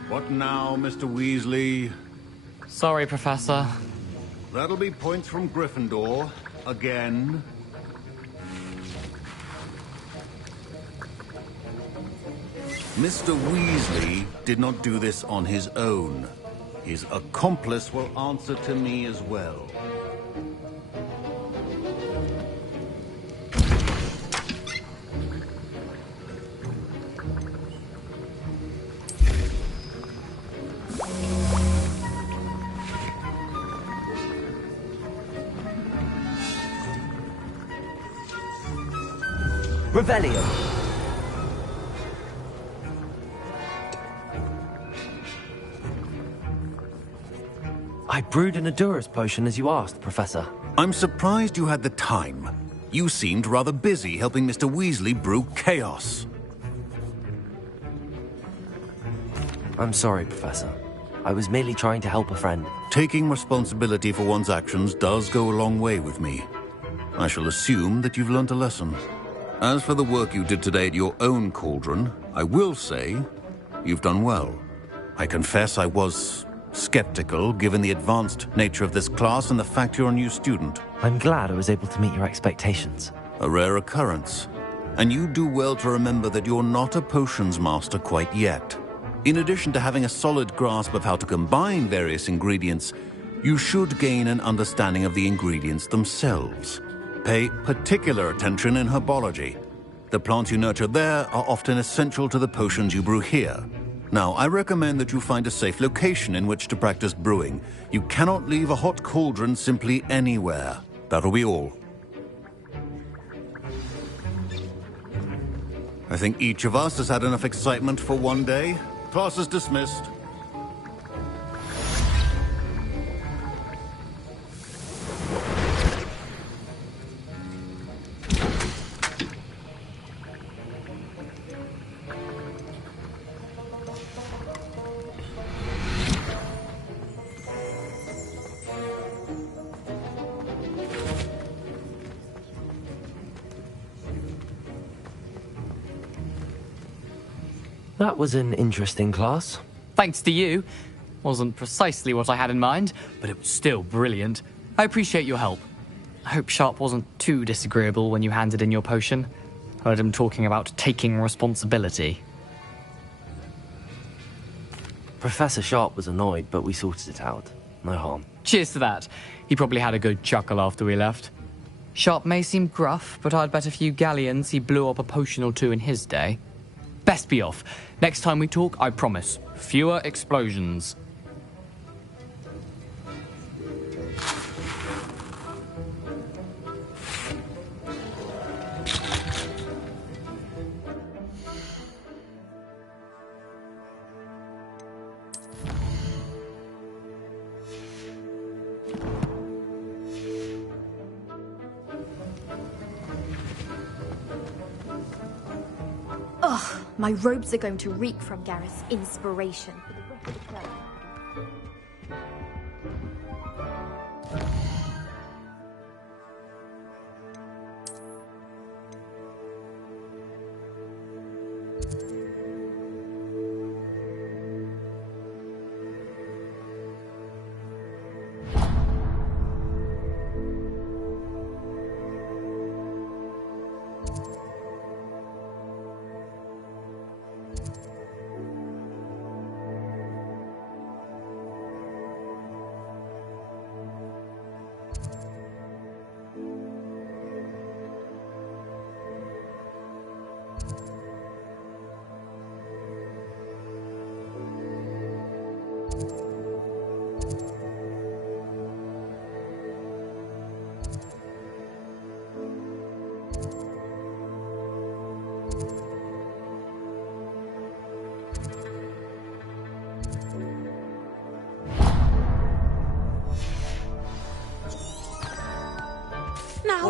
What now, Mr. Weasley? Sorry, Professor. That'll be points from Gryffindor. Again. Mr. Weasley did not do this on his own. His accomplice will answer to me as well. Revelio. I brewed an Adurus potion as you asked, Professor. I'm surprised you had the time. You seemed rather busy helping Mr. Weasley brew chaos. I'm sorry, Professor. I was merely trying to help a friend. Taking responsibility for one's actions does go a long way with me. I shall assume that you've learnt a lesson. As for the work you did today at your own cauldron, I will say you've done well. I confess I was skeptical, given the advanced nature of this class and the fact you're a new student. I'm glad I was able to meet your expectations. A rare occurrence. And you do well to remember that you're not a potions master quite yet. In addition to having a solid grasp of how to combine various ingredients, you should gain an understanding of the ingredients themselves. Pay particular attention in herbology. The plants you nurture there are often essential to the potions you brew here. Now, I recommend that you find a safe location in which to practice brewing. You cannot leave a hot cauldron simply anywhere. That'll be all. I think each of us has had enough excitement for one day. Class is dismissed. That was an interesting class. Thanks to you. Wasn't precisely what I had in mind, but it was still brilliant. I appreciate your help. I hope Sharp wasn't too disagreeable when you handed in your potion. Heard him talking about taking responsibility. Professor Sharp was annoyed, but we sorted it out. No harm. Cheers to that. He probably had a good chuckle after we left. Sharp may seem gruff, but I'd bet a few galleons he blew up a potion or two in his day. Best be off. Next time we talk, I promise, fewer explosions. Ugh, my robes are going to reek from Gareth's inspiration.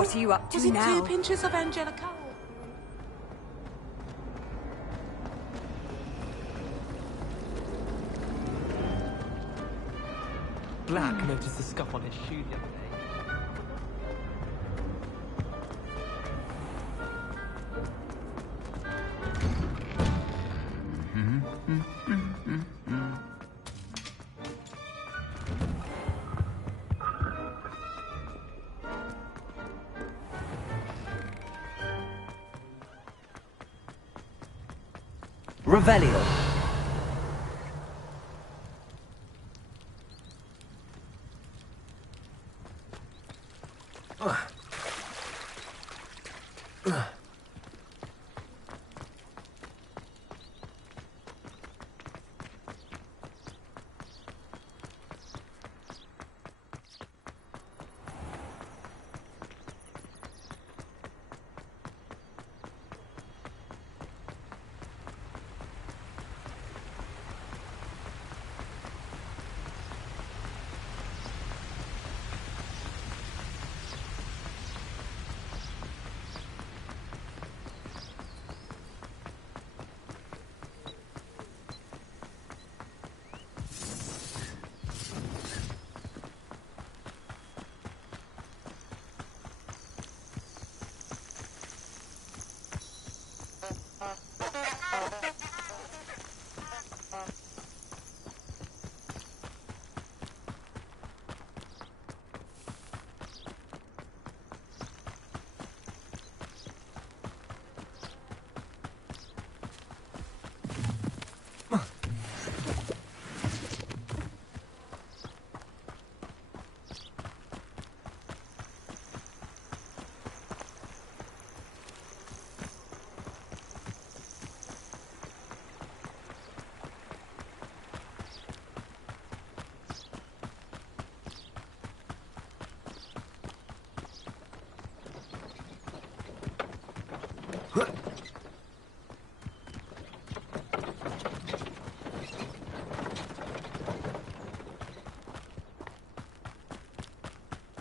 What are you up to Was it now? 2 pinches of Angelica? Black noticed the scuff on his shoe the other day. Revelio.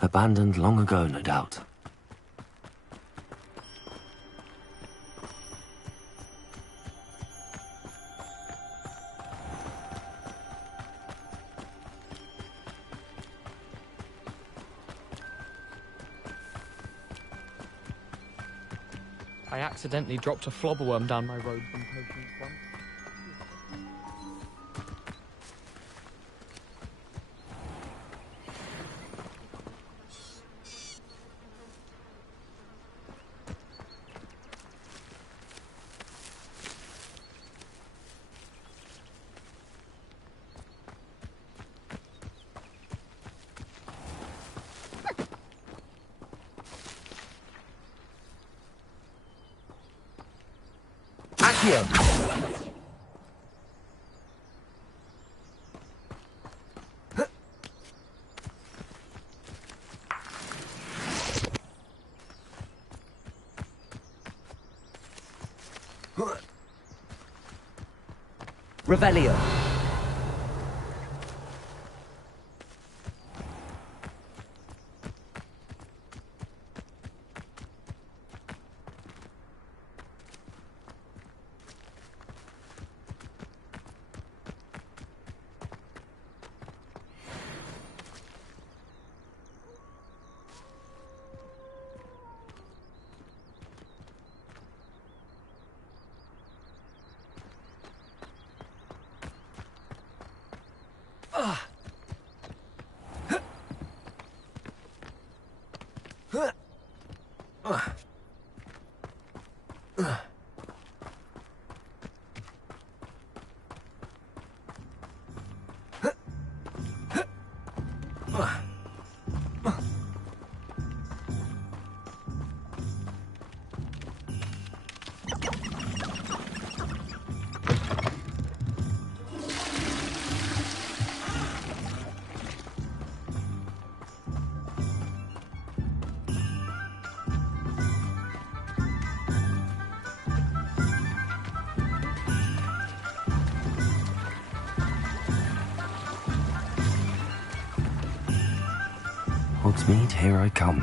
Abandoned long ago, no doubt. I accidentally dropped a flobberworm down my road from potions once. Accio! Revelio. Hogsmeade, here I come.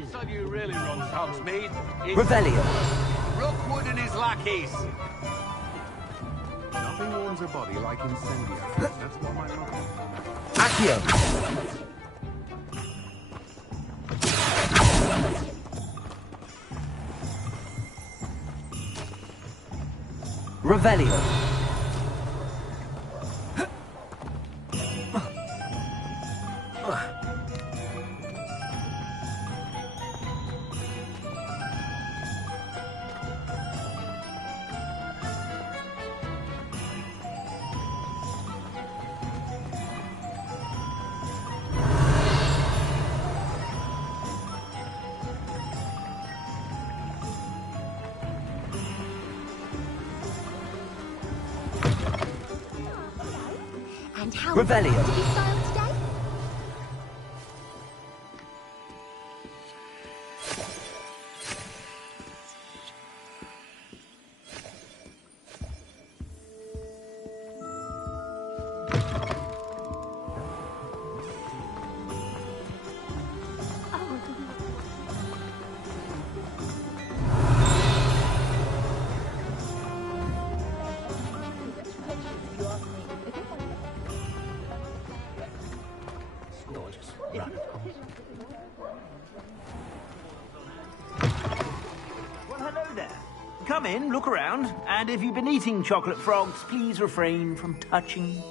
Joke's on you really, Ron Hogsmeade. Revelio. Rookwood and his lackeys. Nothing warms a body like incendio. That's what my mother... Accio. Revelio. And how Revelio. to be styled today? Well, hello there. Come in, look around, and if you've been eating chocolate frogs, please refrain from touching.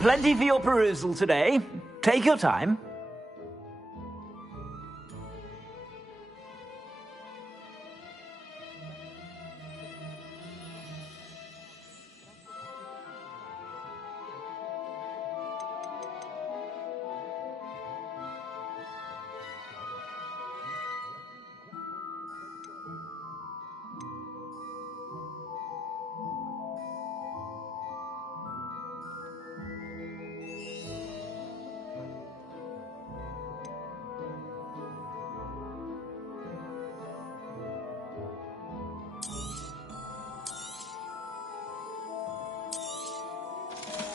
Plenty for your perusal today. Take your time.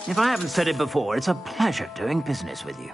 If I haven't said it before, it's a pleasure doing business with you.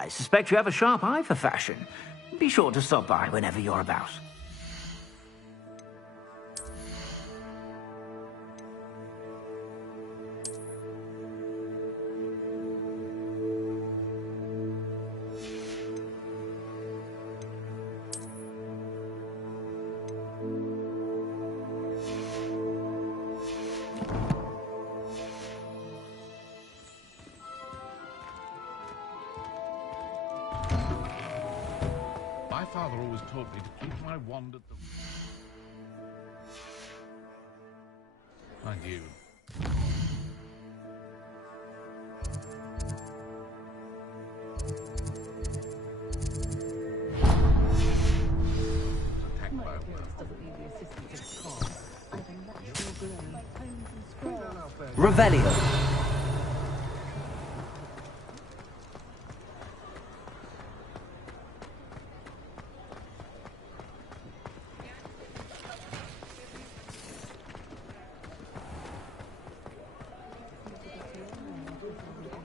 I suspect you have a sharp eye for fashion. Be sure to stop by whenever you're about. My father always taught me to keep my wand at the... Mind you. Revelio.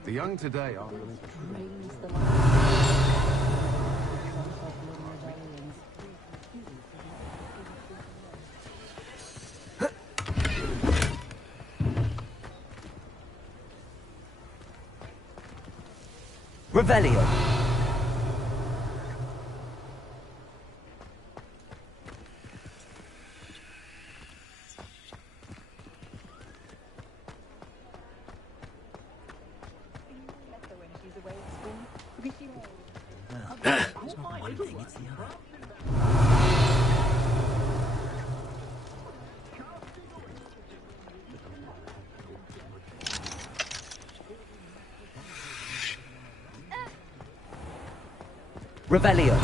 The young today are... Revelio. Revelio.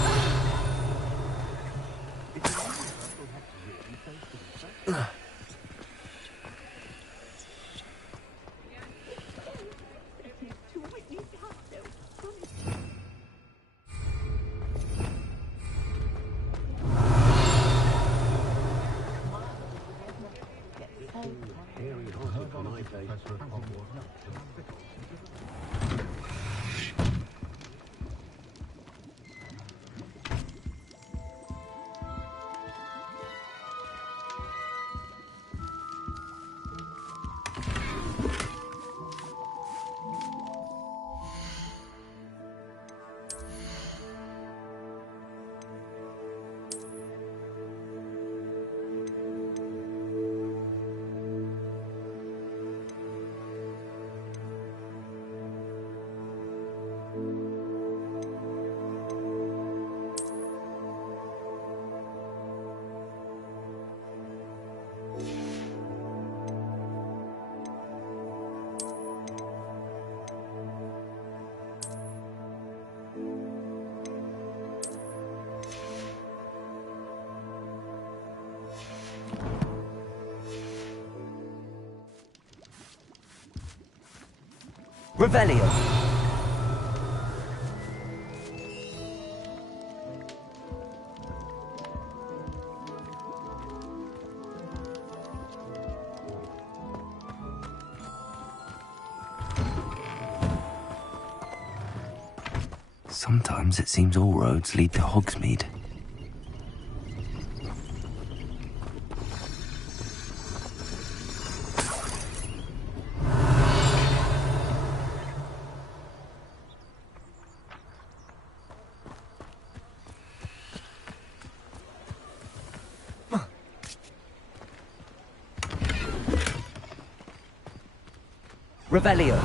Revelio. Sometimes it seems all roads lead to Hogsmeade. Revelio.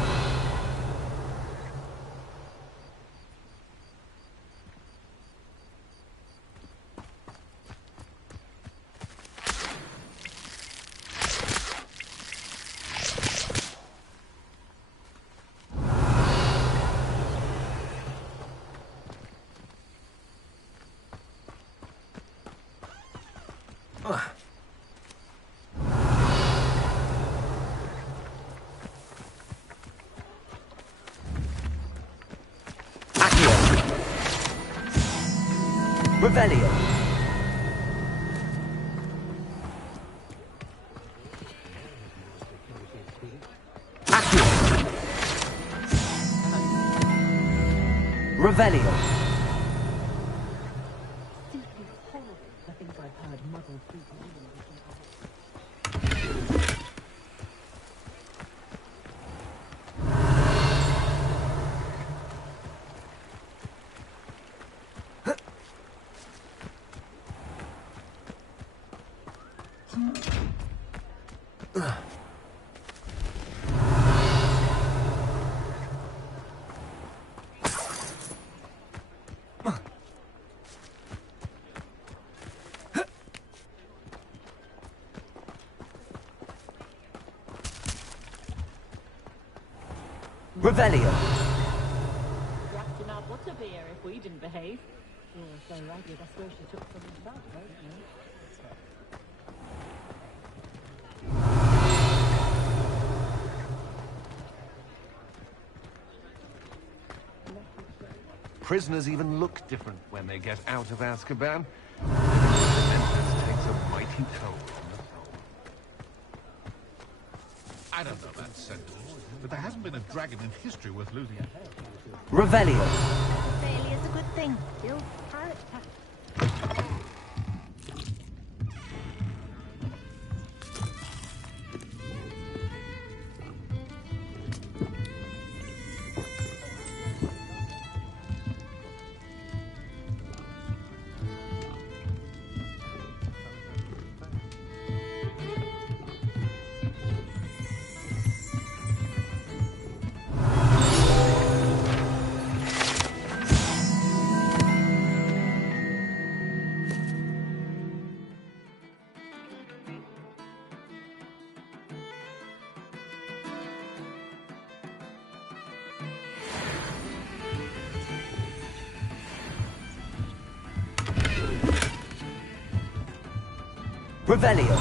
Revelio. Revelio. The things I've heard muddled people. Revelio. Wrapped him out butterbeer if we didn't behave. Or if they ragged, I suppose she took something back, don't you? Prisoners even look different when they get out of Azkaban. This takes a mighty toll on the soul. I don't know that sentence, but there hasn't been a dragon in history worth losing. Revelio. Failure's a good thing. Builds character. Revelio.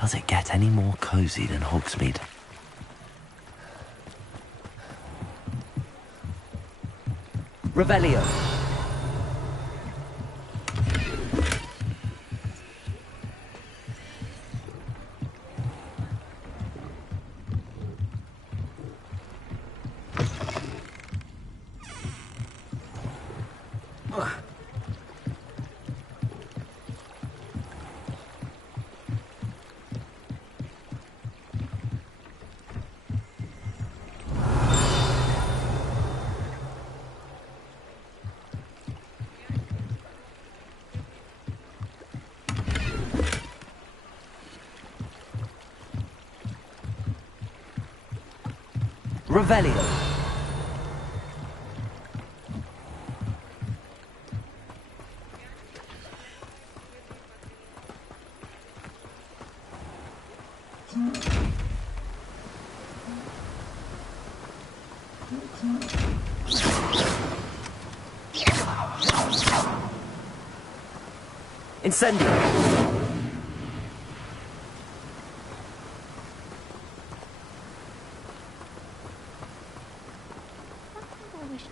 Does it get any more cozy than Hogsmeade? Revelio. Revelio. Incendio.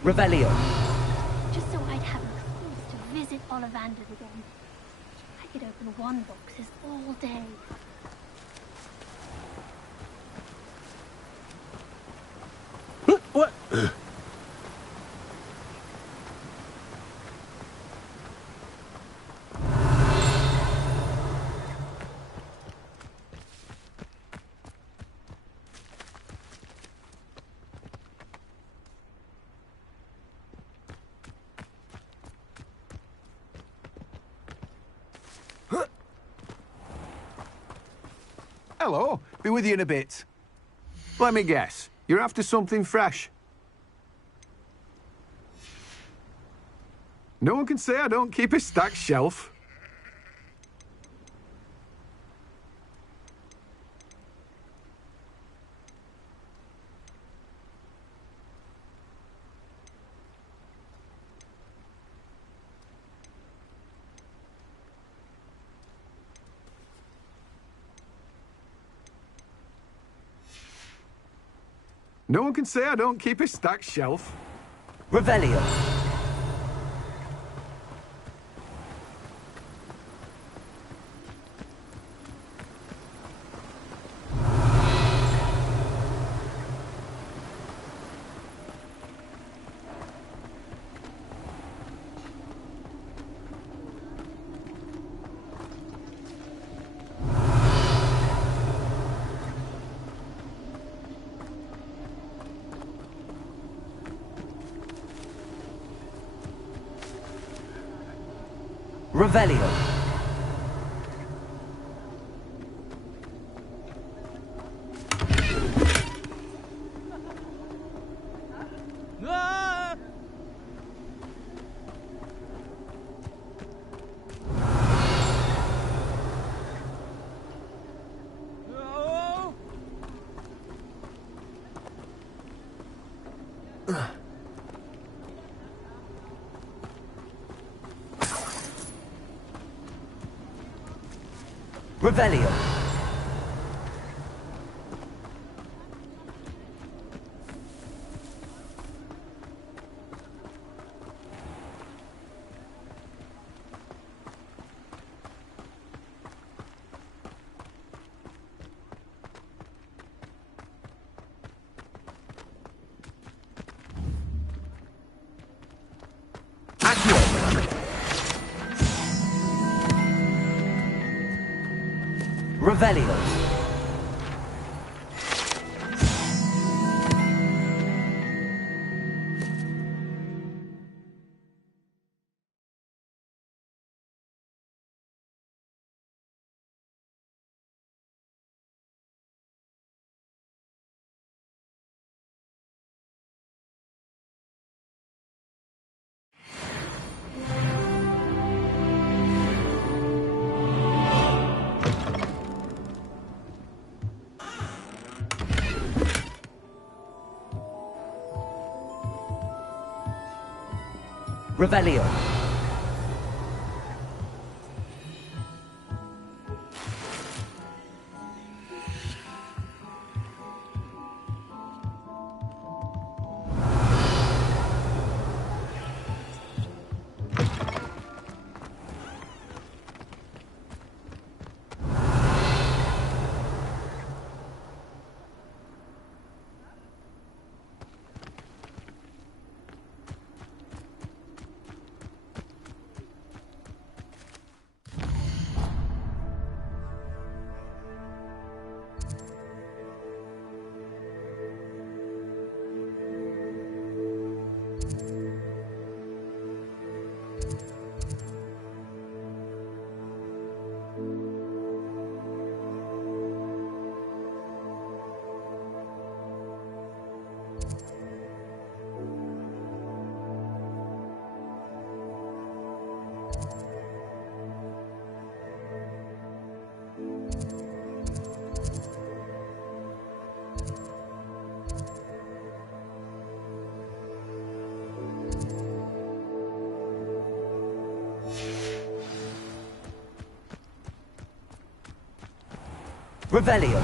Revelio. Just so I'd have an excuse to visit Ollivander's again. I could open one boxes all day. What? Hello. Be with you in a bit. Let me guess. You're after something fresh. No one can say I don't keep a stacked shelf. No one can say I don't keep a stacked shelf. Revelio. Revelio. Revelio. Revelio. Revelio. Revelio.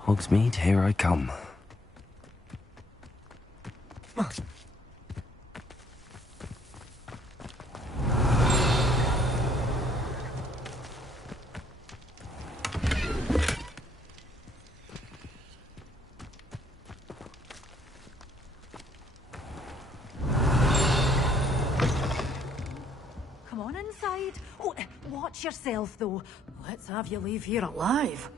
Hogsmeade, here I come. Come on inside. Oh, watch yourself, though. Let's have you leave here alive.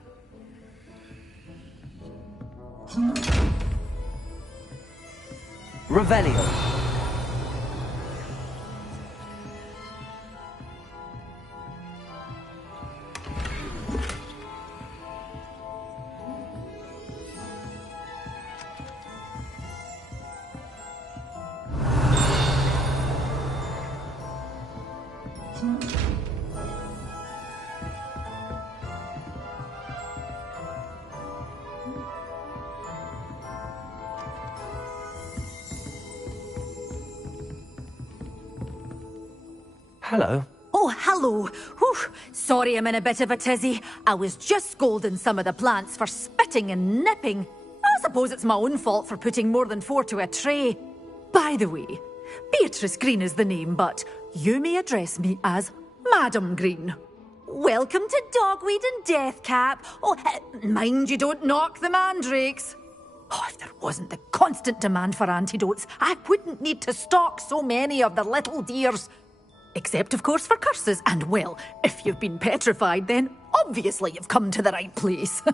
Revelio. Hello. Oh, hello. Whew. Sorry I'm in a bit of a tizzy. I was just scolding some of the plants for spitting and nipping. I suppose it's my own fault for putting more than 4 to a tray. By the way, Beatrice Green is the name, but you may address me as Madam Green. Welcome to Dogweed and Deathcap. Oh, mind you don't knock the mandrakes. Oh, if there wasn't the constant demand for antidotes, I wouldn't need to stock so many of the little dears. Except, of course, for curses. And, well, if you've been petrified, then obviously you've come to the right place.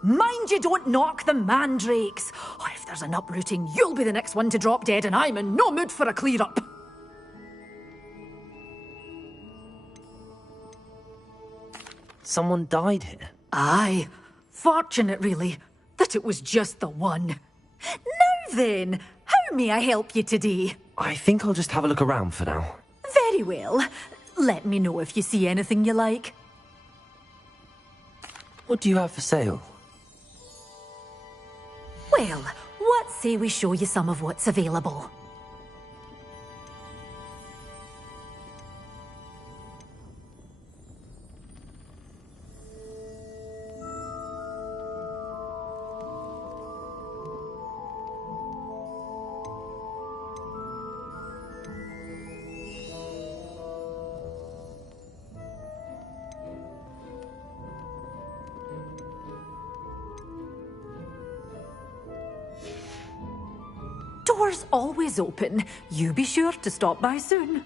Mind you don't knock the mandrakes. Oh, if there's an uprooting, you'll be the next one to drop dead, and I'm in no mood for a clear-up. Someone died here? Aye. Fortunate, really, that it was just the one. Now then, how may I help you today? I think I'll just have a look around for now. Very well. Let me know if you see anything you like. What do you have for sale? Well, what say we show you some of what's available? Doors always open. You be sure to stop by soon.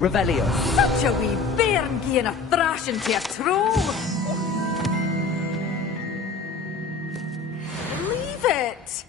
Revelio. Such a wee bairn gieing a thrashing to a troll. Leave it.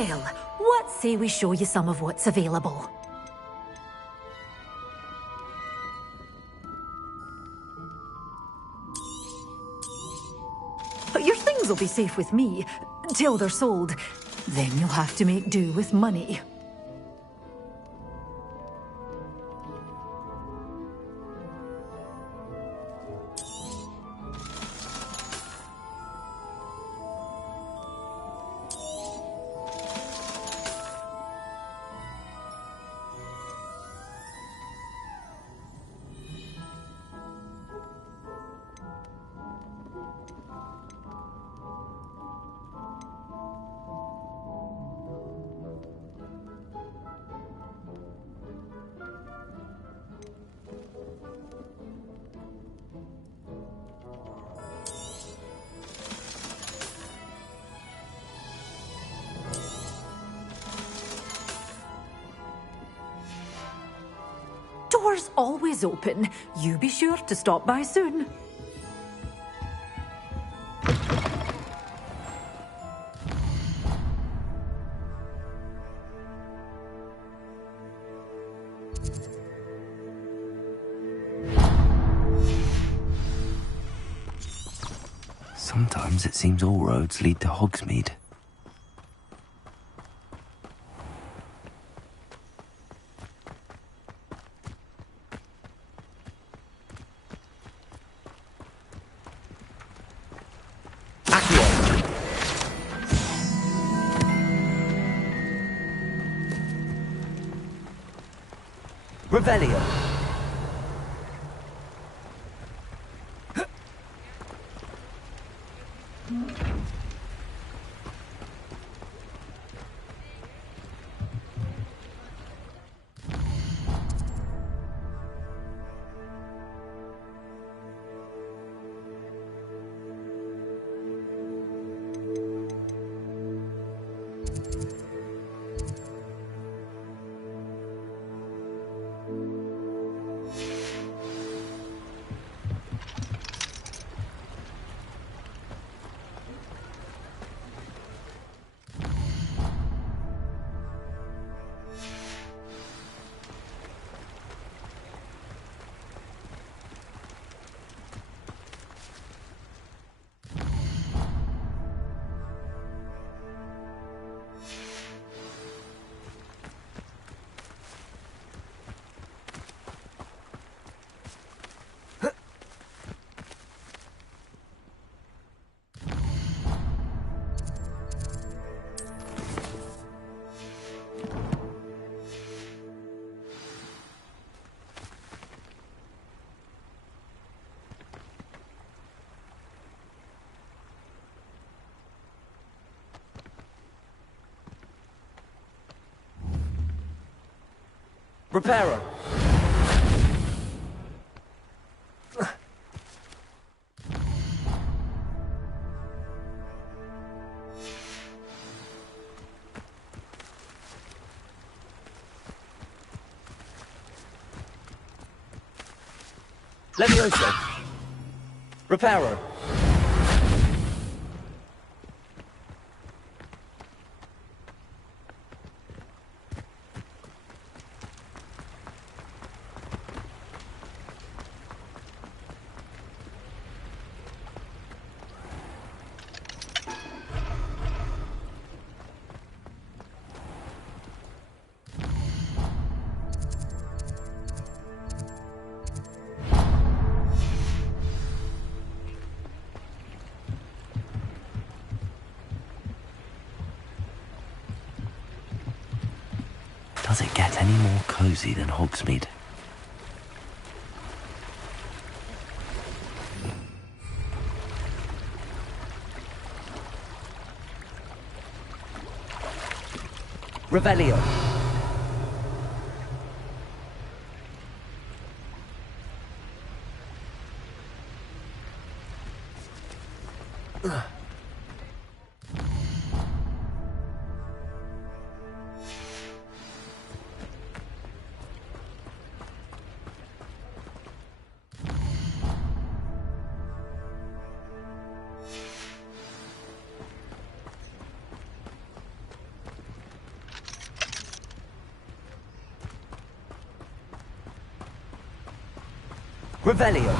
Well, what say we show you some of what's available? Your things will be safe with me, till they're sold. Then you'll have to make do with money. Doors always open. You be sure to stop by soon. Sometimes it seems all roads lead to Hogsmeade. Revelio. Reparo. Levioso. Reparo. Does it get any more cozy than Hogsmeade? Revelio. Revelio.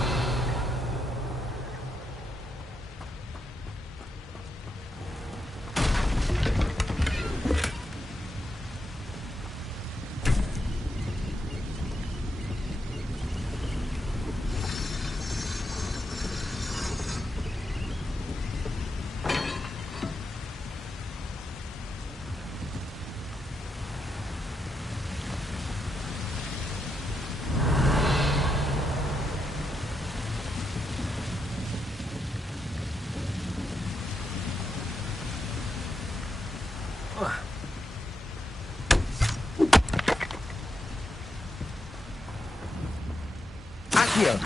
Accio.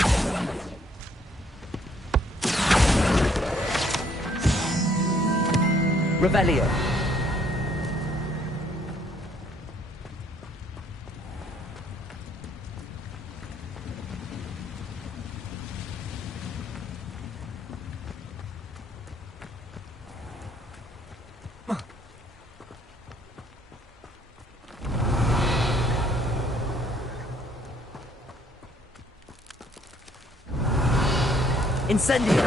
Revelio. Incendio!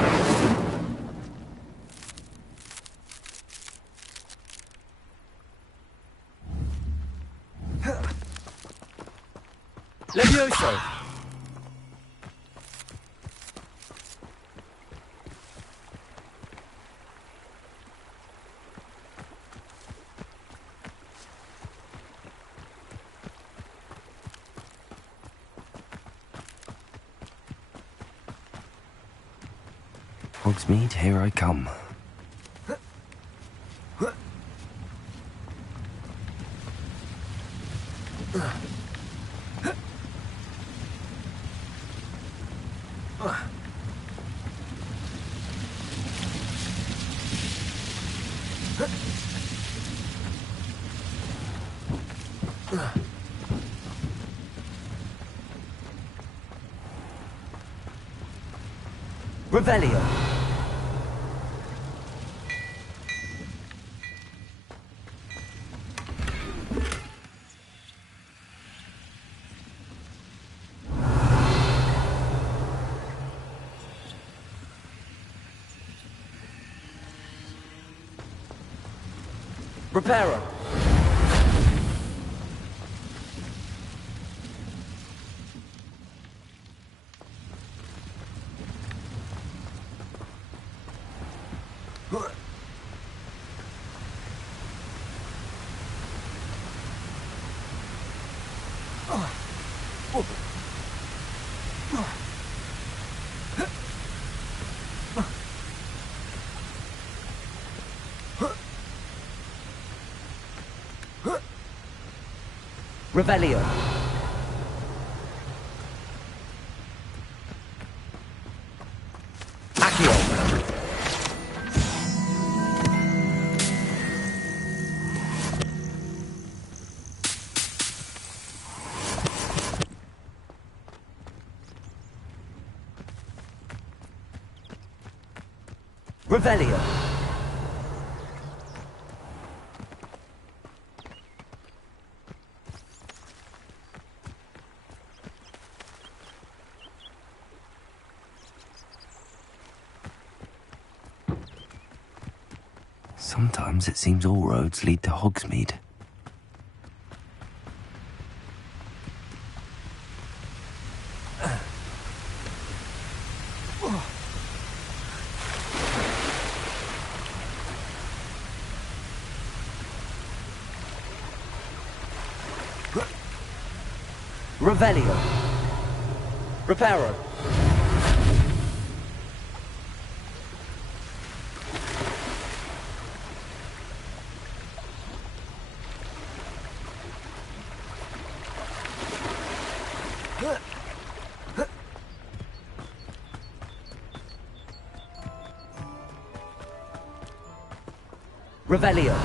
Levioso! Hogsmeade, here I come. Revelio. Reparo. Revelio. Accio. Revelio. Sometimes it seems all roads lead to Hogsmeade. Revelio. Reparo. Revelio.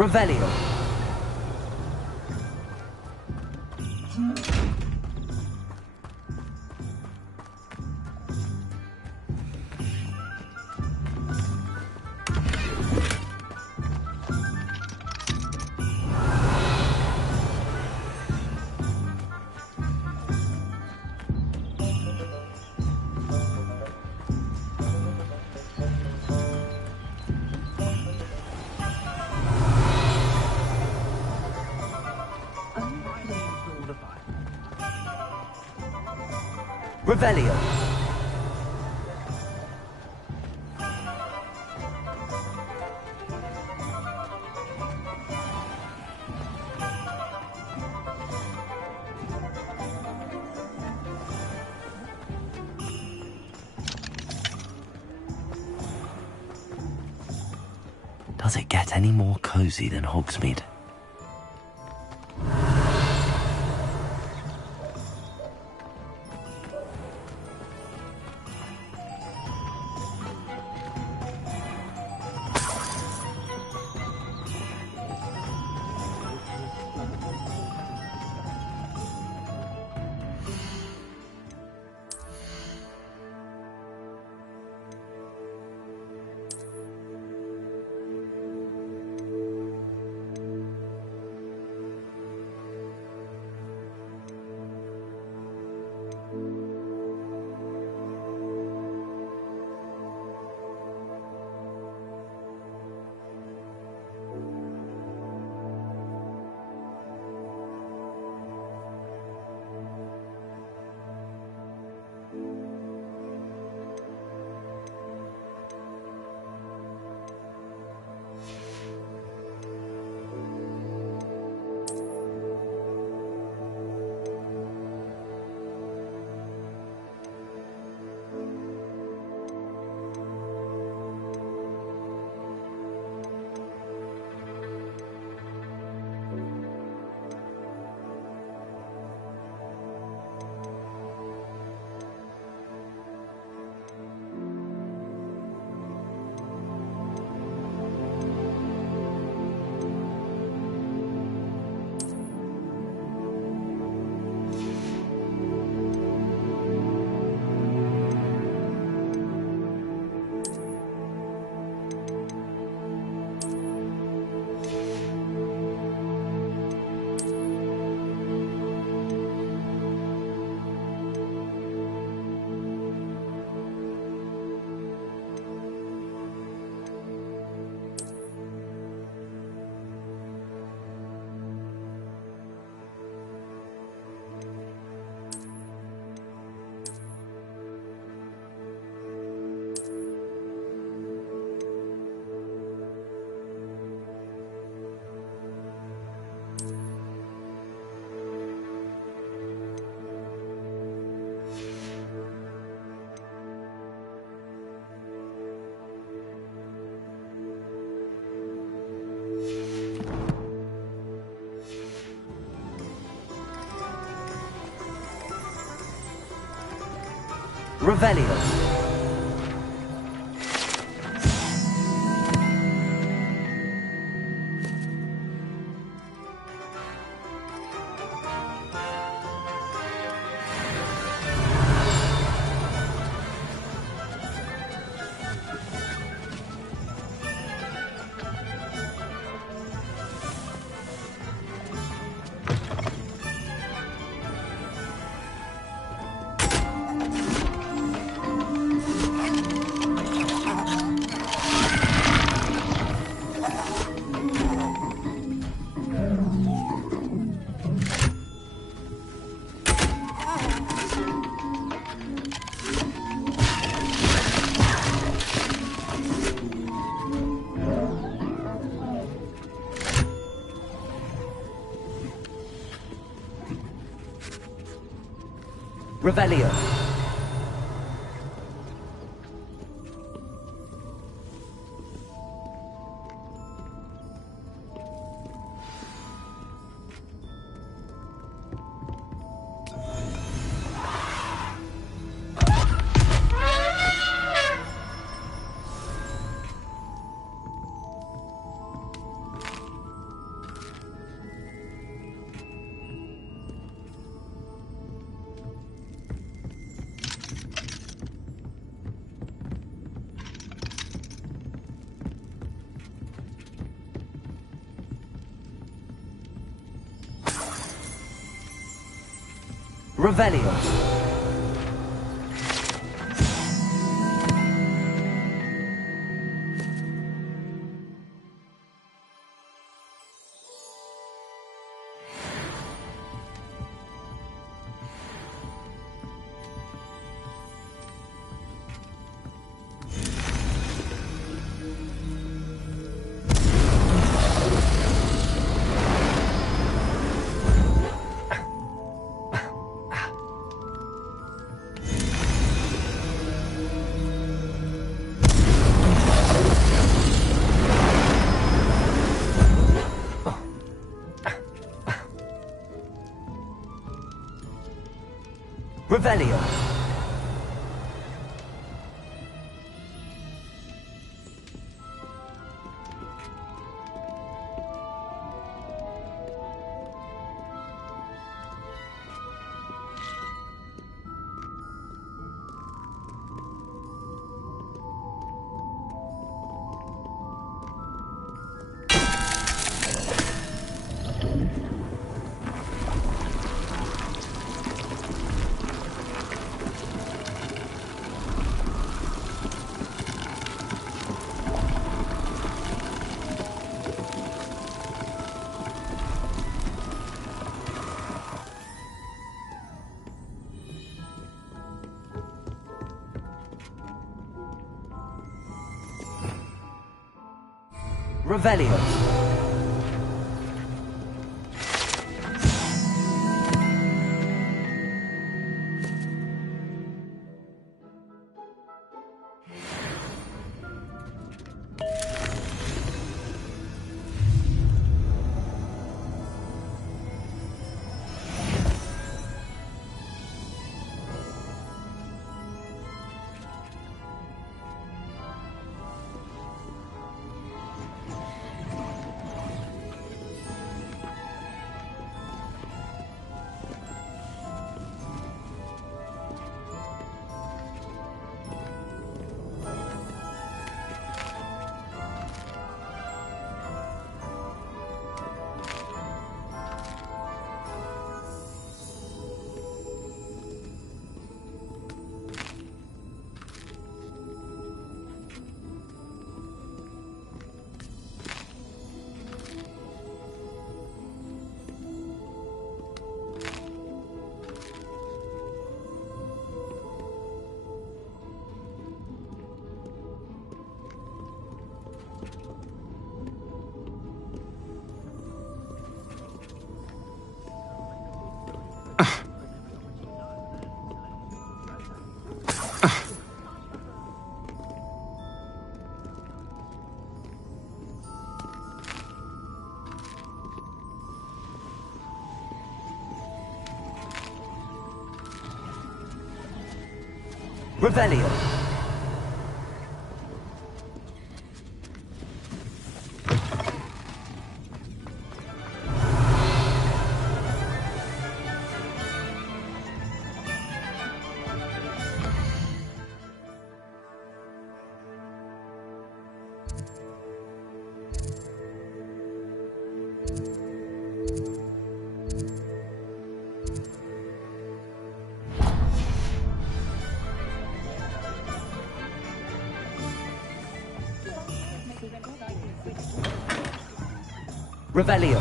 Revelio. Revelio. Does it get any more cozy than Hogsmeade? Revelio. Revelio. Revelio. Revelio. Revelio. Revelio. Revelio.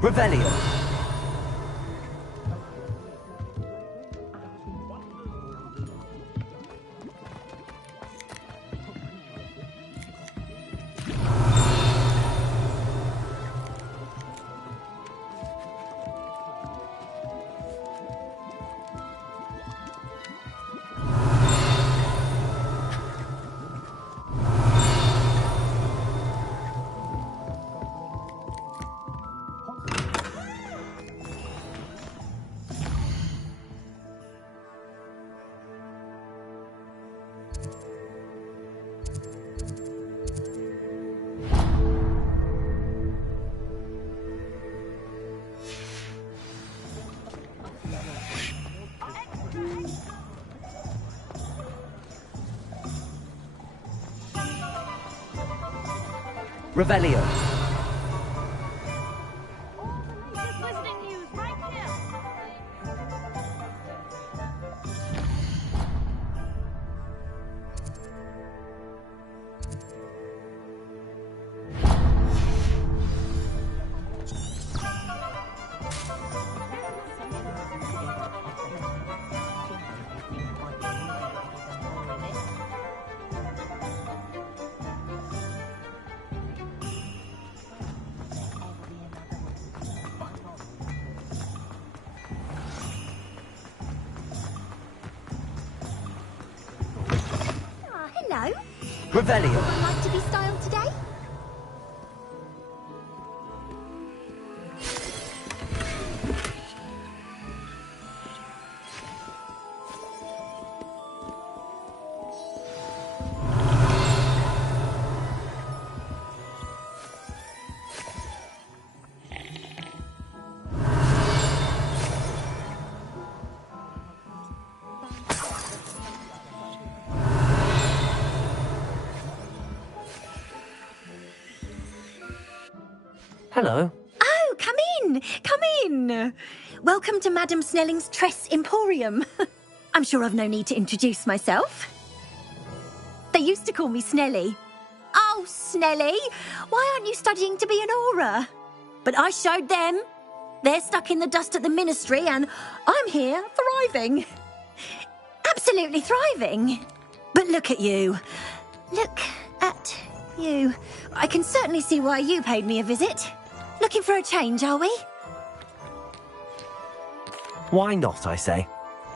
Revelio. Revelio. Hello. Revelio. Would you like to be styled today? Hello. Oh, come in! Come in! Welcome to Madame Snelling's Tress Emporium. I'm sure I've no need to introduce myself. They used to call me Snelly. Oh, Snelly, why aren't you studying to be an aura? But I showed them. They're stuck in the dust at the ministry and I'm here thriving. Absolutely thriving. But look at you. Look at you. I can certainly see why you paid me a visit. Looking for a change, are we? Why not, I say?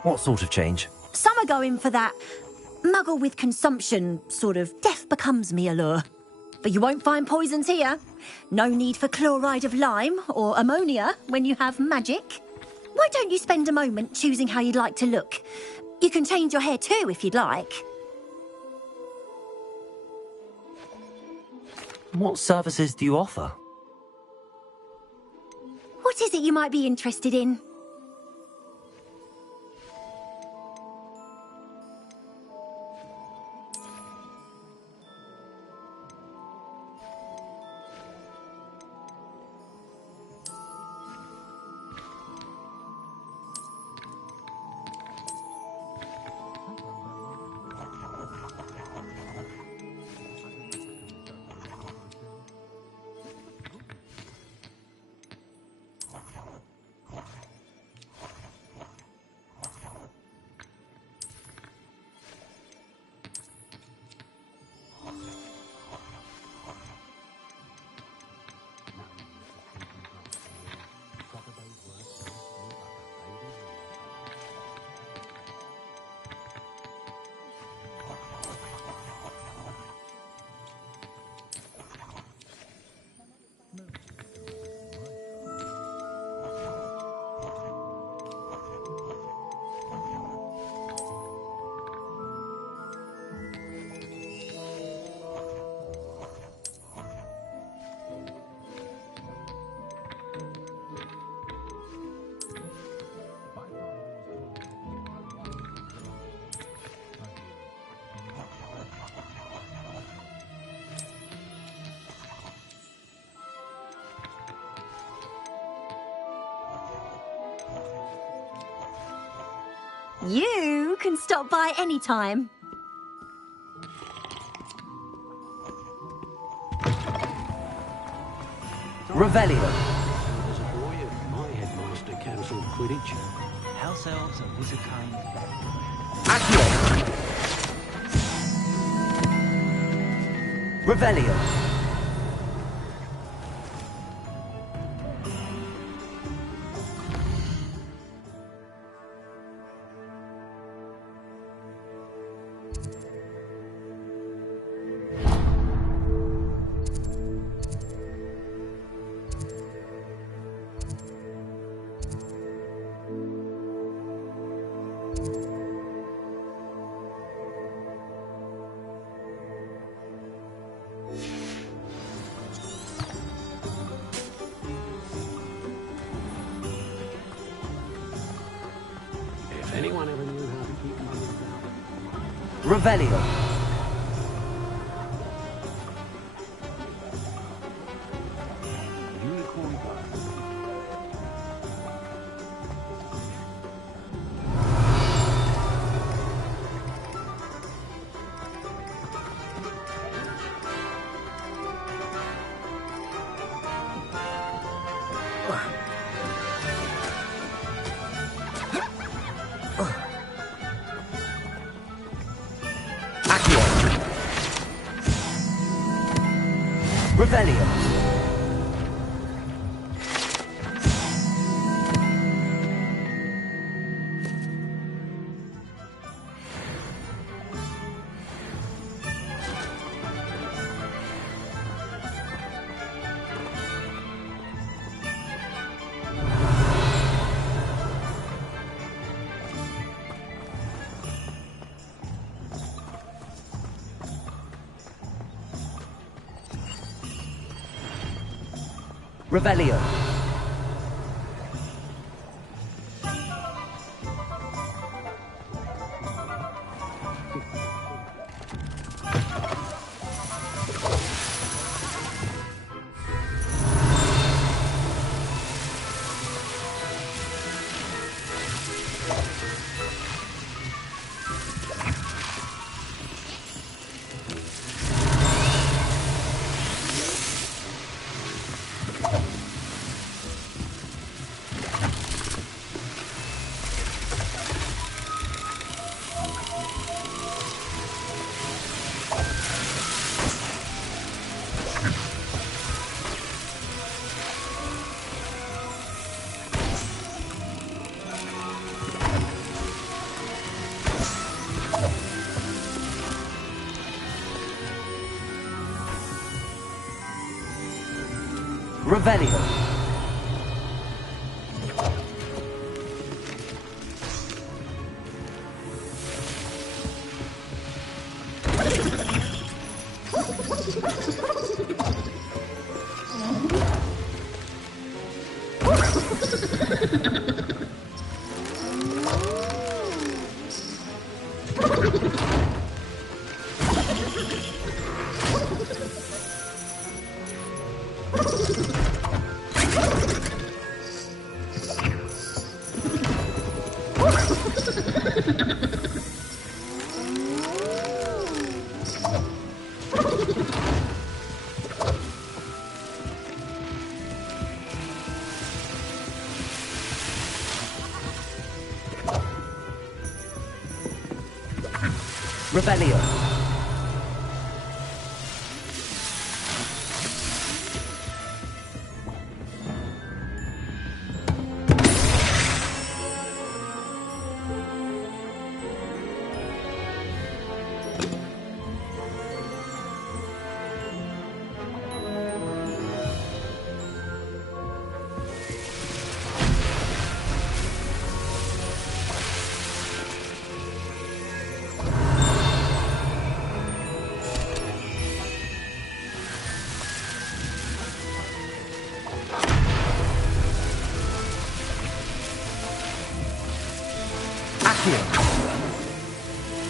What sort of change? Some are going for that muggle with consumption, sort of death becomes me allure. But you won't find poisons here. No need for chloride of lime or ammonia when you have magic. Why don't you spend a moment choosing how you'd like to look? You can change your hair too if you'd like. What services do you offer? What is it you might be interested in? You can stop by any time. Revelio. us all Quidditch. House elves and wizard kind. Accio! Revelio. If anyone ever knew how to keep money down. Revelio. Unicorn Bar. Revelio. Revelio. Revelio. Revelio.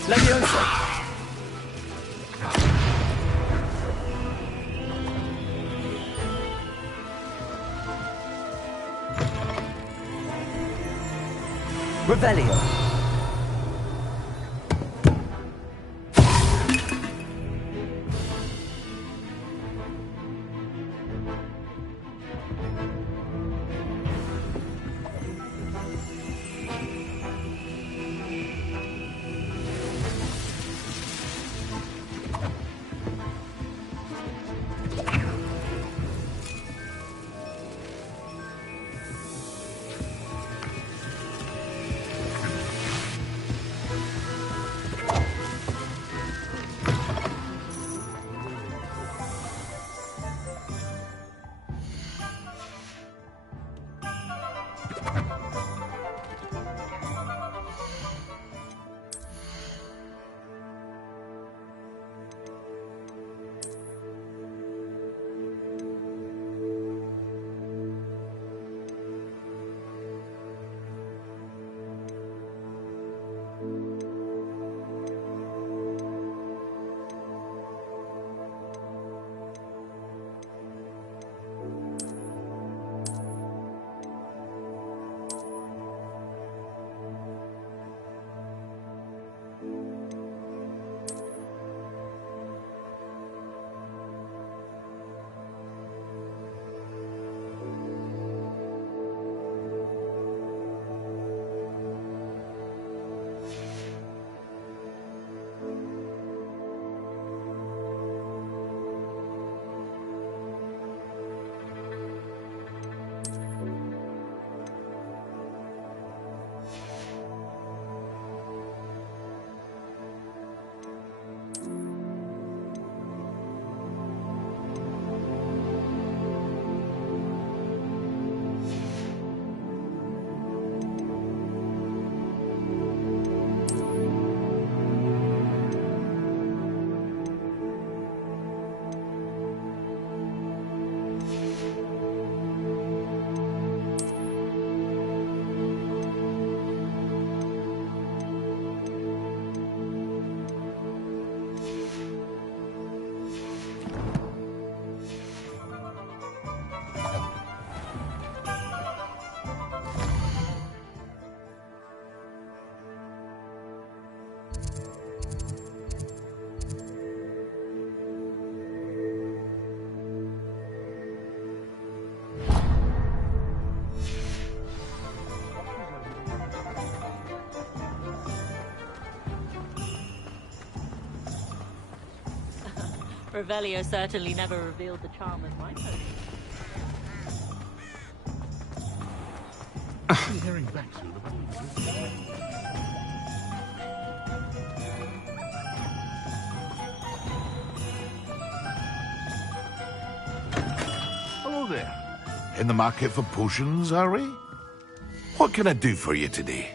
Leviosa. Revelio. Revelio certainly never revealed the charm of my potion. I'm hearing back soon about Hello there. In the market for potions, are we? What can I do for you today?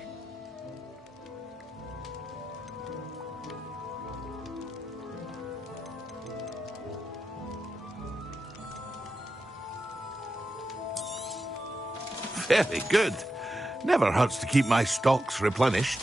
Very good. Never hurts to keep my stocks replenished.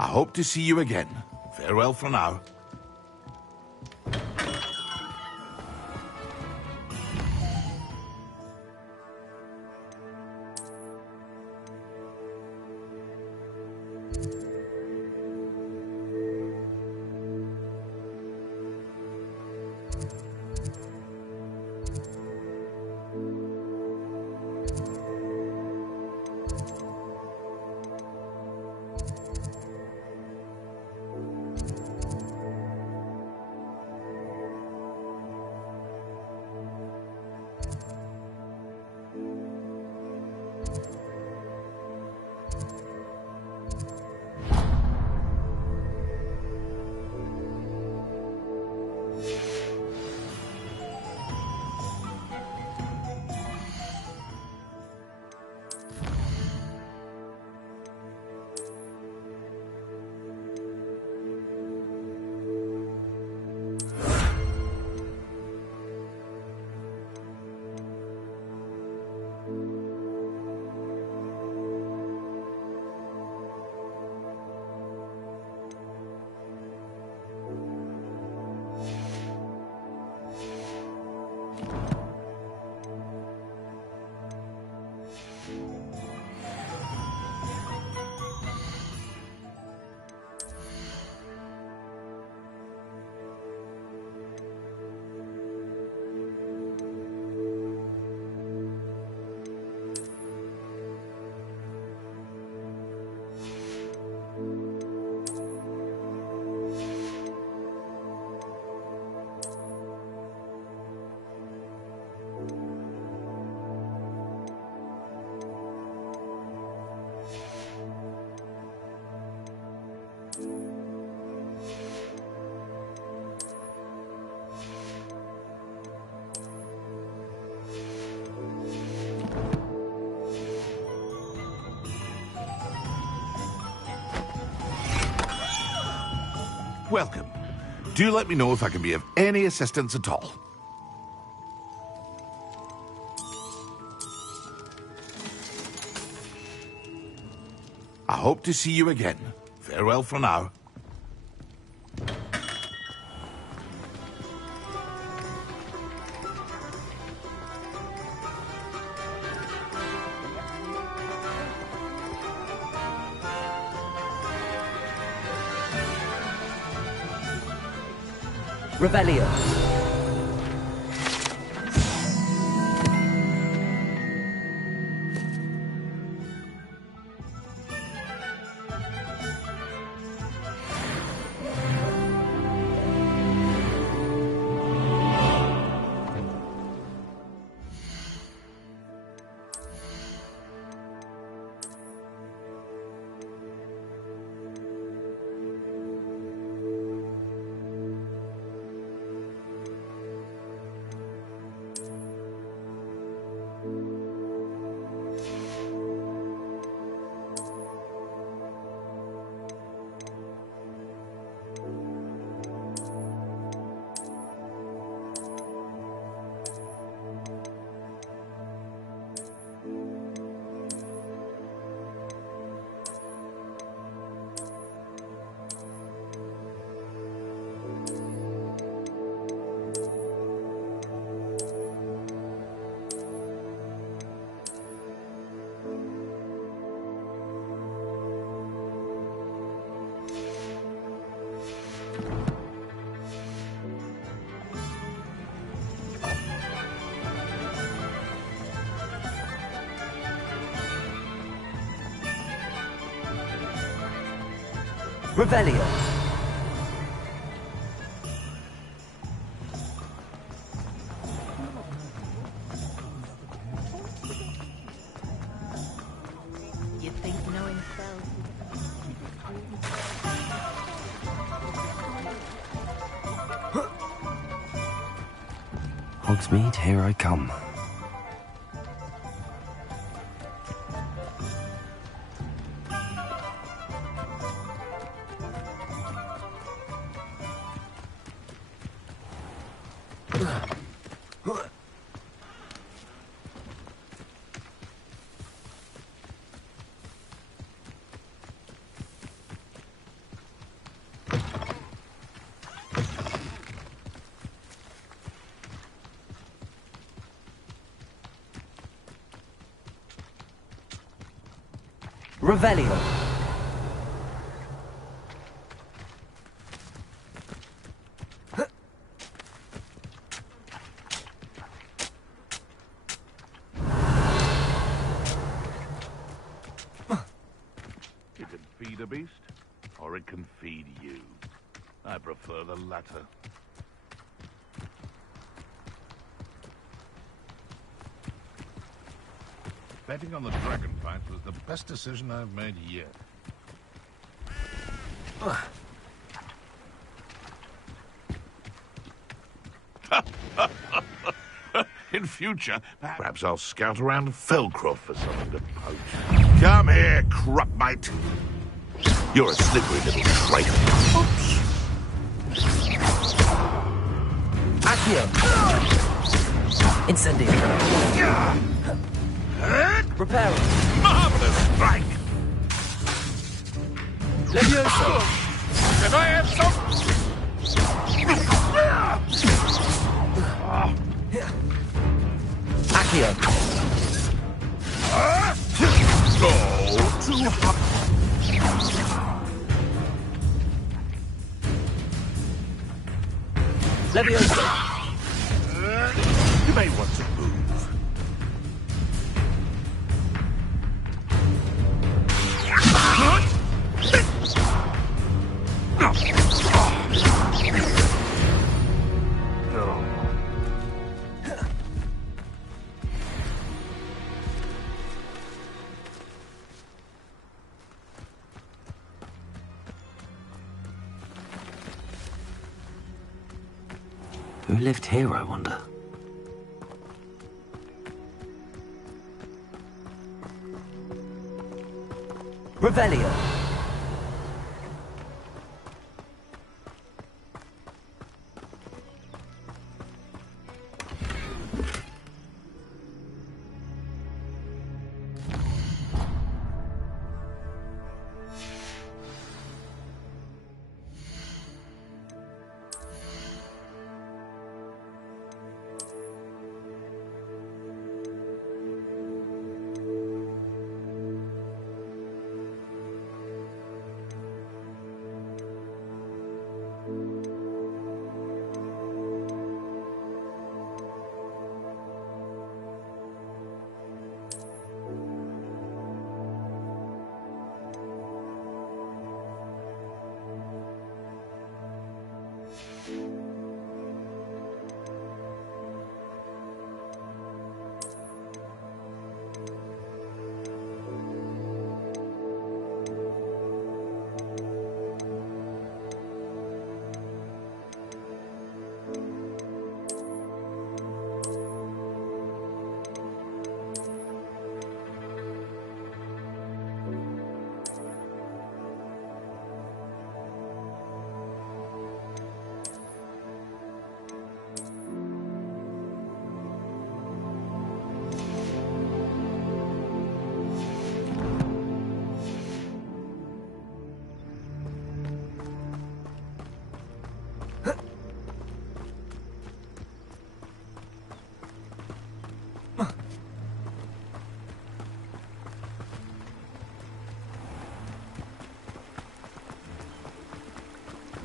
I hope to see you again. Farewell for now. Welcome. Do let me know if I can be of any assistance at all. I hope to see you again. Farewell for now. Revelio. Revelio. You think knowing spells... Hogsmeade, here I come. Revelio. You can feed a beast, or it can feed you. I prefer the latter. Betting on the dragon fight was the best decision I've made yet. In future, perhaps I'll scout around Felcroft for something to poach. Come here, crupmate. You're a slippery little traitor. Accio. Incendio. Repair. Marvelous strike. Levioso. Can I have some? Accio. Go too hot. Levioso. You may want to move. Who lived here, I wonder? Revelio.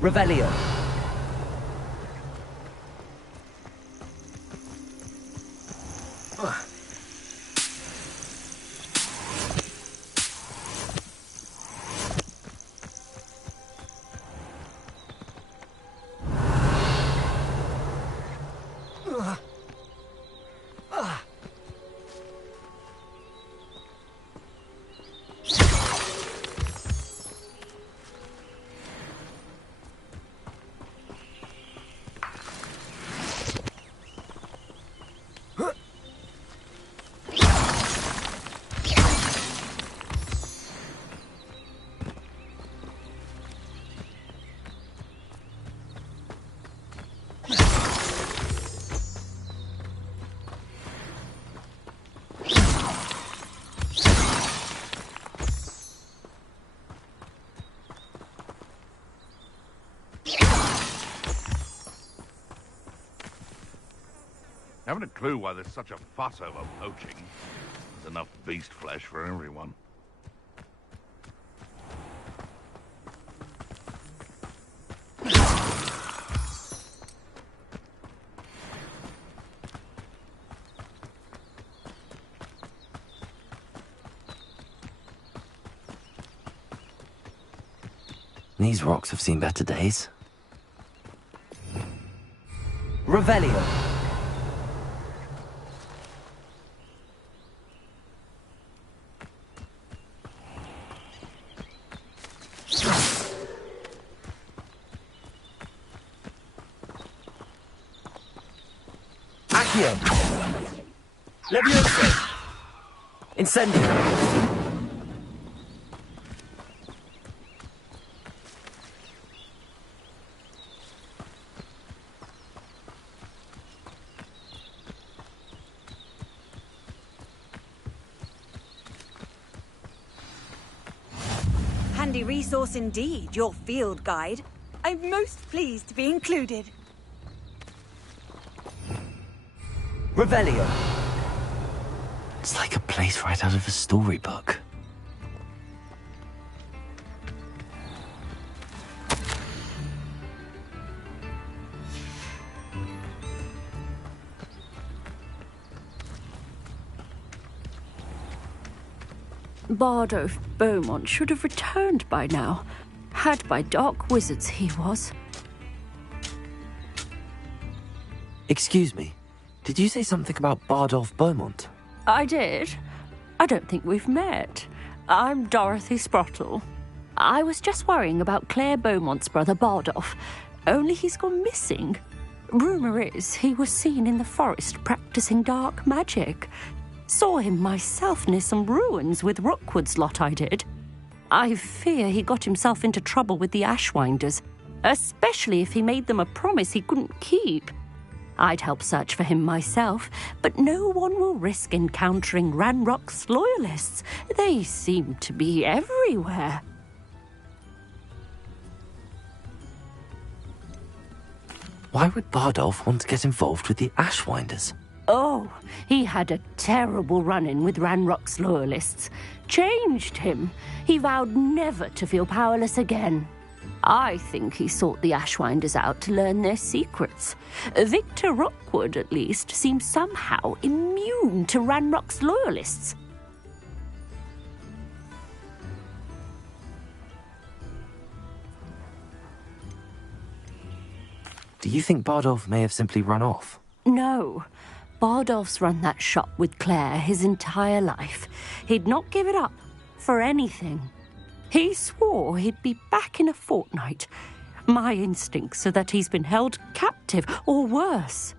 Revelio. a clue why there's such a fuss over poaching. There's enough beast flesh for everyone. These rocks have seen better days. Revelio. Accio. Levioso. Incendio. Handy resource indeed, your field guide. I'm most pleased to be included. Revelio. It's like a place right out of a storybook. Bardolph Beaumont should have returned by now. Had by dark wizards he was. Excuse me, did you say something about Bardolph Beaumont? I did. I don't think we've met. I'm Dorothy Sprottle. I was just worrying about Claire Beaumont's brother Bardolph, only he's gone missing. Rumour is he was seen in the forest practicing dark magic. Saw him myself near some ruins with Rookwood's lot I did. I fear he got himself into trouble with the Ashwinders, especially if he made them a promise he couldn't keep. I'd help search for him myself, but no one will risk encountering Ranrock's loyalists. They seem to be everywhere. Why would Bardolph want to get involved with the Ashwinders? Oh, he had a terrible run-in with Ranrock's loyalists. Changed him. He vowed never to feel powerless again. I think he sought the Ashwinders out to learn their secrets. Victor Rookwood, at least, seems somehow immune to Ranrock's loyalists. Do you think Bardolph may have simply run off? No. Bardolph's run that shop with Claire his entire life. He'd not give it up for anything. He swore he'd be back in a fortnight. My instincts are that he's been held captive, or worse.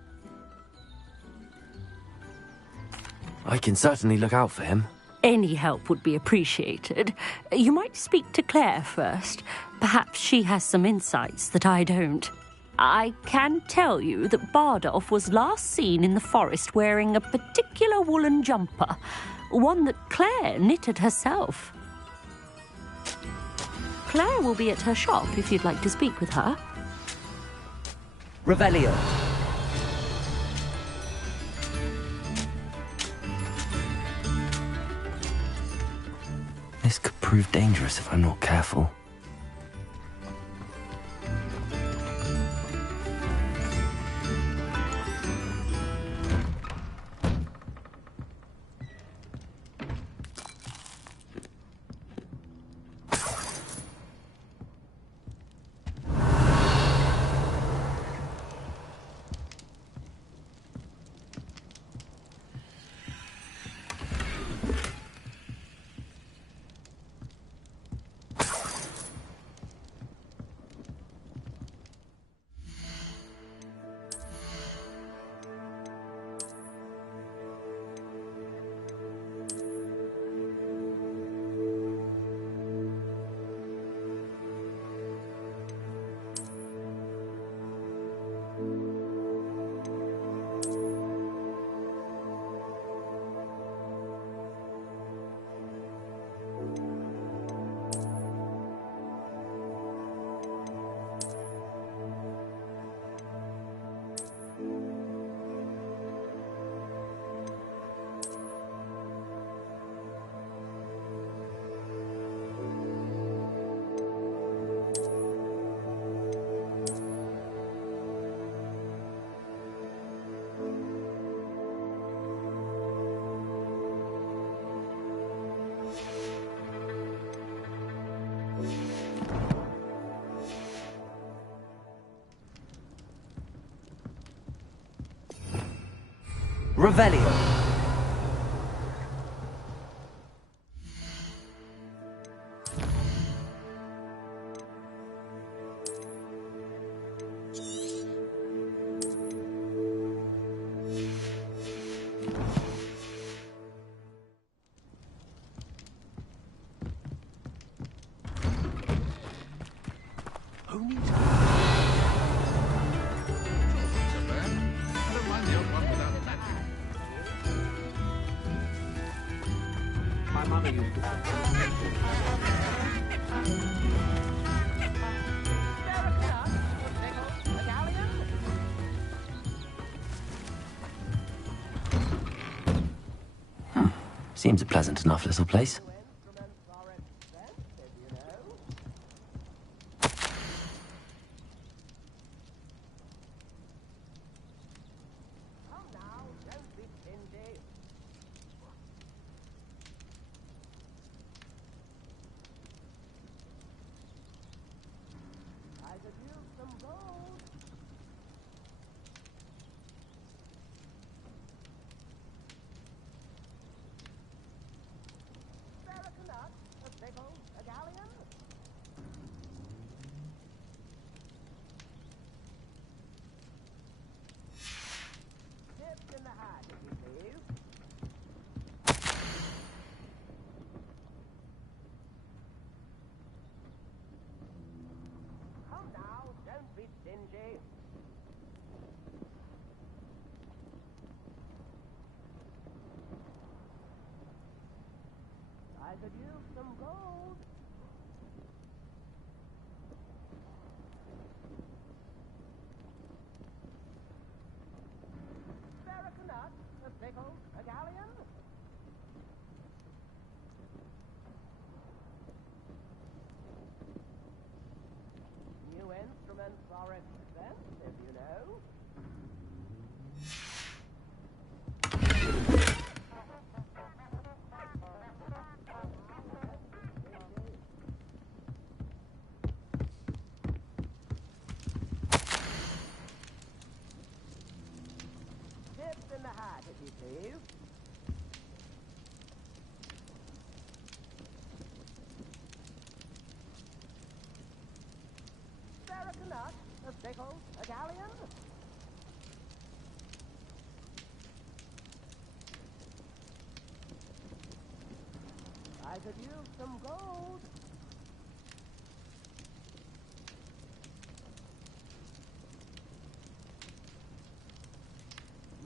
I can certainly look out for him. Any help would be appreciated. You might speak to Claire first. Perhaps she has some insights that I don't. I can tell you that Bardolph was last seen in the forest wearing a particular woolen jumper, one that Claire knitted herself. Claire will be at her shop if you'd like to speak with her. Revelio. This could prove dangerous if I'm not careful. Revelio. My mother used to Seems a pleasant enough little place. I could use some gold. Spare a Canuck, a pickle, a galleon. New instruments are expensive, you know. Tips in the hat, if you please. Spare a Canuck, a pickle, a galleon. I could use some gold.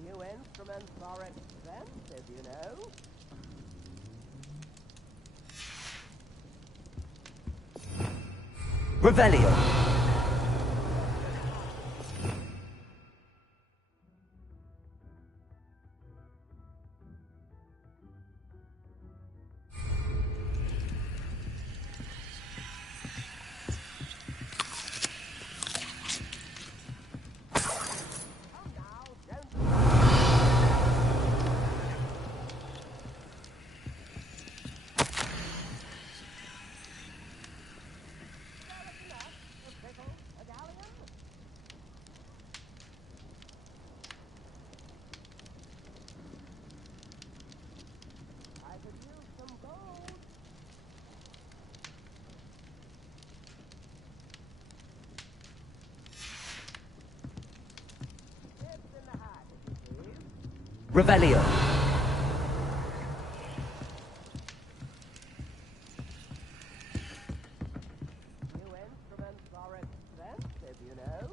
New instruments are expensive, you know. Revelio. I could use some gold. Tips in the hat, if you please. Revelio. New instruments are expensive, you know.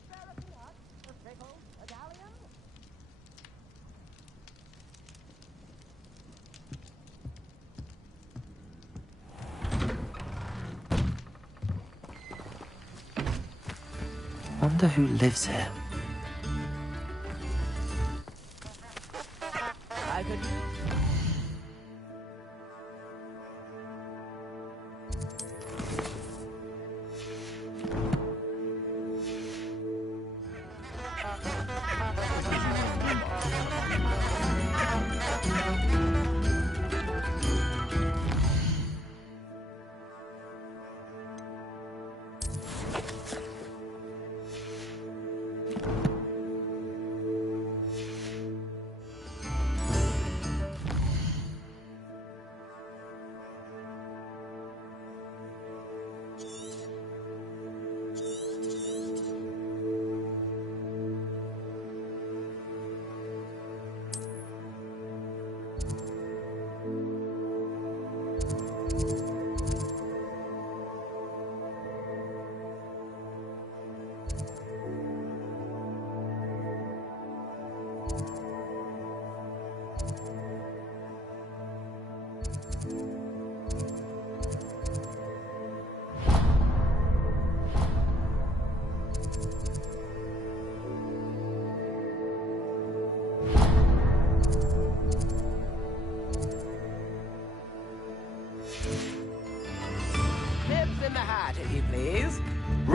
Spare a Canuck, a pickle, a galleon. Wonder who lives here. I could use.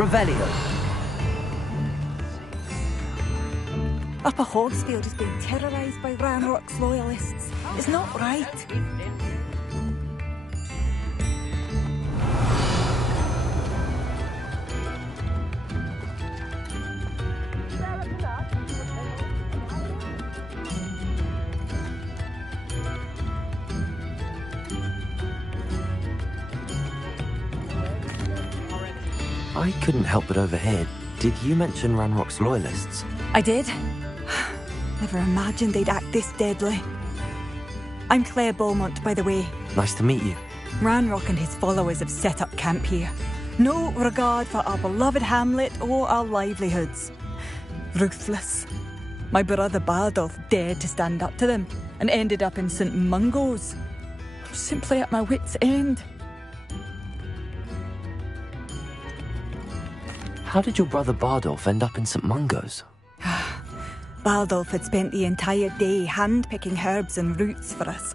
Revelio. Upper Hogsfield is being terrorised by Ranrock's loyalists. It's not right. I couldn't help but overhear. Did you mention Ranrock's loyalists? I did. Never imagined they'd act this deadly. I'm Claire Beaumont, by the way. Nice to meet you. Ranrock and his followers have set up camp here. No regard for our beloved hamlet or our livelihoods. Ruthless. My brother Bardolph dared to stand up to them and ended up in St. Mungo's. I'm simply at my wit's end. How did your brother Bardolph end up in St. Mungo's? Bardolph had spent the entire day hand-picking herbs and roots for us.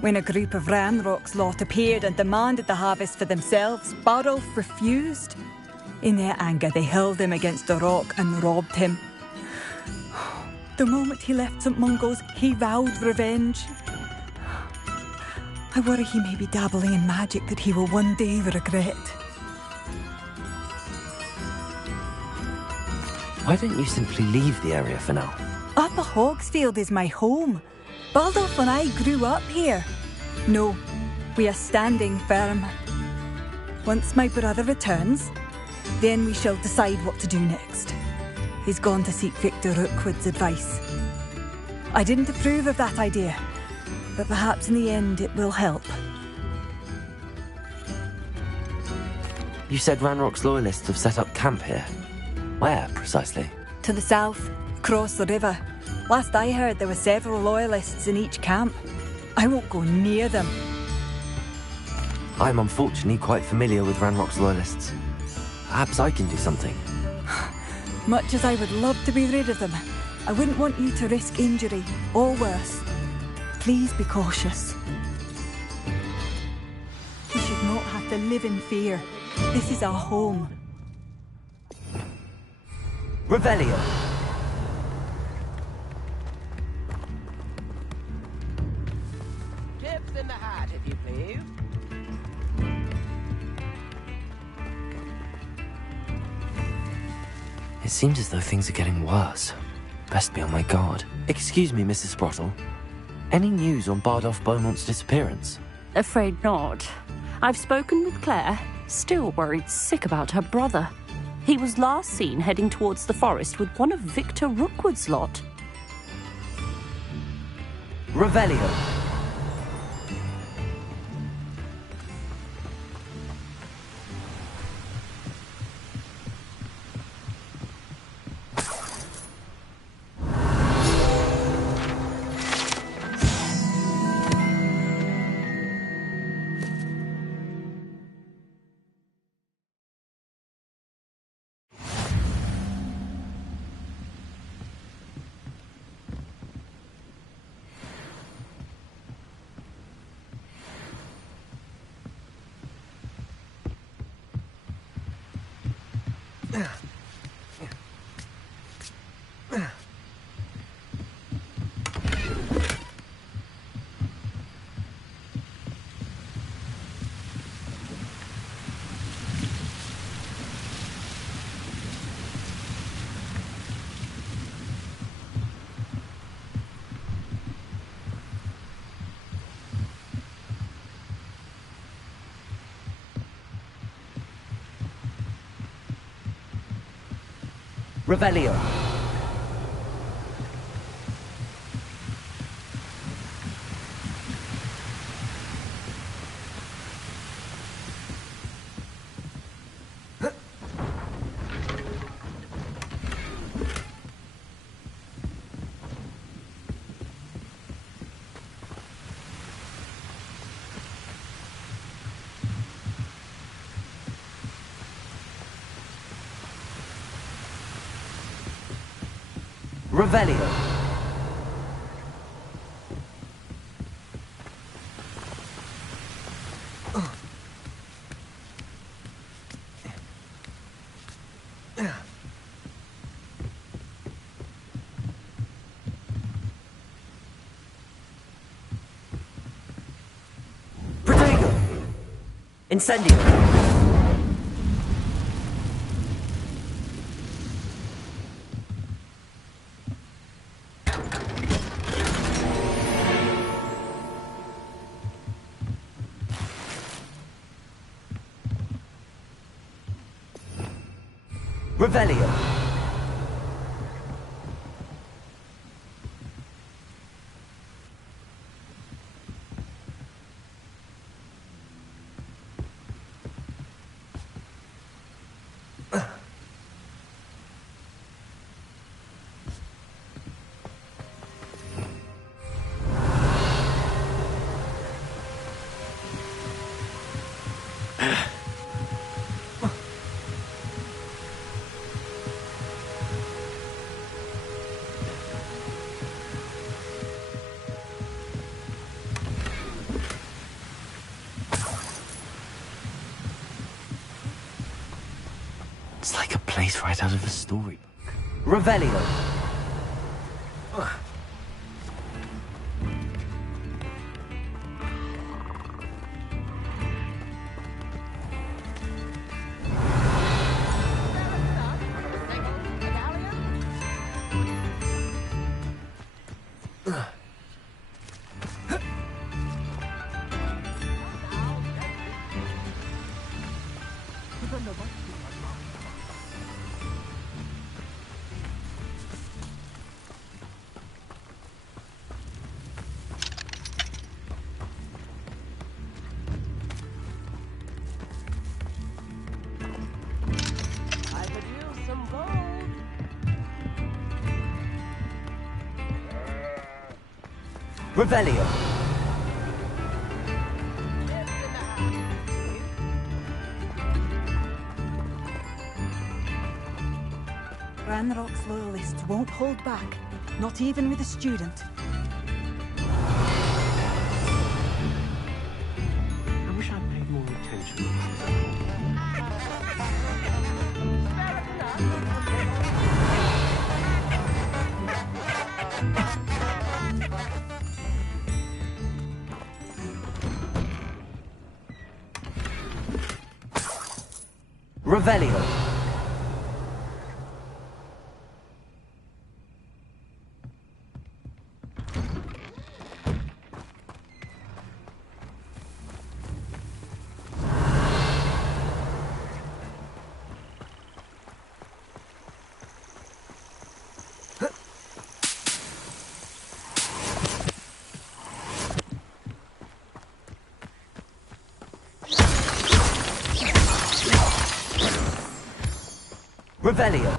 When a group of Ranrock's lot appeared and demanded the harvest for themselves, Bardolph refused. In their anger, they hurled him against a rock and robbed him. The moment he left St. Mungo's, he vowed revenge. I worry he may be dabbling in magic that he will one day regret. Why don't you simply leave the area for now? Upper Hogsfield is my home. Bardolph and I grew up here. No, we are standing firm. Once my brother returns, then we shall decide what to do next. He's gone to seek Victor Rookwood's advice. I didn't approve of that idea, but perhaps in the end it will help. You said Ranrock's loyalists have set up camp here. Where, precisely? To the south, across the river. Last I heard, there were several loyalists in each camp. I won't go near them. I'm unfortunately quite familiar with Ranrock's loyalists. Perhaps I can do something. Much as I would love to be rid of them, I wouldn't want you to risk injury, or worse. Please be cautious. You should not have to live in fear. This is our home. Revelio. Tips in the hat, if you please. It seems as though things are getting worse. Best be on my guard. Excuse me, Mrs. Sprottle. Any news on Bardolph Beaumont's disappearance? Afraid not. I've spoken with Claire, still worried sick about her brother. He was last seen heading towards the forest with one of Victor Rookwood's lot. Revelio. Revelio. Revelio. Incendio! Revelio! It's like a place right out of a storybook. Revelio! Revelio! Ranrock's loyalists won't hold back, not even with a student. I wish I'd paid more attention. Revelio! Revelio!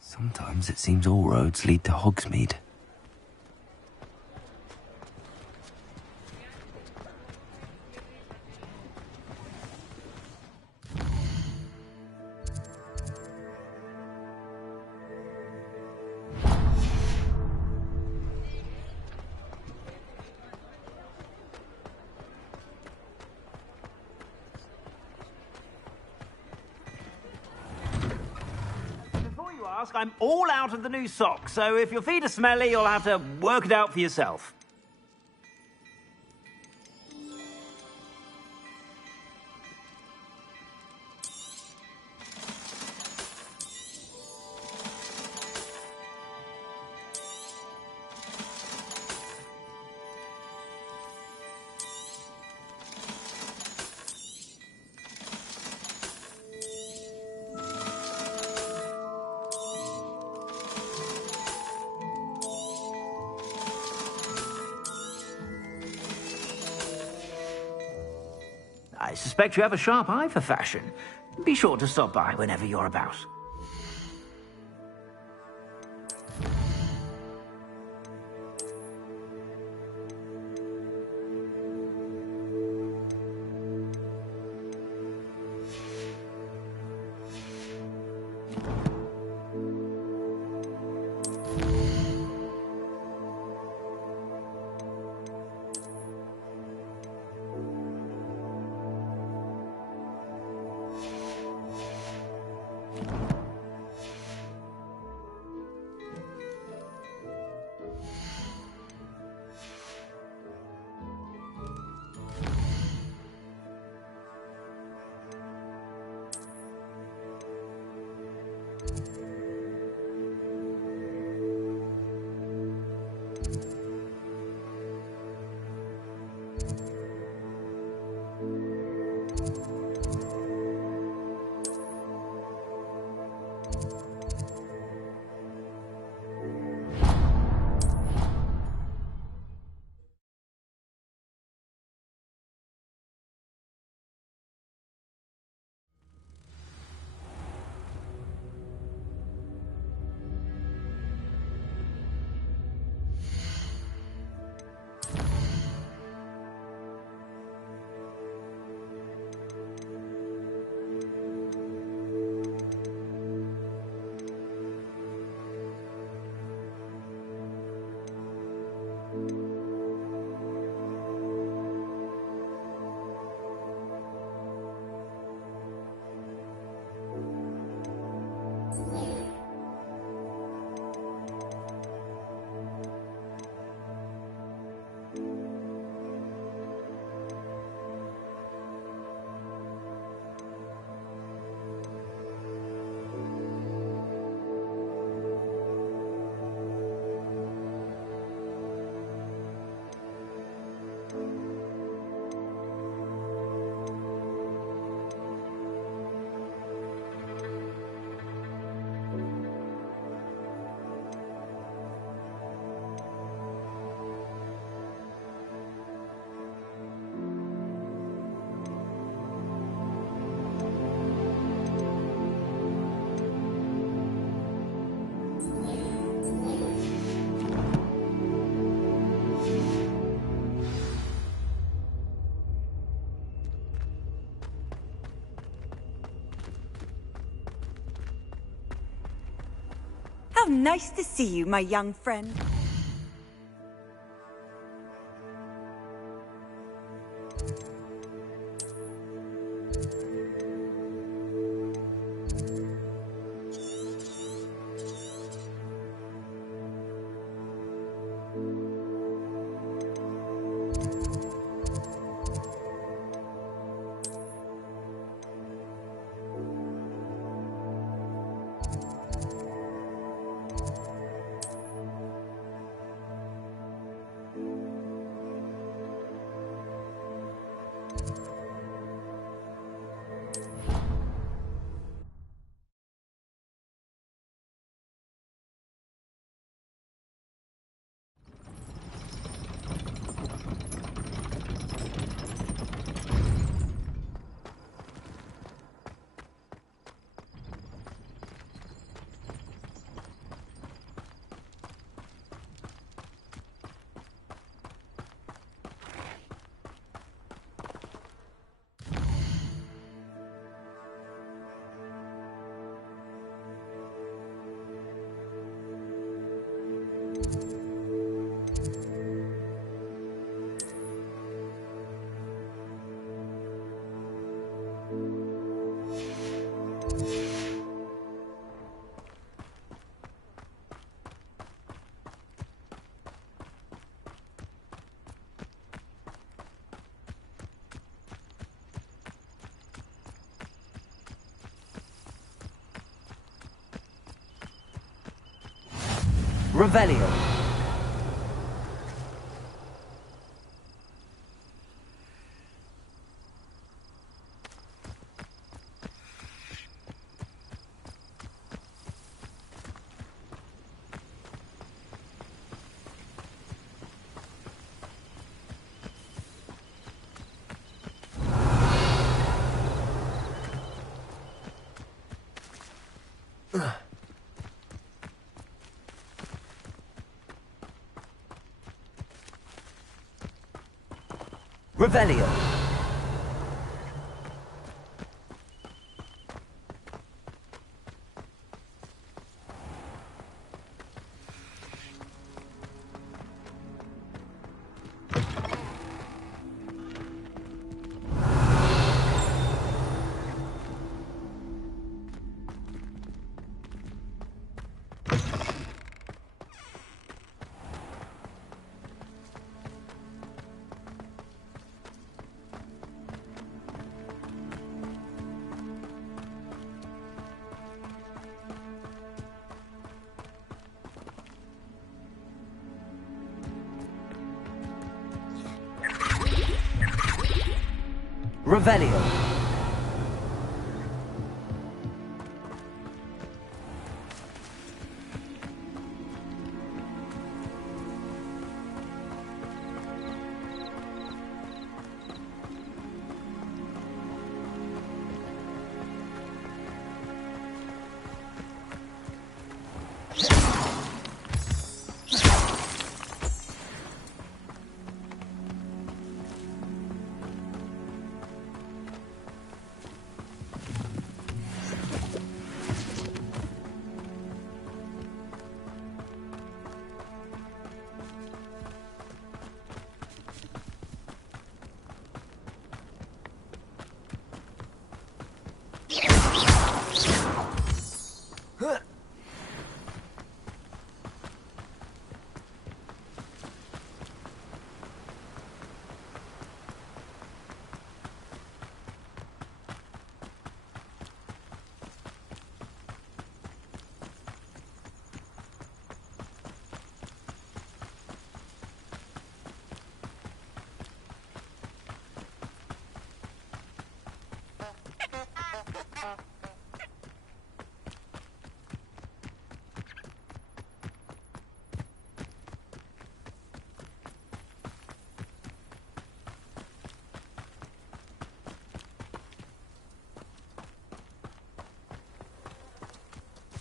Sometimes it seems all roads lead to Hogsmeade. I'm all out of the new socks, so if your feet are smelly, you'll have to work it out for yourself. I suspect you have a sharp eye for fashion. Be sure to stop by whenever you're about. Nice to see you, my young friend. Revelio. Revelio. Revelio.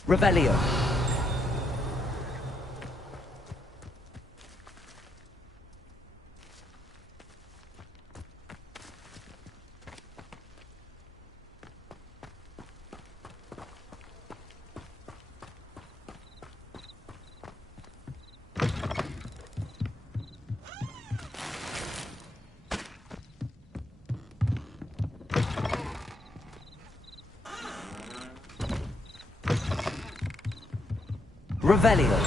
Revelio. Revelio.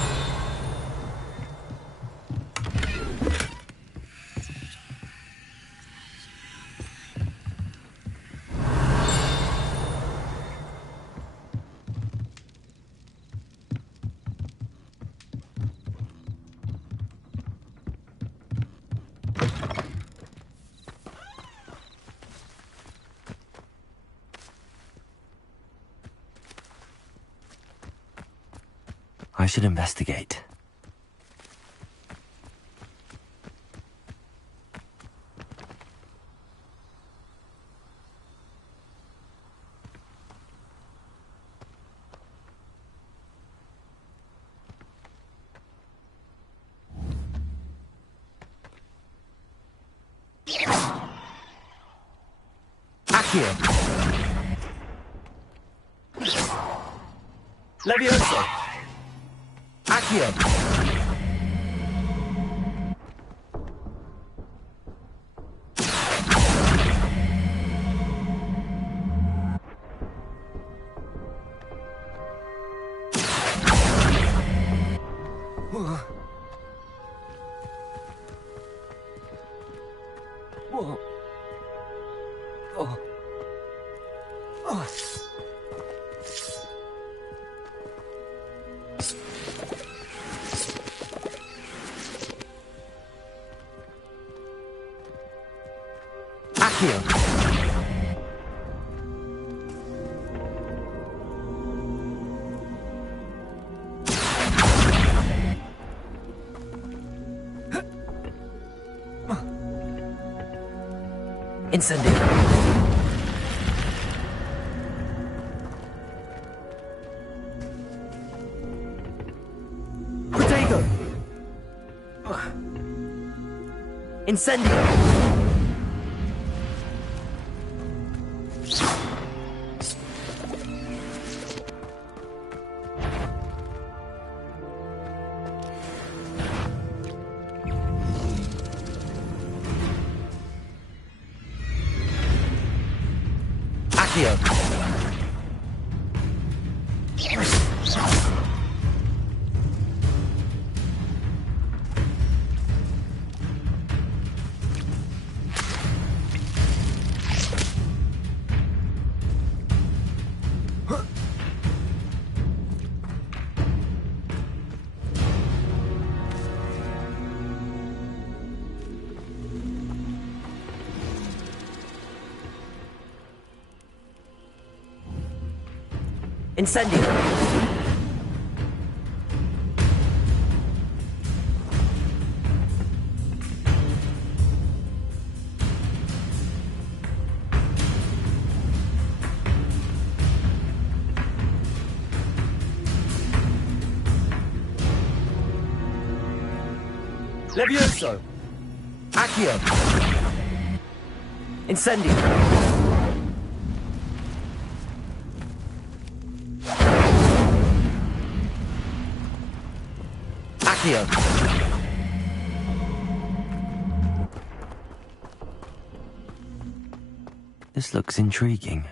I should investigate. Accio. Levioso. Accio. Whoa. Oh. Oh. Accio. Incendio. Protego. Incendio. Accio. Incendio. Levioso. Accio. Incendio. Accio. This looks intriguing.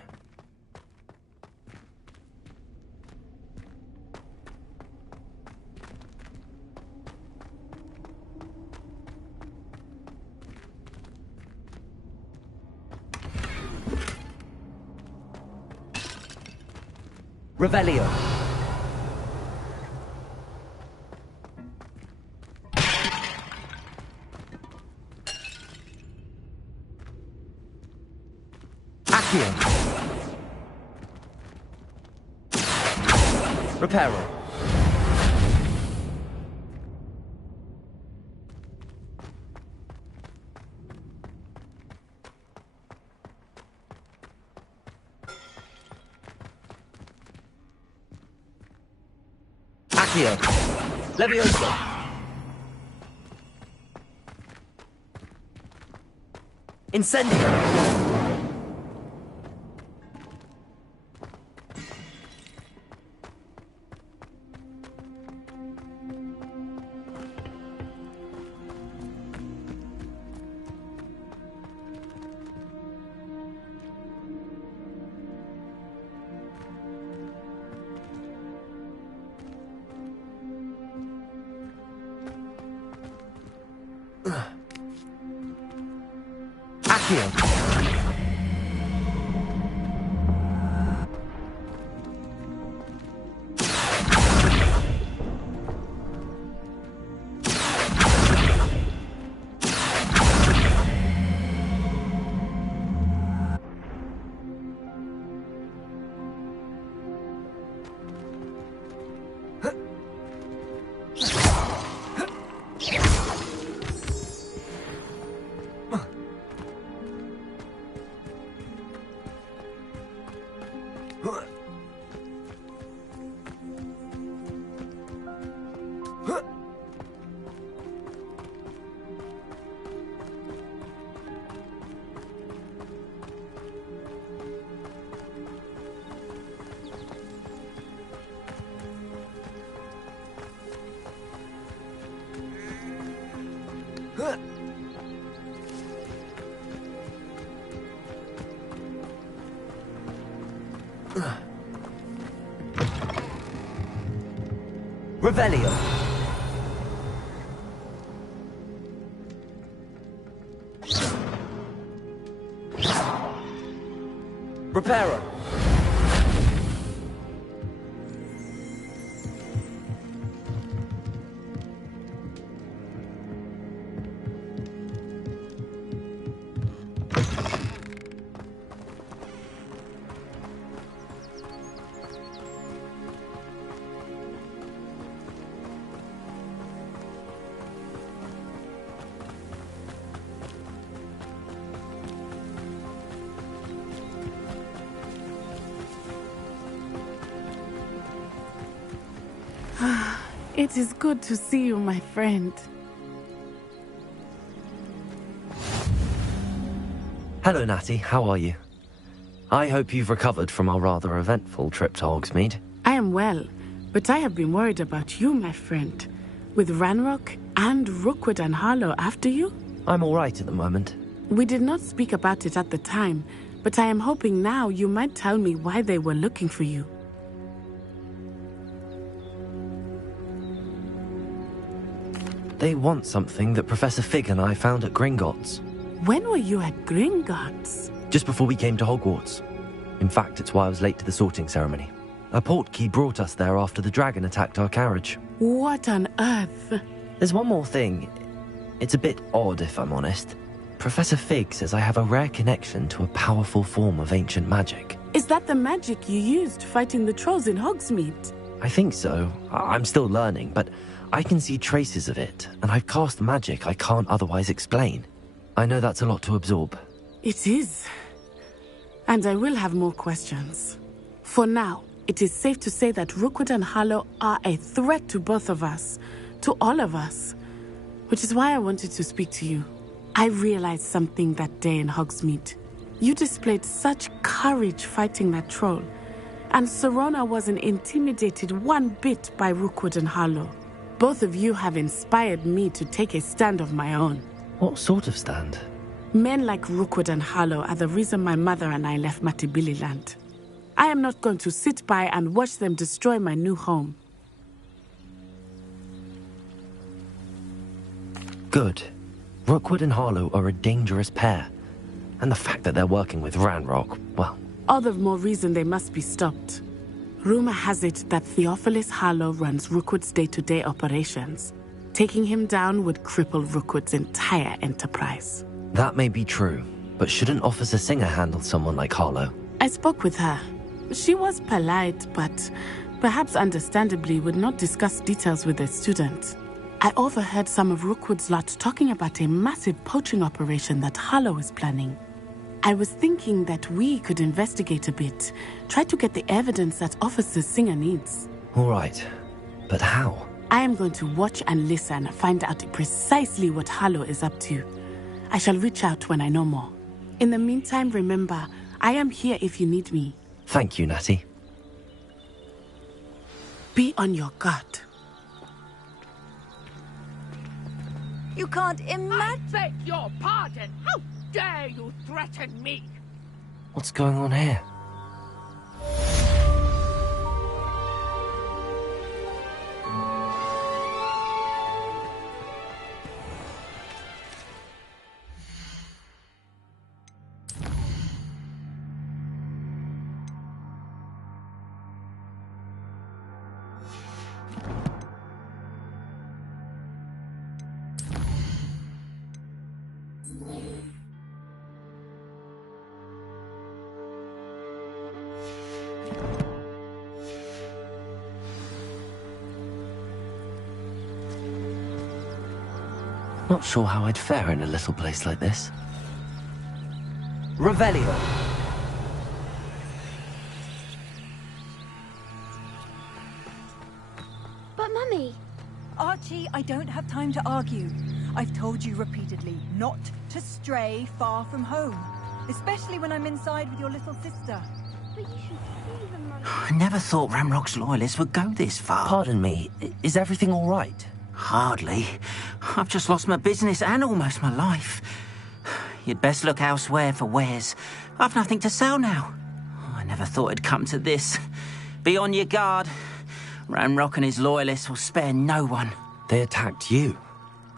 Revelio. Accio. Reparo. Accio. Levioso. Incendio. Accio! Revelio. Reparo. It is good to see you, my friend. Hello, Natty. How are you? I hope you've recovered from our rather eventful trip to Hogsmeade. I am well, but I have been worried about you, my friend. With Ranrock and Rookwood and Harlow after you? I'm all right at the moment. We did not speak about it at the time, but I am hoping now you might tell me why they were looking for you. They want something that Professor Fig and I found at Gringotts. When were you at Gringotts? Just before we came to Hogwarts. In fact, it's why I was late to the sorting ceremony. A portkey brought us there after the dragon attacked our carriage. What on earth? There's one more thing. It's a bit odd, if I'm honest. Professor Fig says I have a rare connection to a powerful form of ancient magic. Is that the magic you used fighting the trolls in Hogsmeade? I think so. I'm still learning, but I can see traces of it, and I've cast magic I can't otherwise explain. I know that's a lot to absorb. It is. And I will have more questions. For now, it is safe to say that Rookwood and Harlow are a threat to both of us, to all of us, which is why I wanted to speak to you. I realized something that day in Hogsmeade. You displayed such courage fighting that troll, and Serona wasn't intimidated one bit by Rookwood and Harlow. Both of you have inspired me to take a stand of my own. What sort of stand? Men like Rookwood and Harlow are the reason my mother and I left Matabeleland. I am not going to sit by and watch them destroy my new home. Good. Rookwood and Harlow are a dangerous pair. And the fact that they're working with Ranrock, well... All the more reason they must be stopped. Rumor has it that Theophilus Harlow runs Rookwood's day-to-day operations. Taking him down would cripple Rookwood's entire enterprise. That may be true, but shouldn't Officer Singer handle someone like Harlow? I spoke with her. She was polite, but perhaps understandably would not discuss details with a student. I overheard some of Rookwood's lot talking about a massive poaching operation that Harlow is planning. I was thinking that we could investigate a bit, try to get the evidence that Officer Singer needs. All right, but how? I am going to watch and listen, find out precisely what Harlow is up to. I shall reach out when I know more. In the meantime, remember, I am here if you need me. Thank you, Natty. Be on your guard. You can't imagine... I beg your pardon! How dare you threaten me? What's going on here? Not sure how I'd fare in a little place like this. Revelio. But Mummy... Archie, I don't have time to argue. I've told you repeatedly not to stray far from home. Especially when I'm inside with your little sister. But you should see them, Mummy. I never thought Ramrock's loyalists would go this far. Pardon me, is everything all right? Hardly. I've just lost my business and almost my life. You'd best look elsewhere for wares. I've nothing to sell now. I never thought it'd come to this. Be on your guard. Ranrock and his loyalists will spare no one. They attacked you.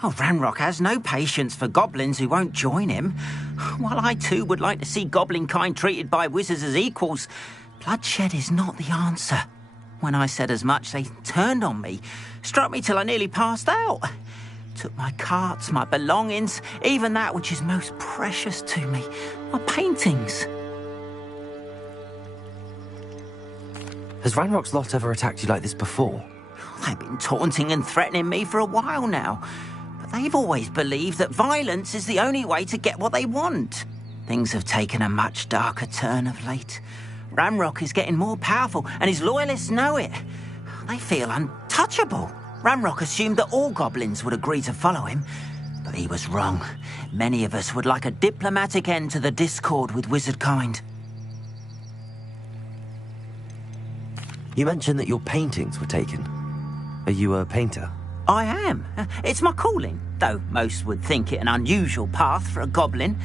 Oh, Ranrock has no patience for goblins who won't join him. While I too would like to see goblin kind treated by wizards as equals, bloodshed is not the answer. When I said as much, they turned on me, struck me till I nearly passed out. Took my carts, my belongings, even that which is most precious to me, my paintings. Has Ranrock's lot ever attacked you like this before? They've been taunting and threatening me for a while now. But they've always believed that violence is the only way to get what they want. Things have taken a much darker turn of late. Ranrock is getting more powerful, and his loyalists know it. They feel untouchable. Ranrock assumed that all goblins would agree to follow him, but he was wrong. Many of us would like a diplomatic end to the discord with wizard kind. You mentioned that your paintings were taken. Are you a painter? I am. It's my calling, though most would think it an unusual path for a goblin.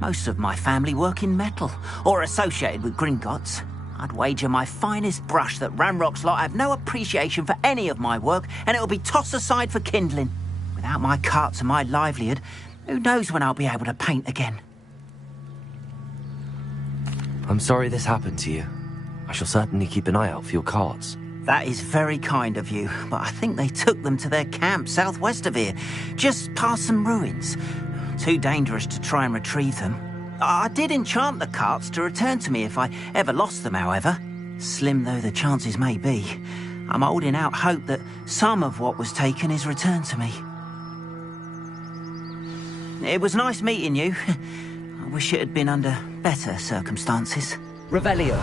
Most of my family work in metal, or associated with Gringotts. I'd wager my finest brush that Ranrock's lot have no appreciation for any of my work, and it'll be tossed aside for kindling. Without my carts and my livelihood, who knows when I'll be able to paint again? I'm sorry this happened to you. I shall certainly keep an eye out for your carts. That is very kind of you, but I think they took them to their camp southwest of here, just past some ruins. Too dangerous to try and retrieve them. I did enchant the carts to return to me if I ever lost them, however. Slim though the chances may be, I'm holding out hope that some of what was taken is returned to me. It was nice meeting you. I wish it had been under better circumstances. Revelio.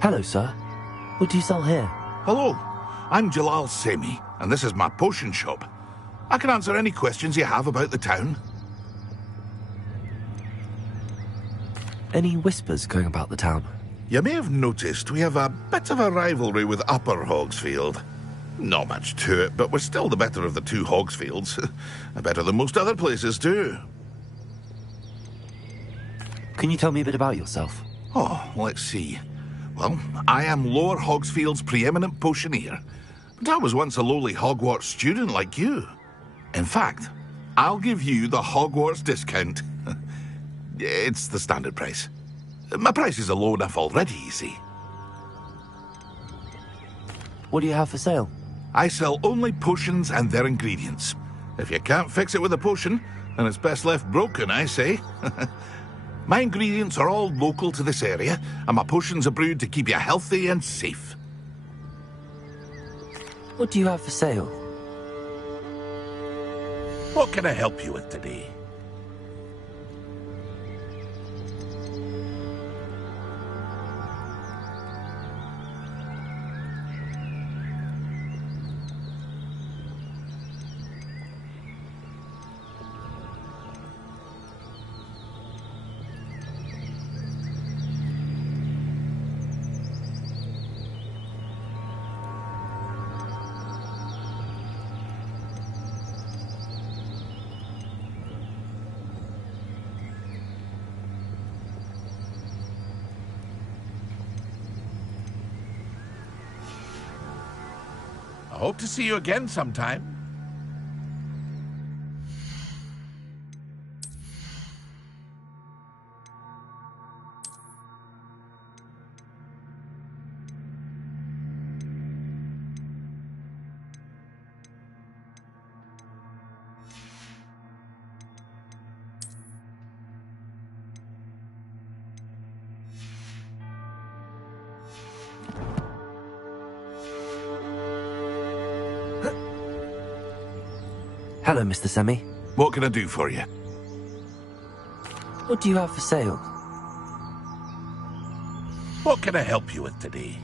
Hello, sir. What do you sell here? Hello, I'm Jalal Semi, and this is my potion shop. I can answer any questions you have about the town. Any whispers going about the town? You may have noticed we have a bit of a rivalry with Upper Hogsfield. Not much to it, but we're still the better of the two Hogsfields. Better than most other places, too. Can you tell me a bit about yourself? Oh, let's see. Well, I am Lower Hogsfield's preeminent potioneer, but I was once a lowly Hogwarts student like you. In fact, I'll give you the Hogwarts discount. It's the standard price. My prices are low enough already, you see. What do you have for sale? I sell only potions and their ingredients. If you can't fix it with a potion, then it's best left broken, I say. My ingredients are all local to this area, and my potions are brewed to keep you healthy and safe. What do you have for sale? What can I help you with today? I hope to see you again sometime. Hello, Mr. Semi. What can I do for you? What do you have for sale? What can I help you with today?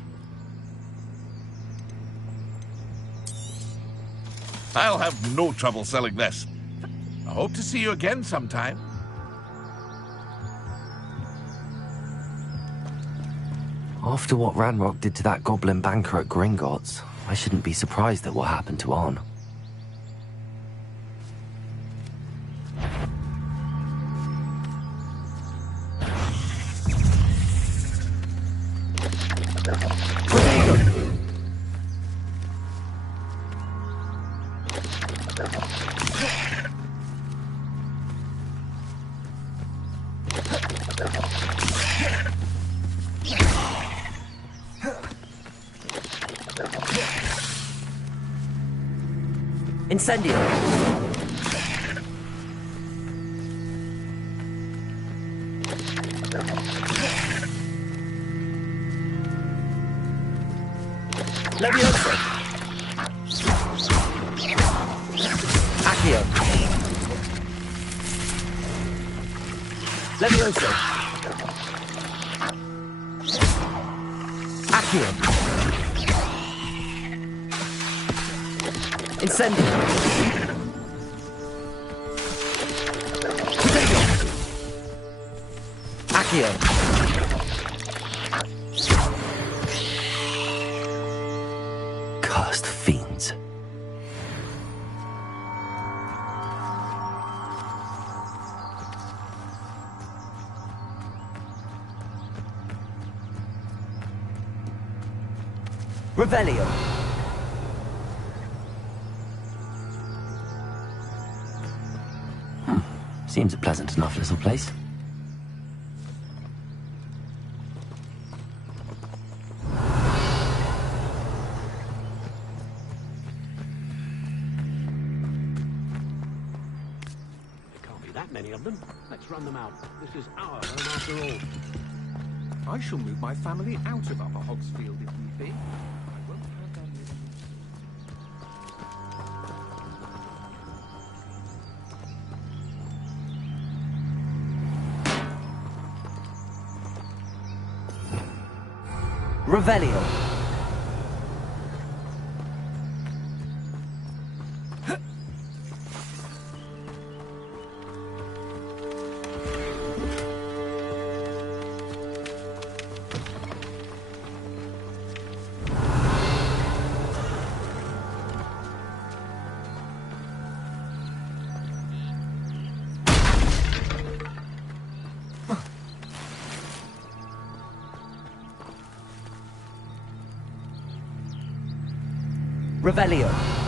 I'll have no trouble selling this. I hope to see you again sometime. After what Ranrock did to that goblin banker at Gringotts, I shouldn't be surprised at what happened to Arn. Incendio! Levioso! Accio! Levioso! Accio! Incendio! Accio! Cursed fiends. Revelio! Seems a pleasant enough little place. There can't be that many of them. Let's run them out. This is our home after all. I shall move my family out of Upper Hogsfield if need be. I won't have them live. Revelio! Revelio!